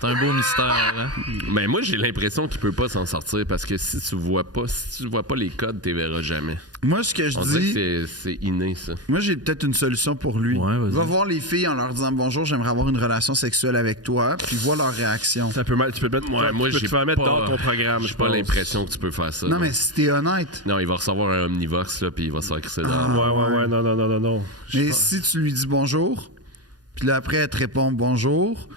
C'est un beau mystère, hein? Mais moi, j'ai l'impression qu'il peut pas s'en sortir parce que si tu vois pas les codes, tu les verras jamais. Moi, ce que je On dirait dis, que c'est inné, ça. moi, j'ai peut-être une solution pour lui. Ouais, vas-y. Va voir les filles en leur disant bonjour, j'aimerais avoir une relation sexuelle avec toi, puis vois leur réaction. Ça peut mal, tu peux mettre, Ouais, moi, tu peux j'ai te faire mettre pas- dans ton programme. J'ai pas l'impression que tu peux faire ça. Non, mais si t'es honnête, Non, il va recevoir un Omnivox, là, puis il va se faire crisser Ouais, dans. ouais, non. mais si tu lui dis bonjour, puis là, après, elle te répond bonjour,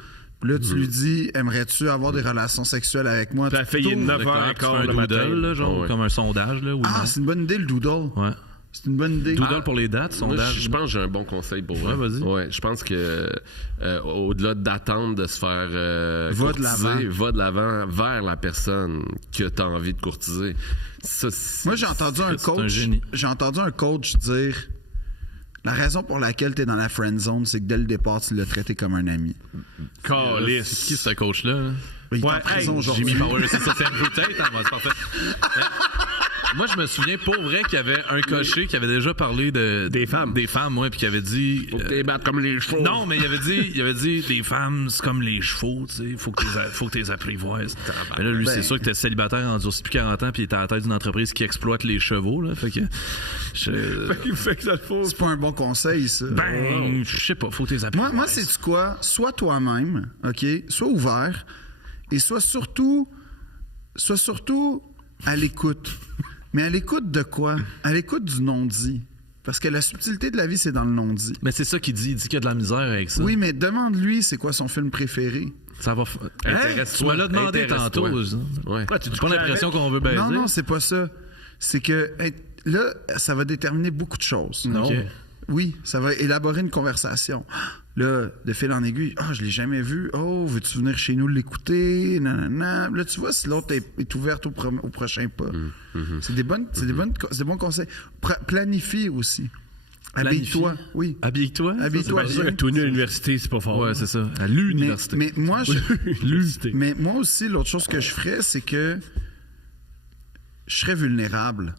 puis là, tu lui dis aimerais-tu avoir des relations sexuelles avec moi? Puis la Tu fille est t'ouvres. 9h15 Tu fais un le matin. doodle, là, genre, Ouais. comme un sondage, là. Oui, Ah, non? c'est une bonne idée, le doodle. Ouais. C'est une bonne idée. Doodle pour les dates, Moi, sondage. je pense que j'ai un bon conseil pour vous. Ouais, vas-y. Ouais, je pense que au-delà d'attendre de se faire Va de courtiser, l'avant. va de l'avant vers la personne que tu as envie de courtiser. Ça, c'est- Moi, j'ai entendu un c'est un coach. génie. J'ai entendu un coach dire la raison pour laquelle tu es dans la friend zone, c'est que dès le départ, tu l'as traité comme un ami. C'est Calice. qui, ce coach-là? Hein? Il est Ouais, en prison hey, aujourd'hui. Jimmy Power, c'est ça, c'est Andrew Tate, hein? Ouais, c'est parfait. Moi, je me souviens pour vrai qu'il y avait un cocher qui avait déjà parlé Des femmes. Des femmes, ouais, puis qui avait dit. Faut que tu les battes comme les chevaux. Non, mais il avait dit les femmes, c'est comme les chevaux, tu sais, faut que tu les apprivoises. Mais là, lui, c'est sûr que t'es célibataire en durci depuis 40 ans, puis il est à la tête d'une entreprise qui exploite les chevaux, là. Fait que. Fait que ça le faut. C'est pas un bon conseil, ça. Ben, je sais pas, faut que tu les apprivoises. Moi, c'est quoi? Sois toi-même, OK? Sois ouvert et sois surtout à l'écoute. Mais à l'écoute de quoi? À l'écoute du non-dit. Parce que la subtilité de la vie, c'est dans le non-dit. Mais c'est ça qu'il dit. Il dit qu'il y a de la misère avec ça. Oui, mais demande-lui c'est quoi son film préféré. Ça va. Intéresse-toi, Tu me l'as demandé intéresse-toi. tantôt. ça. Ouais. Ouais, tu J'ai pas l'impression qu'on veut baiser. Non, non, c'est pas ça. C'est que là, ça va déterminer beaucoup de choses. Non. Ok. Oui, ça va élaborer une conversation. Là, de fil en aiguille, je l'ai jamais vu. Oh, veux-tu venir chez nous l'écouter? Nanana. Là, tu vois si l'autre est ouverte au prochain pas. C'est des bons conseils. Planifie aussi. Habille-toi. Oui. Habille-toi. Habille-toi. C'est sûr que tout nu à l'université, c'est pas fort. Ouais, c'est ça. À l'université. Mais moi, L'université. mais moi aussi, l'autre chose que je ferais, c'est que je serais vulnérable.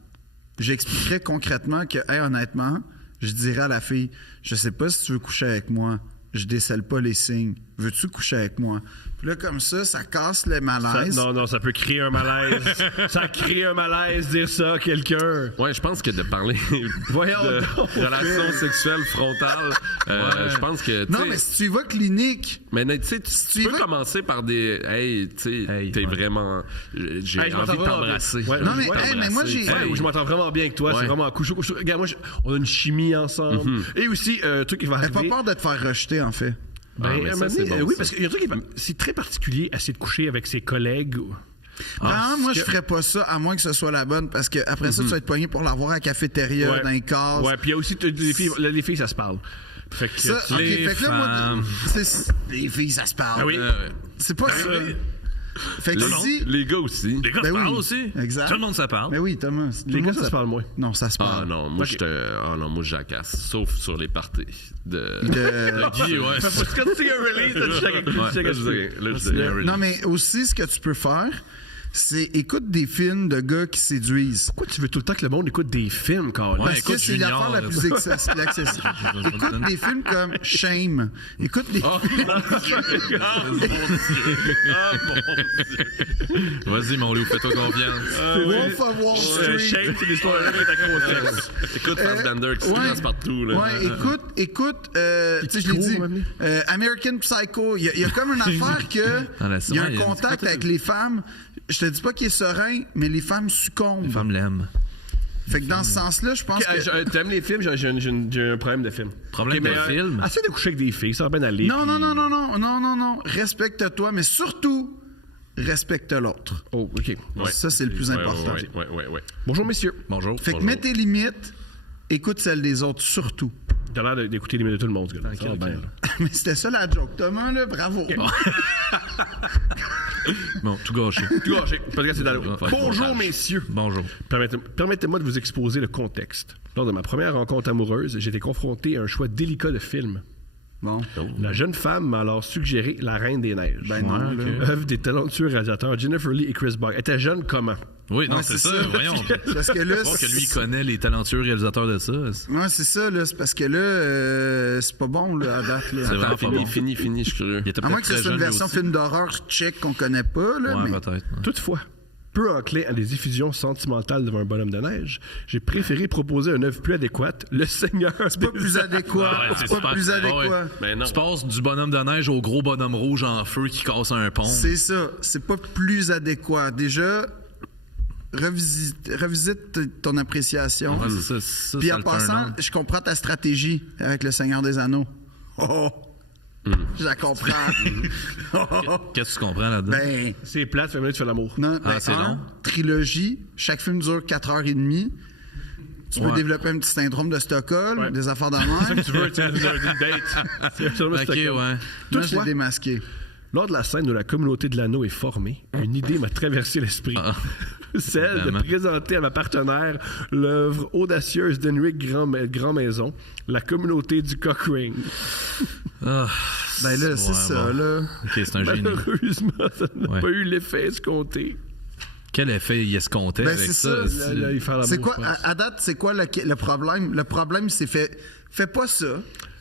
J'expliquerais concrètement que, hey, honnêtement, je dirais à la fille, je sais pas si tu veux coucher avec moi, je décèle pas les signes. Veux-tu coucher avec moi? Puis là, comme ça casse le malaise. Non, ça peut créer un malaise. Ça crée un malaise, dire ça à quelqu'un. Ouais, je pense que de parler Voyons de donc. relations sexuelles frontales, je pense que. tu Non, sais, mais si tu y vas clinique, mais tu sais, tu tu y peux vas- commencer par des. Hey, tu sais, Hey, t'es ouais. vraiment. J'ai Hey, je envie m'entends de vraiment t'embrasser. bien. Ouais, Non, mais, J'ai envie de hey, mais moi, t'embrasser. j'ai- Ouais, je m'entends vraiment bien avec toi. Ouais. C'est vraiment cool. Regarde, moi, on a une chimie ensemble. Et aussi, un truc qui va t'as pas arriver. peur de te faire rejeter, en fait. Ben, Ah, mais à un ça, moment c'est donné, bon, oui, ça. parce qu'il y a un truc c'est très particulier à essayer de coucher avec ses collègues. Moi, je ferais pas ça, à moins que ce soit la bonne, parce que après ça, tu vas être pogné pour l'avoir à la cafétéria, Ouais. dans les cases. Ouais, puis il y a aussi les filles, ça se parle. Fait que Ça, ok, Les fait que là, moi, femmes. les filles, ça se parle. Ah oui. C'est pas ça. Fait que si... Les gars aussi. Les gars Ben se parlent oui, aussi. exact. Tout le monde se parle. Mais oui, Thomas. tout les le gars, monde ça se parle moins. Non, ça se Ah parle. non, moi, moi, je jacasse. Sauf sur les parties de. Guy, ouais. Parce que tu as un release, tu Ouais, là, je dis rien. Non, mais aussi, ce que tu peux faire, c'est écoute des films de gars qui séduisent. Pourquoi tu veux tout le temps que le monde écoute des films, Carl? Ouais, Parce que écoute c'est l'affaire la plus accessible. Écoute des films comme Shame. Écoute des Vas-y, mon loup, fais-toi confiance. Wolf of Wall Street. Shame, c'est l'histoire de contexte. Écoute Fassbender qui se passe partout. Là. Ouais, écoute, tu sais, je l'ai dit, American Psycho. Il y a comme une affaire que il y a un contact avec les femmes. Je te dis pas qu'il est serein, mais les femmes succombent. Les femmes l'aiment. Fait que dans ce sens-là, je pense que... T'aimes les films? J'ai un problème de film. Problème de film? Essaye de coucher avec des filles, ça va bien aller. Non. Respecte-toi, mais surtout, respecte l'autre. Oh, OK. Ouais. Ça, c'est le plus important. Ouais. Bonjour, messieurs. Bonjour. Fait que mets tes limites, écoute celles des autres, surtout. T'as l'air d'écouter les minutes de tout le monde, ce gars-là. Ça va bien, là. Mais c'était ça la joke. Thomas, là, bravo. Bon, tout gâché. Tout gâché. Podcast, c'est dans l'eau. Faire Bonjour, montage. messieurs. Bonjour. Permettez-moi de vous exposer le contexte. Lors de ma première rencontre amoureuse, j'ai été confronté à un choix délicat de film. Bon. La jeune femme m'a alors suggéré La Reine des Neiges. Ben non, Ouais, là. Œuvre des talentueux réalisateurs Jennifer Lee et Chris Buck. Elle était jeune comment? Oui, non, Ouais, c'est c'est ça. ça. Voyons. Parce que là... Je pense que lui, il connaît les talentueux réalisateurs de ça. Ouais, c'est ça, là. C'est parce que là, c'est pas bon, là, à date, là. C'est vraiment Attends, pas bon. fini, je suis curieux. Il était À moins peut-être que ce très soit une jeune, lui version aussi. film d'horreur check qu'on connaît pas, là. Ouais, mais... peut-être. Toutefois, peu enclin à des effusions sentimentales devant un bonhomme de neige, j'ai préféré proposer une œuvre plus adéquate, Le Seigneur C'est pas plus adéquat. Ah ouais, c'est c'est pas super. plus Ah adéquat. ouais. Mais non. Tu passes du bonhomme de neige au gros bonhomme rouge en feu qui casse un pont. C'est ça. C'est pas plus adéquat. Déjà, revisite ton appréciation. Ouais, c'est ça. Puis ça en le fait un passant, nom. je comprends ta stratégie avec Le Seigneur des Anneaux. Oh! Je la comprends. Qu'est-ce que tu comprends là-dedans? Ben, C'est plate, 20 minutes, tu fais l'amour. non, Ah, c'est long. trilogie. Chaque film dure 4h30. Tu peux Ouais. développer un petit syndrome de Stockholm, Ouais. des affaires de C'est même. que tu veux, tu sais, une date. C'est absolument Ok, Stockholm. ouais. Moi, je l'ai Toutefois, démasqué. lors de la scène où la communauté de l'anneau est formée, une idée m'a traversé l'esprit. Ah. Celle Évidemment. de présenter à ma partenaire l'œuvre audacieuse d'Henrik Grand-Maison, La communauté du Cochrane. Ah, Ben là, c'est ouais, ça, bon. là. Ok, c'est un génie. Malheureusement, ça n'a Ouais. pas eu l'effet escompté. Quel effet il escomptait Ben, avec c'est ça? ça. Là, il fait l'amour, C'est quoi, je pense. à date, c'est quoi le problème? Le problème, c'est fais pas ça.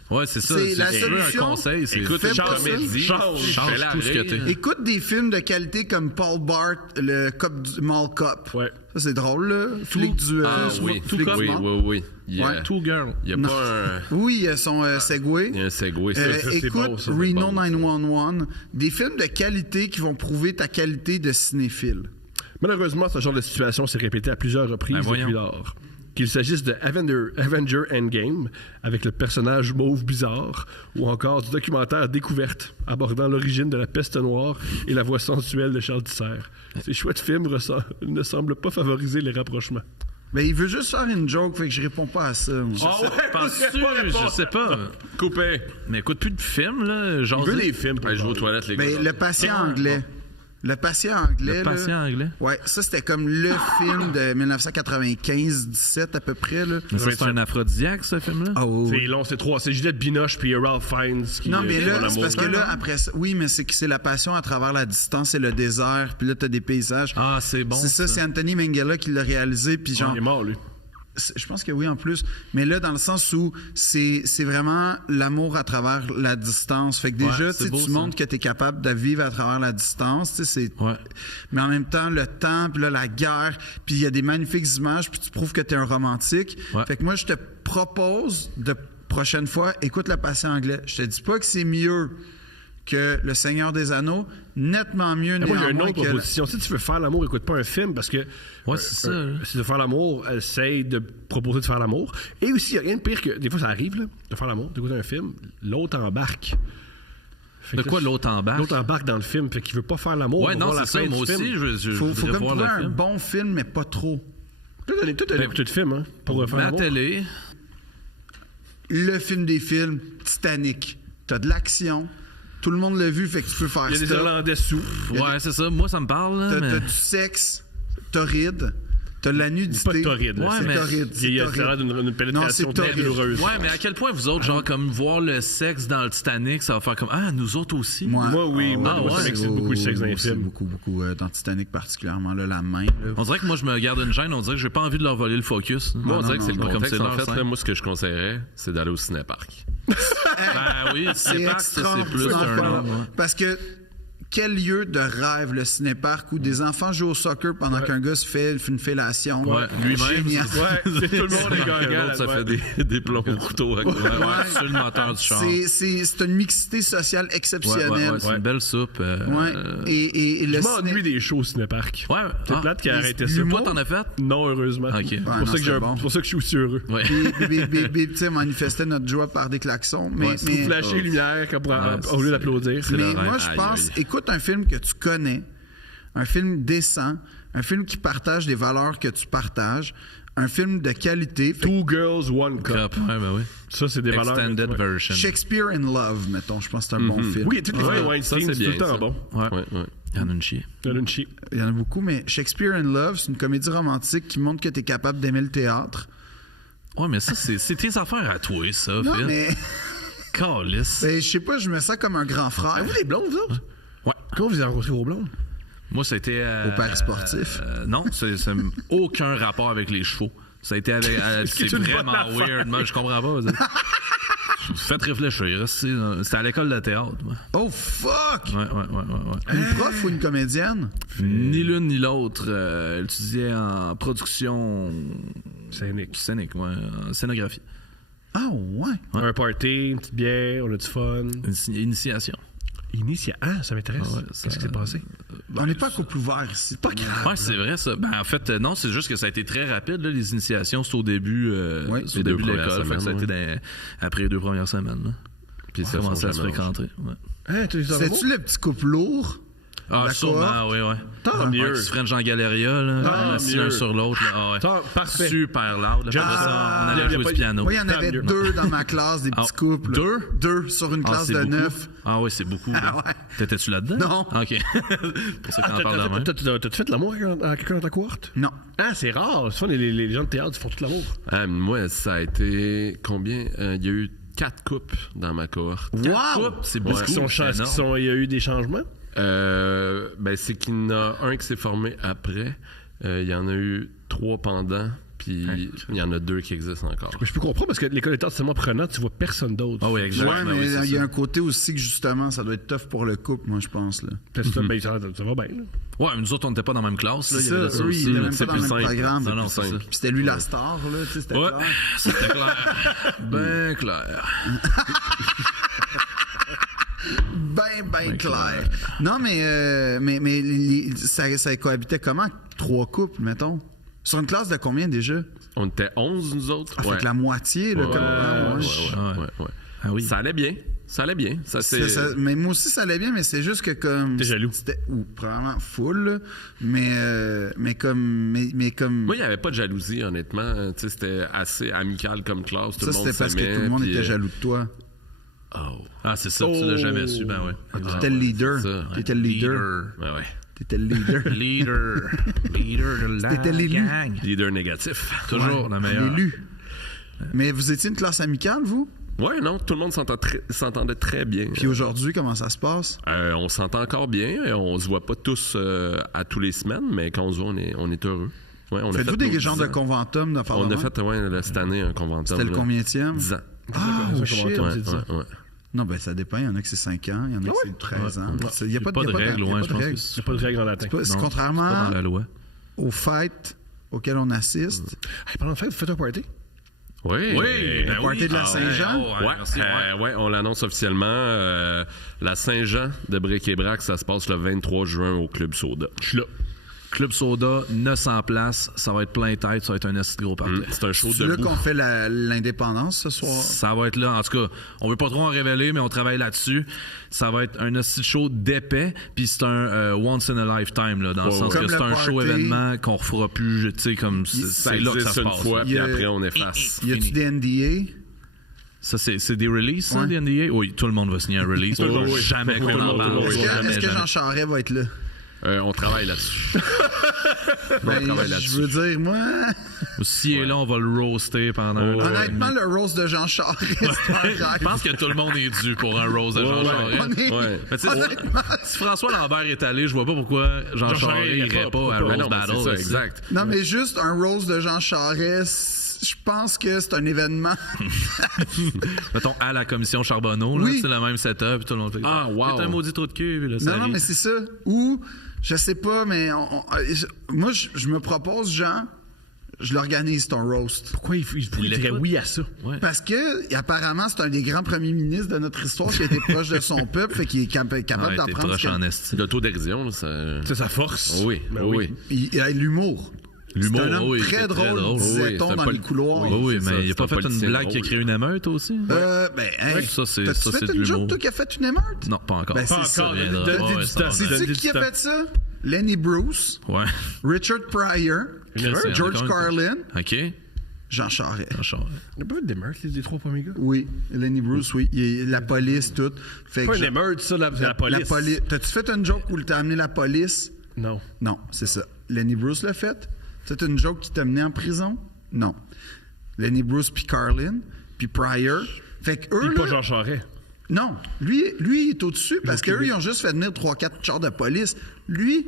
Ouais, c'est ça. C'est la Si tu veux un solution. conseil, c'est Écoute, Fais une pas ça. comédie, Change fais-la tout ce que rire. t'es. Écoute des films de qualité comme Paul Bart, le Cop du Mall Cop. Ouais. Ça, c'est drôle, là. Flic du... Ah oui, flic du monde. oui. Il y a, Ouais. Two Girl. il y a Non. pas un... Oui, il y a son Segway. Il y a un segway. ça, ça, c'est Écoute bon, ça, c'est Reno bon, ça. 911, des films de qualité qui vont prouver ta qualité de cinéphile. Malheureusement, ce genre de situation s'est répété à plusieurs reprises Ben, voyons. depuis lors. Qu'il s'agisse de Avenger Endgame, avec le personnage mauve bizarre, ou encore du documentaire Découverte, abordant l'origine de la peste noire et la voix sensuelle de Charles Tisser. Ces chouettes films ne semblent pas favoriser les rapprochements. Ben, il veut juste faire une joke, fait que je réponds pas à ça. moi. Penses-tu? Je sais pas. Coupé. Mais écoute, plus de films, là. Genre, Il veut les films. Ouais, je vais aux toilettes, les gars. Ben, Le Patient anglais. Le Patient anglais. Le Patient là, anglais. Ouais, ça, c'était comme le film de 1995-17 à peu près. Là. Mais ça, c'est un aphrodisiaque, ce film-là? Ah, oui, oui. C'est long, c'est trois. C'est Juliette Binoche puis Ralph Fiennes qui Non, mais font là, l'amour. c'est parce que là, après ça, oui, mais c'est que c'est la passion à travers la distance et le désert, puis là, t'as des paysages. Ah, c'est bon. c'est ça, c'est Anthony Minghella qui l'a réalisé, puis genre, Il est mort, lui. je pense que oui en plus, mais là dans le sens où c'est vraiment l'amour à travers la distance. Fait que déjà, Ouais, tu sais, c'est beau, tu ça. montres que tu es capable de vivre à travers la distance, tu sais, c'est Ouais. mais en même temps le temps, puis là la guerre, puis il y a des magnifiques images, puis tu prouves que tu es un romantique. Ouais. Fait que moi je te propose de prochaine fois, écoute Le Patient anglais. Je te dis pas que c'est mieux que Le Seigneur des Anneaux, nettement mieux Moi, j'ai une néanmoins autre que proposition. Si tu veux faire l'amour, écoute pas un film parce que. Ouais, c'est ça, là. Si tu veux faire l'amour, essaye de proposer de faire l'amour. Et aussi, il n'y a rien de pire que. Des fois, ça arrive, là, de faire l'amour, d'écouter un film, l'autre embarque. Fait De que quoi là, l'autre embarque? L'autre embarque dans le film, fait qu'il veut pas faire l'amour. Ouais, on va non, voir la c'est ça. fin Moi du aussi, film. je faut voudrais comme voir trouver le un film. bon film, mais pas trop. Toi, t'as écouté de film, hein, pour faire Mais à l'amour. télé, Le film des films, Titanic. T'as de l'action. Tout le monde l'a vu, fait que tu peux faire Il y a des ça. Irlandais sous. ouais, c'est ça. Moi, ça me parle, là, T'as mais... du sexe torride. T'as la nudité. C'est pas torride, là. Ouais, C'est mais- torride. Il y a C'est l'air torride. d'une pénétration c'est très torride. douloureuse. Ouais, mais à quel point vous autres, genre, comme voir le sexe dans le Titanic, ça va faire comme « Ah, nous autres aussi? » Moi, oui, moi, ouais, ça m'excite beaucoup le sexe dans les c'est films. beaucoup, dans Titanic particulièrement, là, la main. Là. On dirait que moi, je me garde une gêne. On dirait que j'ai pas envie de leur voler le focus. Moi, on dirait que c'est le Comme contexte. c'est En leur fait, scène. là, moi, ce que je conseillerais, c'est d'aller au cinéparc. Ben oui, c'est pas que ça, c'est plus extraordinaire. un homme. Ouais. Parce que quel lieu de rêve, le cinéparc, où des enfants jouent au soccer pendant qu'un gars se fait une fellation. Ouais, lui-même. Génial. Ouais, c'est tout le monde est gagnant. L'autre, ça ouais. fait des plombs au couteau. à côté. Ouais, sur le moteur du char. C'est une mixité sociale exceptionnelle. C'est une belle soupe. Ouais. Et le Je m'ennuie des shows au cinéparc. Ouais. C'est plate qui a arrêté ça. Toi, t'en as fait? Non, heureusement. Ok. C'est Ouais, pour, non, ça que c'est bon. c'est pour ça que je suis aussi heureux. Ouais. tu sais, manifestait notre joie par des klaxons. Mais, Vous flashez lumière au lieu d'applaudir. C'est mais le moi, rêve. je pense, Aïe, aïe. écoute un film que tu connais, un film décent, un film qui partage des valeurs que tu partages, un film de qualité. Fait que Two Girls, One Cup. Cup. Ouais, ben oui. Ça, c'est des valeurs. Extended ouais. version. Shakespeare in Love, mettons, je pense que c'est un bon film. Oui, toutes les films de ça, Weinstein, c'est c'est tout bien, le temps ça. bon. Ouais. Ouais. Il y en a une chier. T'as une chier. Il y en a beaucoup, mais Shakespeare in Love, c'est une comédie romantique qui montre que tu es capable d'aimer le théâtre. Ouais, mais ça, c'est tes affaires à toi, ça, Non, Phil. mais Calice. je sais pas, je me sens comme un grand frère. Vous, les blondes, vous autres? Ouais. Comment vous avez rencontré vos blondes? Moi, ça a été. Au Paris sportif. Non, c'est aucun rapport avec les chevaux. Ça a été avec. C'est une bonne vraiment affaire. weird. Moi, je comprends pas. Faites réfléchir. C'était à l'école de théâtre. Moi. Oh fuck! Ouais. Une prof ou une comédienne? Ni l'une ni l'autre. Elle étudiait en production scénique, ouais, en scénographie. Ah ouais. Un party, une petite bière, on a du fun. Initiation. Ça m'intéresse. Ah ouais, Qu'est-ce qui ça- s'est passé? On n'est pas à couple ouvert ici. Pas grave. Ouais, c'est vrai ça. Ben, en fait, non, c'est juste que ça a été très rapide, là, les initiations. C'est au début, Ouais, c'est au les deux début de l'école. premières Fait que ça a été semaines, après les 2 premières semaines. Là. Puis On ça, commençait à se jamais fréquenter. Ouais. Hein, tu es dans C'est-tu le petit couple lourd? Ah, La sûrement, cohorte? oui. Tant mieux. Qui se French en Galeria, là. Assis mieux. l'un sur l'autre. Là. Ah, ouais. Tant- parfait. Super loud. Là. Après ça, on allait y a jouer pas- du piano. Oui, il y en Tant avait mieux. 2 dans ma classe, des petits Ah, couples. 2? 2 sur une classe c'est de beaucoup. 9. Ah oui, c'est beaucoup. là. ouais. T'étais-tu là-dedans? Non. Ah, OK. Pour ça qu'on en parle demain. T'as-tu fait de l'amour à quelqu'un dans ta cohorte? Non. Ah, c'est rare. Souvent, les gens de théâtre, ils font tout l'amour. Moi, ça a été combien? Il y a eu 4 couples dans ma cohorte. Wow! C'est beaucoup. Il y a eu des changements? C'est qu'il y en a un qui s'est formé après. Il y en a eu 3 pendant. Puis il y en a 2 qui existent encore. Je peux comprendre parce que l'école de théâtre, c'est tellement prenant, tu vois personne d'autre. Ah oui, exactement. Ouais, mais oui, c'est il y a ça. un côté aussi que justement, ça doit être tough pour le couple, moi, je pense. Là. Puis ça, ben, ça va bien. Là. Ouais, mais nous autres, on n'était pas dans la même classe. Là. C'est Il y avait ça, ça eux, aussi. ils étaient là. même C'est pas dans le plus même simple. programme. Non, non, c'est ça. Puis c'était lui la star, là, tu sais, c'était Ouais, clair. c'était clair. Ben clair. Ben clair. Non, mais ça cohabitait comment? 3 couples, mettons? Sur une classe de combien déjà? On était 11, nous autres. Ah, fait que la moitié, là, Ouais, comme... Ah, ouais. ouais. Ah oui. Ça allait bien. Ça, c'est... Mais moi aussi, ça allait bien, mais c'est juste que comme... T'es jaloux. C'était probablement full, là, mais comme... Moi, il n'y avait pas de jalousie, honnêtement. Tu sais, c'était assez amical comme classe. Tout ça, le monde c'était parce que s'aimait, tout le monde puis, était jaloux de toi. Ah, c'est ça. Tu l'as jamais su. Ben ouais. T'étais le leader. c'est ça. T'étais le leader. Ouais. T'étais le leader. Leader de la T'étais l'élu. gang. Leader négatif. Toujours la meilleure. L'élu. Mais vous étiez une classe amicale, vous? Ouais, non, tout le monde s'entendait très bien. Puis aujourd'hui, comment ça se passe? On s'entend encore bien. On se voit pas tous à tous les semaines, mais quand on se voit, on est heureux. Ouais, on a Faites-vous fait des nos genres 10 de ans. conventum de faire On de a même? fait, cette année, un conventum. C'était le là. combienième? 10 ans. Ah, oh, shit. Ouais. Non, ben ça dépend. Il y en a que c'est 5 ans, il y en a que c'est 13 ans. Il n'y a pas Pas de règles, ouais, je pense que Il n'y a pas de règle en latin. C'est Non, contrairement c'est pas dans la loi. aux fêtes auxquelles on assiste. Hey, pendant la fête, vous faites un party? Oui. ben party oui. de la Saint-Jean? Ouais, merci, ouais, on l'annonce officiellement. La Saint-Jean de Bric-et-Brac, ça se passe le 23 juin au Club Soda. Je suis là. Club Soda, 900 places. Ça va être plein tête. Ça va être un esti de gros party. C'est un show C'est là debout. qu'on fait l'indépendance ce soir. Ça va être là. En tout cas, on veut pas trop en révéler, mais on travaille là-dessus. Ça va être un hostie de show d'épais, puis c'est un once in a lifetime, là, dans le sens Comme que c'est le un show party. événement qu'on refera plus, tu sais, comme Ça c'est là que ça existe se une passe. fois, Il puis y a- après, on efface. Y a-tu des NDA? Ça, c'est des releases, ça, Ouais. des NDA? Oui, tout le monde va signer un release. Tout le monde, oui. Jamais Tout qu'on le en monde, parle. tout le monde. Jamais, Est-ce que jamais. Jean Charest va être là? On travaille là-dessus. Je veux dire, moi... Si et là, on va le roaster pendant un an. Honnêtement, le roast de Jean Charest, c'est un Je rêve. pense que tout le monde est dû pour un roast de Jean Charest. Ouais. Mais tu sais, Honnêtement, si François Lambert est allé, je vois pas pourquoi Jean Charest irait pas à Ben Roast non, mais Battle. c'est ça, aussi. exact. non, mais juste un roast de Jean Charest, je pense que c'est un événement. Mettons, à la commission Charbonneau, Oui. c'est le même setup, puis tout le monde fait Ah, wow. c'est un maudit trou de cul, puis là, ça Non, rit. mais c'est ça. Ou, je sais pas, mais moi, je me propose, Jean, je l'organise ton roast. Pourquoi il dirait l'écoute. oui à ça? Ouais. Parce que, apparemment, c'est un des grands premiers ministres de notre histoire qui a été proche de son peuple, fait qu'il est capable Ouais, d'en t'es prendre. proche en esti. L'autodérision, là, ça. C'est sa force. Oui, Ben oui. Il a l'humour. L'humour, c'est un homme oui, très c'est très drôle, drôle. disait-on Oui, c'est un dans les couloirs. Oui, oui, c'est ça, mais il a c'est pas un fait une politicien blague qui a drôle. créé une émeute aussi? Hey, Ça, c'est t'as-tu ça, fait c'est de une joke, l'humour. toi, qui a fait une émeute? Non, pas encore. Ben, c'est Pas ça. encore. viendra. Donne Ouais, du ça temps. va. Sais-tu Donne qui du a temps. fait ça? Lenny Bruce, Ouais. Richard Pryor, c'est George encore Carlin, OK. Jean Charest. Jean Charest. Il n'y a pas eu d'émeute, les trois premiers gars. Oui, Lenny Bruce, oui. La police, tout. Fait Pas que une émeute, ça, c'est la police. T'as-tu fait une joke où t'as amené la police? Non. Non, c'est ça. Lenny Bruce l'a fait. C'est une joke qui t'a mené en prison? Non. Lenny Bruce puis Carlin, puis Pryor. Fait que eux, Puis pas là- Jean Charest. Non, lui, il est au-dessus parce qu'eux, ils ont juste fait venir 3-4 chars de police. Lui,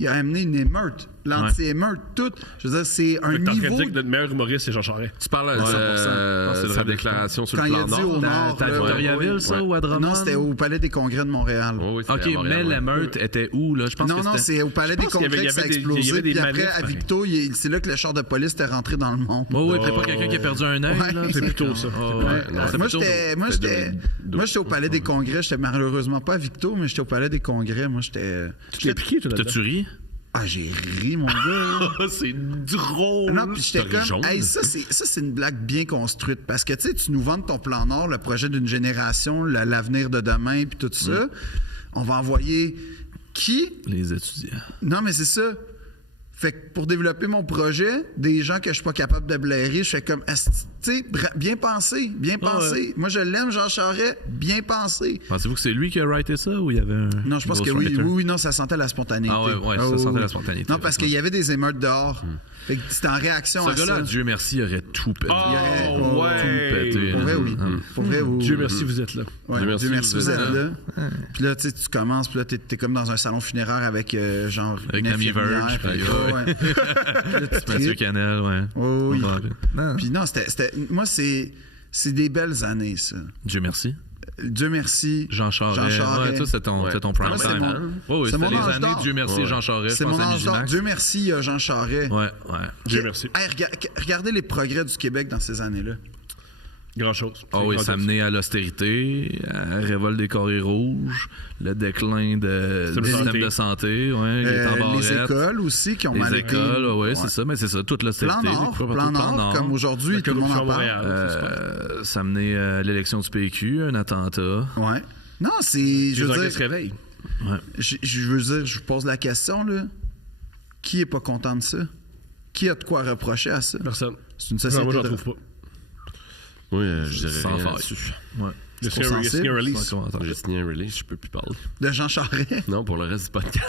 il a amené une émeute, l'anti-émeute, tout. Je veux dire, c'est un Fait que t'es en train de niveau... dire que notre meilleur humoriste, c'est Jean Charest. Tu parles de 100%. C'est sa vrai. déclaration sur Quand le il a plan dit Nord. au Nord... T'as là, Victoriaville, ouais. ça, ou à Drummond? Non, c'était au Palais des Congrès de Montréal. Oh, oui, c'était OK, à Montréal, mais ouais. l'émeute était où, là? Je pense Non, que non, c'était... c'est au Palais des pense qu'il y avait- Congrès il y que ça a avait des- il y explosé. avait des Puis après, manifs, à pareil. Victo, c'est là que le char de police était rentré dans le monde. Oui, oui, peut-être pas quelqu'un qui a perdu un œil, Ouais. là. C'est plutôt ça. Oh, Ouais, ouais. non, C'est Moi, plutôt- j'étais au Palais des Congrès. J'étais malheureusement pas à Victo, mais j'étais au Palais des Congrès. Moi, j'étais... Tu t'es piqué, toi, là-dedans. T'as-tu ri? Ah, j'ai ri, mon gars. C'est drôle! Non, puis j'étais T'as ri comme, jaune. hey, ça, c'est une blague bien construite. Parce que, tu sais, tu nous vends ton plan Nord, le projet d'une génération, l'avenir de demain, puis tout ça. On va envoyer qui? Les étudiants. Non, mais c'est ça. Fait que pour développer mon projet, des gens que je suis pas capable de blairer, je fais comme, asti, tu sais, bien pensé, bien pensé. ouais. Moi, je l'aime, Jean Charest, bien pensé. Pensez-vous que c'est lui qui a writé ça ou il y avait un. Non, je pense que oui, oui, non, ça sentait la spontanéité. Ah ouais, ça sentait la spontanéité. Non, parce qu'il y avait des émeutes dehors. Fait que c'était en réaction Ce à gars-là, ça. Dieu merci, il aurait tout pété. Oh, Il y aurait- ouais. Tout pété. Pour vrai, oui. Pour vrai, oui. Dieu merci, vous êtes là. Ouais, Dieu Dieu merci, vous êtes là. Ah. Puis là, tu sais, tu commences, puis là, t'es comme dans un salon funéraire avec, genre, Avec une Tammy infirmière, Verge, puis- puis, ouais. Puis là, tu Mathieu tripes. Canel, ouais. Oh, oui. Non. Puis non, moi, c'est des belles années, ça. Dieu merci. Dieu merci. Jean Charest. Ouais, ça, c'est ton, Ouais. c'est ton prime Moi, c'est time. mon- hein? Ouais, ouais, c'est c'était mon les âge années d'or. Dieu merci Ouais. Jean Charest. C'est je pense, mon à âge d'or. Migimax. Dieu merci, Jean Charest. Ouais, ouais. Dieu merci. Hey, regardez les progrès du Québec dans ces années-là. Grand-chose. Ah oui, ça a mené à l'austérité, à la révolte des carrés rouges, le déclin du système de santé, ouais, il est en Les barrette. écoles aussi qui ont Les mal écoles, été. ouais, c'est ça, mais c'est ça, toute l'austérité. Plan Nord, les plan plan Nord, Nord. comme aujourd'hui, La tout le monde en corruption à parle. Montréal. Ça a mené à l'élection du PQ, un attentat. Ouais. Non, c'est. Les Je veux Anglais dire, se réveillent. je veux dire, je vous pose la question, là. Qui est pas content de ça? Qui a de quoi reprocher à ça? Personne. C'est une Non, société moi, j'en de... trouve pas. Oui, je dirais Sans rien faille. là-dessus. Ouais. Il y a trop signé un sensible, release. Sans commentaire. J'ai signé un release, je peux plus parler. de Jean Charest. Non, pour le reste du podcast.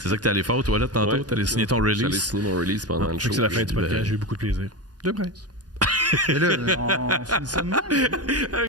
C'est ça que t'es allé faire aux toilettes tantôt? Ouais. T'allais signer ton J'allais release? signer mon release pendant le Fait show. que c'est la fin du Je vais- podcast. J'ai eu beaucoup de plaisir. De presse. Et là, on finit ça de même.